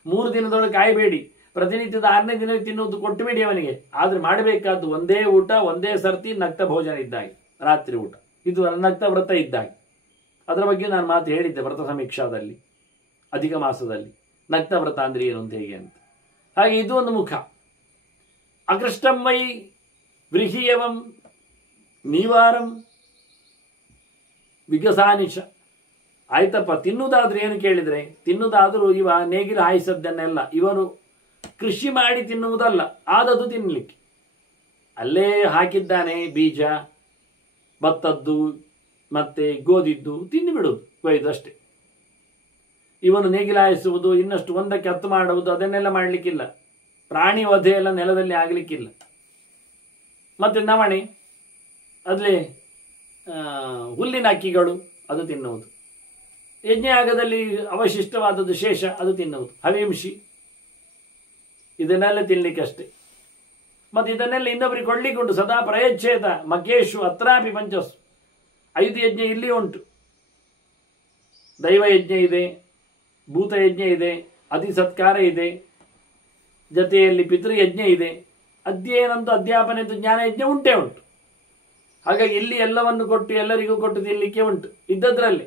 3 ದಿನದೊಳಗೆ ಕಾಯಬೇಡಿ, ಪ್ರತಿನಿತ್ಯದ 6ನೇ ದಿನ ತಿನ್ನುವುದು ಕೊಟ್ಟುಬಿಡಿ ಅವನಿಗೆ. ಆದ್ರೆ ಮಾಡಬೇಕಾದ್ದು ಒಂದೇ ಊಟ, ಒಂದೇ ಸರ್ತಿ ನಕ್ತ ಭೋಜನ ಇದ್ದಾಗೆ, ರಾತ್ರಿ ಊಟ. ಇದು ನಕ್ತ ವ್ರತ ಇದ್ದಾಗೆ. ಅದರ ಬಗ್ಗೆ ನಾನು ಮಾತು ಹೇಳಿದ್ದೆ ವ್ರತ ಸಮೀಕ್ಷಾದಲ್ಲಿ, ಅಧಿಕ ಮಾಸದಲ್ಲಿ. ನಕ್ತ ವ್ರತ ಅಂದ್ರೆ ಏನು ಅಂತ ಹೇಗೆ ಅಂತ. ಹಾಗೆ ಇದು ಒಂದು ಮುಖ. ಅಕೃಷ್ಟಂ ವೈ ವ್ರೀಹಿಯವಂ ನೀವಾರಂ ವಿಗಸಾನಿಶ. ಆಯ್ತಪ್ಪ, ತಿನ್ನುವುದಾದ್ರೂ ಏನು ಕೇಳಿದ್ರೆ, ತಿನ್ನುವುದಾದ್ರೂ ಇವ ನೇಗಿಲು ಹಾಯಿಸದ್ದನ್ನೆಲ್ಲ ಇವನು ಕೃಷಿ ಮಾಡಿ ತಿನ್ನುವುದಲ್ಲ, ಆದದ್ದು ತಿನ್ನಲಿಕ್ಕೆ. ಅಲ್ಲೇ ಹಾಕಿದ್ದಾನೆ ಬೀಜ, ಭತ್ತದ್ದು ಮತ್ತೆ ಗೋಧಿದ್ದು, ತಿಂದುಬಿಡುವುದು ಕೊಯ್ದು ಅಷ್ಟೇ. ಇವನು ನೇಗಿಲಾಯಿಸುವುದು, ಇನ್ನಷ್ಟು ಒಂದಕ್ಕೆ 10 ಮಾಡುವುದು, ಅದನ್ನೆಲ್ಲ ಮಾಡಲಿಕ್ಕಿಲ್ಲ. ಪ್ರಾಣಿ ವಧೆ ಎಲ್ಲ ನೆಲದಲ್ಲಿ ಆಗಲಿಕ್ಕಿಲ್ಲ. ಮತ್ತೆ ನವಣೆ, ಅದ್ಲೇ ಹುಲ್ಲಿನ ಅಕ್ಕಿಗಳು, ಅದು ತಿನ್ನುವುದು. ಯಜ್ಞಯಾಗದಲ್ಲಿ ಅವಶಿಷ್ಟವಾದದ್ದು ಶೇಷ, ಅದು ತಿನ್ನುವುದು. ಹವಿಂಶಿ, ಇದನ್ನೆಲ್ಲ ತಿನ್ಲಿಕ್ಕೆ ಅಷ್ಟೇ. ಮತ್ತೆ ಇದನ್ನೆಲ್ಲ ಇನ್ನೊಬ್ಬರಿಗೆ ಕೊಡ್ಲಿಕ್ಕೆ ಉಂಟು. ಸದಾ ಪ್ರಯಚ್ಛೇದ ಮಗ್ಗೇಶು ಅತ್ರಾಪಿ ಪಂಚಸ್ಸು. 5 ಯಜ್ಞ ಇಲ್ಲಿ ಉಂಟು. ದೈವಯಜ್ಞ ಇದೆ, ಭೂತಯಜ್ಞ ಇದೆ, ಅತಿ ಸತ್ಕಾರ ಇದೆ, ಜೊತೆಯಲ್ಲಿ ಪಿತೃಯಜ್ಞ ಇದೆ, ಅಧ್ಯಯನಂತೂ ಅಧ್ಯಾಪನೆಂದು ಜ್ಞಾನಯಜ್ಞ ಉಂಟೇ ಉಂಟು. ಹಾಗಾಗಿ ಇಲ್ಲಿ ಎಲ್ಲವನ್ನು ಕೊಟ್ಟು ಎಲ್ಲರಿಗೂ ಕೊಟ್ಟು ತಿನ್ನಲಿಕ್ಕೆ ಉಂಟು ಇದ್ದದ್ರಲ್ಲಿ.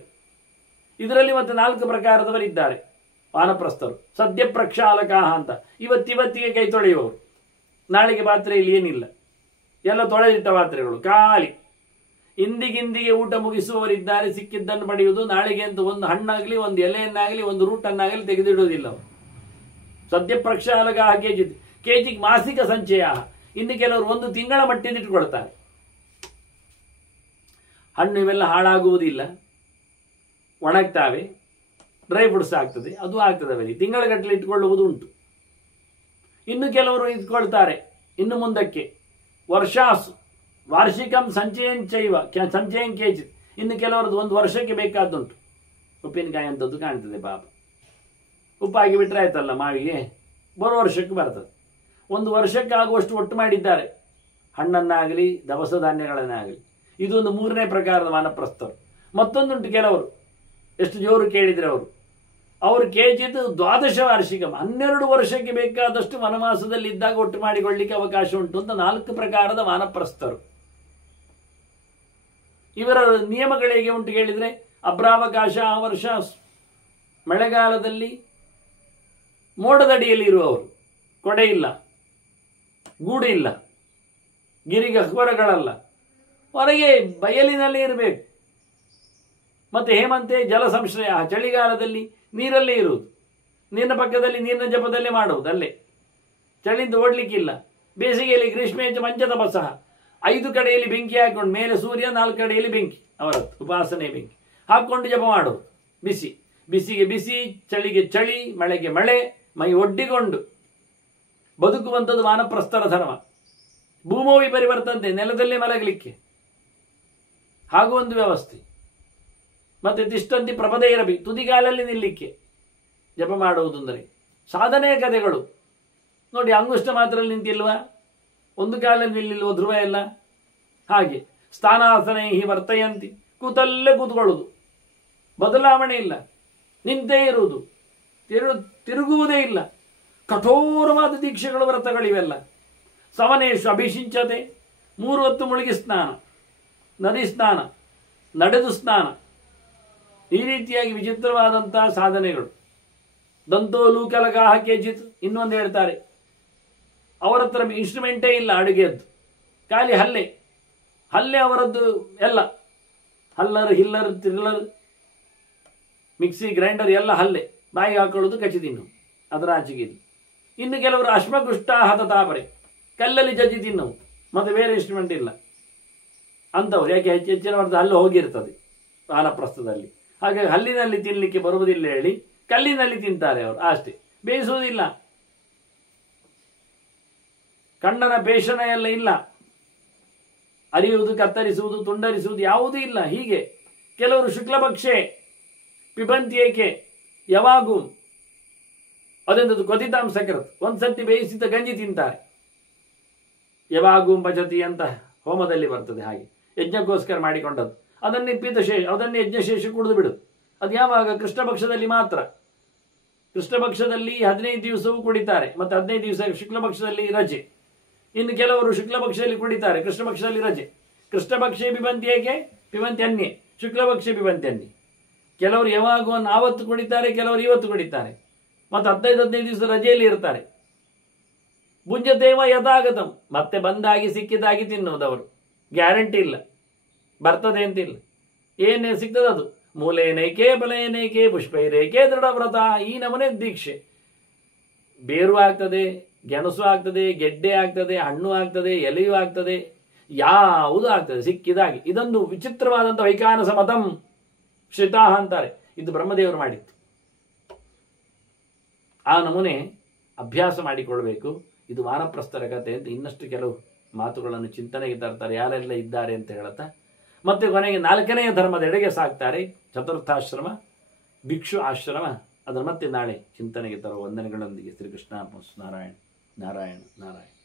ಇದರಲ್ಲಿ ಮತ್ತೆ 4 ಪ್ರಕಾರದವರಿದ್ದಾರೆ ವಾನಪ್ರಸ್ಥರು. ಸದ್ಯ ಪ್ರಕ್ಷಾಲಕಾಹ ಅಂತ, ಇವತ್ತಿಗೆ ಕೈ ತೊಳೆಯುವವರು, ನಾಳೆಗೆ ಪಾತ್ರೆಯಲ್ಲಿ ಏನಿಲ್ಲ, ಎಲ್ಲ ತೊಳೆದಿಟ್ಟ ಪಾತ್ರೆಗಳು ಖಾಲಿ. ಇಂದಿಗಿಂದಿಗೆ ಊಟ ಮುಗಿಸುವವರಿದ್ದಾರೆ, ಸಿಕ್ಕಿದ್ದನ್ನು ಪಡೆಯುವುದು. ನಾಳೆಗೆ ಅಂತ ಒಂದು ಹಣ್ಣಾಗಲಿ, ಒಂದು ಎಲೆಯನ್ನಾಗಲಿ, ಒಂದು ರೂಟನ್ನಾಗಲಿ ತೆಗೆದಿಡುವುದಿಲ್ಲ ಅವರು. ಸದ್ಯ ಪ್ರಕ್ಷಾಲಕಾಹ ಕೆಜಿಗೆ ಮಾಸಿಕ ಸಂಚಯ. ಇನ್ನು ಕೆಲವರು 1 ತಿಂಗಳ ಮಟ್ಟಿನಿಟ್ಟುಕೊಳ್ತಾರೆ. ಹಣ್ಣು ಇವೆಲ್ಲ ಹಾಳಾಗುವುದಿಲ್ಲ, ಒಣಗ್ತಾವೆ, ಡ್ರೈ ಫ್ರೂಟ್ಸ್ ಆಗ್ತದೆ, ಅದು ಆಗ್ತದೆ. ಬರೀ ತಿಂಗಳಗಟ್ಟಲೆ ಇಟ್ಕೊಳ್ಳುವುದು ಉಂಟು. ಇನ್ನು ಕೆಲವರು ಇಟ್ಕೊಳ್ತಾರೆ ಇನ್ನು ಮುಂದಕ್ಕೆ ವರ್ಷಾಸು ವಾರ್ಷಿಕಂ ಸಂಚಯಂ ಕೇಚಿತ್. ಇನ್ನು ಕೆಲವರದ್ದು 1 ವರ್ಷಕ್ಕೆ ಬೇಕಾದ್ದುಂಟು. ಉಪ್ಪಿನಕಾಯಿ ಅಂತದ್ದು ಕಾಣ್ತದೆ ಪಾಪ, ಉಪ್ಪಾಗಿ ಬಿಟ್ಟರೆ ಆಯ್ತಲ್ಲ ಮಾವಿಗೆ, ಬರೋ ವರ್ಷಕ್ಕೆ ಬರ್ತದೆ. 1 ವರ್ಷಕ್ಕೆ ಆಗುವಷ್ಟು ಒಟ್ಟು ಮಾಡಿದ್ದಾರೆ, ಹಣ್ಣನ್ನಾಗಲಿ ದವಸ ಧಾನ್ಯಗಳನ್ನಾಗಲಿ. ಇದೊಂದು 3ನೇ ಪ್ರಕಾರದ ವಾನಪ್ರಸ್ಥರು. ಮತ್ತೊಂದುಂಟು ಕೆಲವರು, ಎಷ್ಟು ಜೋರು ಕೇಳಿದರೆ ಅವರು ಕೇಚಿದ್ದು 12 ವಾರ್ಷಿಕಂ, 12 ವರ್ಷಕ್ಕೆ ಬೇಕಾದಷ್ಟು ವನವಾಸದಲ್ಲಿ ಇದ್ದಾಗ ಒಟ್ಟು ಮಾಡಿಕೊಳ್ಳಿಕ್ಕೆ ಅವಕಾಶ ಉಂಟು ಅಂತ 4 ಪ್ರಕಾರದ ವಾನಪ್ರಸ್ಥರು. ಇವರ ನಿಯಮಗಳು ಹೇಗೆ ಉಂಟು ಕೇಳಿದರೆ, ಅಬ್ರಾವಕಾಶ ವರ್ಷ, ಮಳೆಗಾಲದಲ್ಲಿ ಮೋಡದಡಿಯಲ್ಲಿ ಇರುವವರು, ಕೊಡೆ ಇಲ್ಲ, ಗೂಡು ಇಲ್ಲ, ಗಿರಿಗಹ್ವರಗಳಲ್ಲ, ಹೊರಗೆ ಬಯಲಿನಲ್ಲಿ ಇರಬೇಕು. ಮತ್ತೆ ಹೇಮಂತೆ ಜಲ ಸಂಶ್ರಯ, ಚಳಿಗಾಲದಲ್ಲಿ ನೀರಲ್ಲೇ ಇರುವುದು, ನೀರಿನ ಪಕ್ಕದಲ್ಲಿ ನೀರಿನ ಜಪದಲ್ಲೇ ಮಾಡುವುದು, ಅಲ್ಲೇ ಚಳಿಯಿಂದ ಓಡ್ಲಿಕ್ಕಿಲ್ಲ. ಬೇಸಿಗೆಯಲ್ಲಿ ಗ್ರೀಷ್ಮೇಚ ಮಂಚತಪಸಃ, 5 ಕಡೆಯಲ್ಲಿ ಬೆಂಕಿ ಹಾಕೊಂಡು, ಮೇಲೆ ಸೂರ್ಯ, 4 ಕಡೆಯಲ್ಲಿ ಬೆಂಕಿ, ಅವರದ್ದು ಉಪಾಸನೆ ಬೆಂಕಿ ಹಾಕೊಂಡು ಜಪ ಮಾಡೋದು. ಬಿಸಿಗೆ ಬಿಸಿ, ಚಳಿಗೆ ಚಳಿ, ಮಳೆಗೆ ಮಳೆ, ಮೈ ಒಡ್ಡಿಕೊಂಡು ಬದುಕುವಂಥದ್ದು ವಾನಪ್ರಸ್ಥರ ಧರ್ಮ. ಭೂಮೋವಿ ಪರಿವರ್ತಂತೆ, ನೆಲದಲ್ಲೇ ಮಲಗಲಿಕ್ಕೆ ಹಾಗೂ ಒಂದು ವ್ಯವಸ್ಥೆ. ಮತ್ತೆ ತಿಷ್ಟಂತಿ ಪ್ರಪದೇ ಇರಬಿ, ತುದಿಗಾಲಲ್ಲಿ ನಿಲ್ಲಿಕ್ಕೆ ಜಪ ಮಾಡುವುದು. ಅಂದರೆ ಸಾಧನೆಯ ಕಥೆಗಳು ನೋಡಿ. ಅಂಗುಷ್ಟ ಮಾತ್ರ ನಿಂತಿಲ್ವಾ, ಒಂದು ಕಾಲಲ್ಲಿ ನಿಲ್ಲಿಲ್ವ ಧ್ರುವ ಎಲ್ಲ. ಹಾಗೆ ಸ್ಥಾನಾಸನೆ ಹಿ ವರ್ತಯಂತಿ, ಕೂತಲ್ಲೇ ಕೂತ್ಕೊಳ್ಳುವುದು, ಬದಲಾವಣೆ ಇಲ್ಲ, ನಿಂತೇ ಇರುವುದು, ತಿರುಗುವುದೇ ಇಲ್ಲ. ಕಠೋರವಾದ ದೀಕ್ಷೆಗಳು, ವ್ರತಗಳಿವೆಲ್ಲ. ಸವನೇಶು ಅಭಿಷಿಂಚತೆ, 3 ಹೊತ್ತು ಮುಳುಗಿ ಸ್ನಾನ, ನದಿ ಸ್ನಾನ, ನಡೆದು ಸ್ನಾನ, ಈ ರೀತಿಯಾಗಿ ವಿಚಿತ್ರವಾದಂತಹ ಸಾಧನೆಗಳು. ದಂತೋಲೂಕಲಗಾಹ ಕೇಚಿತ್, ಇನ್ನೊಂದು ಹೇಳ್ತಾರೆ, ಅವರ ಹತ್ರ ಇನ್ಸ್ಟ್ರೂಮೆಂಟೇ ಇಲ್ಲ ಅಡುಗೆಯದ್ದು, ಖಾಲಿ ಹಲ್ಲೆ ಅವರದ್ದು ಎಲ್ಲ. ಹಲ್ಲರ್, ಹಿಲ್ಲರ್, ತ್ರಿಲ್ಲರ್, ಮಿಕ್ಸಿ, ಗ್ರೈಂಡರ್ ಎಲ್ಲ ಹಲ್ಲೆ, ಬಾಯಿಗೆ ಹಾಕೊಳ್ಳೋದು, ಕಚ್ಚಿ ತಿನ್ನು, ಅದರ ಆಚೆಗೆ. ಇನ್ನು ಕೆಲವರು ಅಶ್ಮಕುಷ್ಟ ಹತತಾಪರೆ, ಕಲ್ಲಲ್ಲಿ ಜಜ್ಜಿ ತಿನ್ನವು, ಮತ್ತೆ ಬೇರೆ ಇನ್ಸ್ಟ್ರೂಮೆಂಟ್ ಇಲ್ಲ ಅಂಥವ್ರು. ಯಾಕೆ ಹೆಚ್ಚಿನ ವರ್ಗ ಹಲ್ಲು ಹೋಗಿರ್ತದೆ ವಾನಪ್ರಸ್ಥದಲ್ಲಿ. ಹಾಗಾಗಿ ಹಲ್ಲಿನಲ್ಲಿ ತಿನ್ನಲಿಕ್ಕೆ ಬರುವುದಿಲ್ಲ ಹೇಳಿ ಕಲ್ಲಿನಲ್ಲಿ ತಿಂತಾರೆ ಅವರು, ಅಷ್ಟೇ, ಬೇಯಿಸುವುದಿಲ್ಲ. ಕಣ್ಣನ ಪೇಷಣ ಎಲ್ಲ ಇಲ್ಲ, ಅರಿಯುವುದು, ಕತ್ತರಿಸುವುದು, ತುಂಡರಿಸುವುದು ಯಾವುದೂ ಇಲ್ಲ. ಹೀಗೆ ಕೆಲವರು ಶುಕ್ಲಪಕ್ಷೆ ಪಿಬಂತಿಯೇಕೆ, ಯಾವಾಗೂ ಅದೊಂದು ಕ್ವಥಿತಾಂಸಕರತ್, ಒಂದ್ಸತಿ ಬೇಯಿಸಿದ ಗಂಜಿ ತಿಂತಾರೆ. ಯಾವಾಗೂ ಪಚತಿ ಅಂತ ಹೋಮದಲ್ಲಿ ಬರ್ತದೆ. ಹಾಗೆ ಯಜ್ಞಕ್ಕೋಸ್ಕರ ಮಾಡಿಕೊಂಡದ್ದು, ಅದನ್ನೇ ಪಿತಶೇಷ, ಅದನ್ನೇ ಯಜ್ಞಶೇಷ ಕುಡಿದು ಬಿಡುದು. ಅದು ಯಾವಾಗ? ಕೃಷ್ಣ ಪಕ್ಷದಲ್ಲಿ ಮಾತ್ರ. ಕೃಷ್ಣ ಪಕ್ಷದಲ್ಲಿ 15 ದಿವಸವೂ ಕುಡಿತಾರೆ, ಮತ್ತೆ 15 ದಿವಸ ಶುಕ್ಲ ಪಕ್ಷದಲ್ಲಿ ರಜೆ. ಇನ್ನು ಕೆಲವರು ಶುಕ್ಲ ಪಕ್ಷದಲ್ಲಿ ಕುಡಿತಾರೆ, ಕೃಷ್ಣ ಪಕ್ಷದಲ್ಲಿ ರಜೆ. ಕೃಷ್ಣ ಪಕ್ಷ ಬಿಬಂತಿ ಹೇಗೆ? ಪಿಬಂತಿ ಅನ್ಯೆ, ಶುಕ್ಲ ಪಕ್ಷ ಬಿಬಂತಿ ಅನ್ಯೆ. ಕೆಲವರು ಯಾವಾಗ ಆವತ್ತು ಕುಡಿತಾರೆ, ಕೆಲವರು ಇವತ್ತು ಕುಡಿತಾರೆ, ಮತ್ತೆ 15 ದಿವಸ ರಜೆಯಲ್ಲಿ ಇರ್ತಾರೆ. ಭುಂಜತೇವ ಯಥಾಗತಂ, ಮತ್ತೆ ಬಂದಾಗಿ ಸಿಕ್ಕಿದಾಗಿ ತಿನ್ನುವುದವರು, ಗ್ಯಾರಂಟಿ ಇಲ್ಲ, ಬರ್ತದೆ ಅಂತಿಲ್ಲ. ಏನೇ ಸಿಗ್ತದೆ ಅದು. ಮೂಲೇನೈಕೆ ಬಲೇನೈಕೆ ಪುಷ್ಪೈರೇಕೆ ದೃಢವ್ರತ, ಈ ನಮನೆ ದೀಕ್ಷೆ. ಬೇರು ಆಗ್ತದೆ, ಗೆಣಸು ಆಗ್ತದೆ, ಗೆಡ್ಡೆ ಆಗ್ತದೆ, ಹಣ್ಣು ಆಗ್ತದೆ, ಎಲೆಯೂ ಆಗ್ತದೆ, ಯಾವುದು ಆಗ್ತದೆ ಸಿಕ್ಕಿದಾಗಿ. ಇದೊಂದು ವಿಚಿತ್ರವಾದಂಥ ವೈಕಾನಸ ಮತಂ ಶ್ರಿತಾಹ ಅಂತಾರೆ. ಇದು ಬ್ರಹ್ಮದೇವರು ಮಾಡಿತ್ತು. ಆ ನಮೂನೆ ಅಭ್ಯಾಸ ಮಾಡಿಕೊಳ್ಬೇಕು. ಇದು ವಾನಪ್ರಸ್ಥರ ಕಥೆ ಅಂತ ಇನ್ನಷ್ಟು ಕೆಲವು ಮಾತುಗಳನ್ನು ಚಿಂತನೆಗೆ ತರ್ತಾರೆ, ಯಾರೆಲ್ಲ ಇದ್ದಾರೆ ಅಂತ ಹೇಳುತ್ತಾ. ಮತ್ತೆ ಕೊನೆಗೆ 4ನೆಯ ಧರ್ಮದೆಡೆಗೆ ಸಾಕ್ತಾರೆ, ಚತುರ್ಥಾಶ್ರಮ, ಭಿಕ್ಷು ಆಶ್ರಮ. ಅದನ್ನು ಮತ್ತೆ ನಾಳೆ ಚಿಂತನೆಗೆ ತರುವ ವಂದನೆಗಳೊಂದಿಗೆ ಶ್ರೀಕೃಷ್ಣ ನಾರಾಯಣ ನಾರಾಯಣ ನಾರಾಯಣ.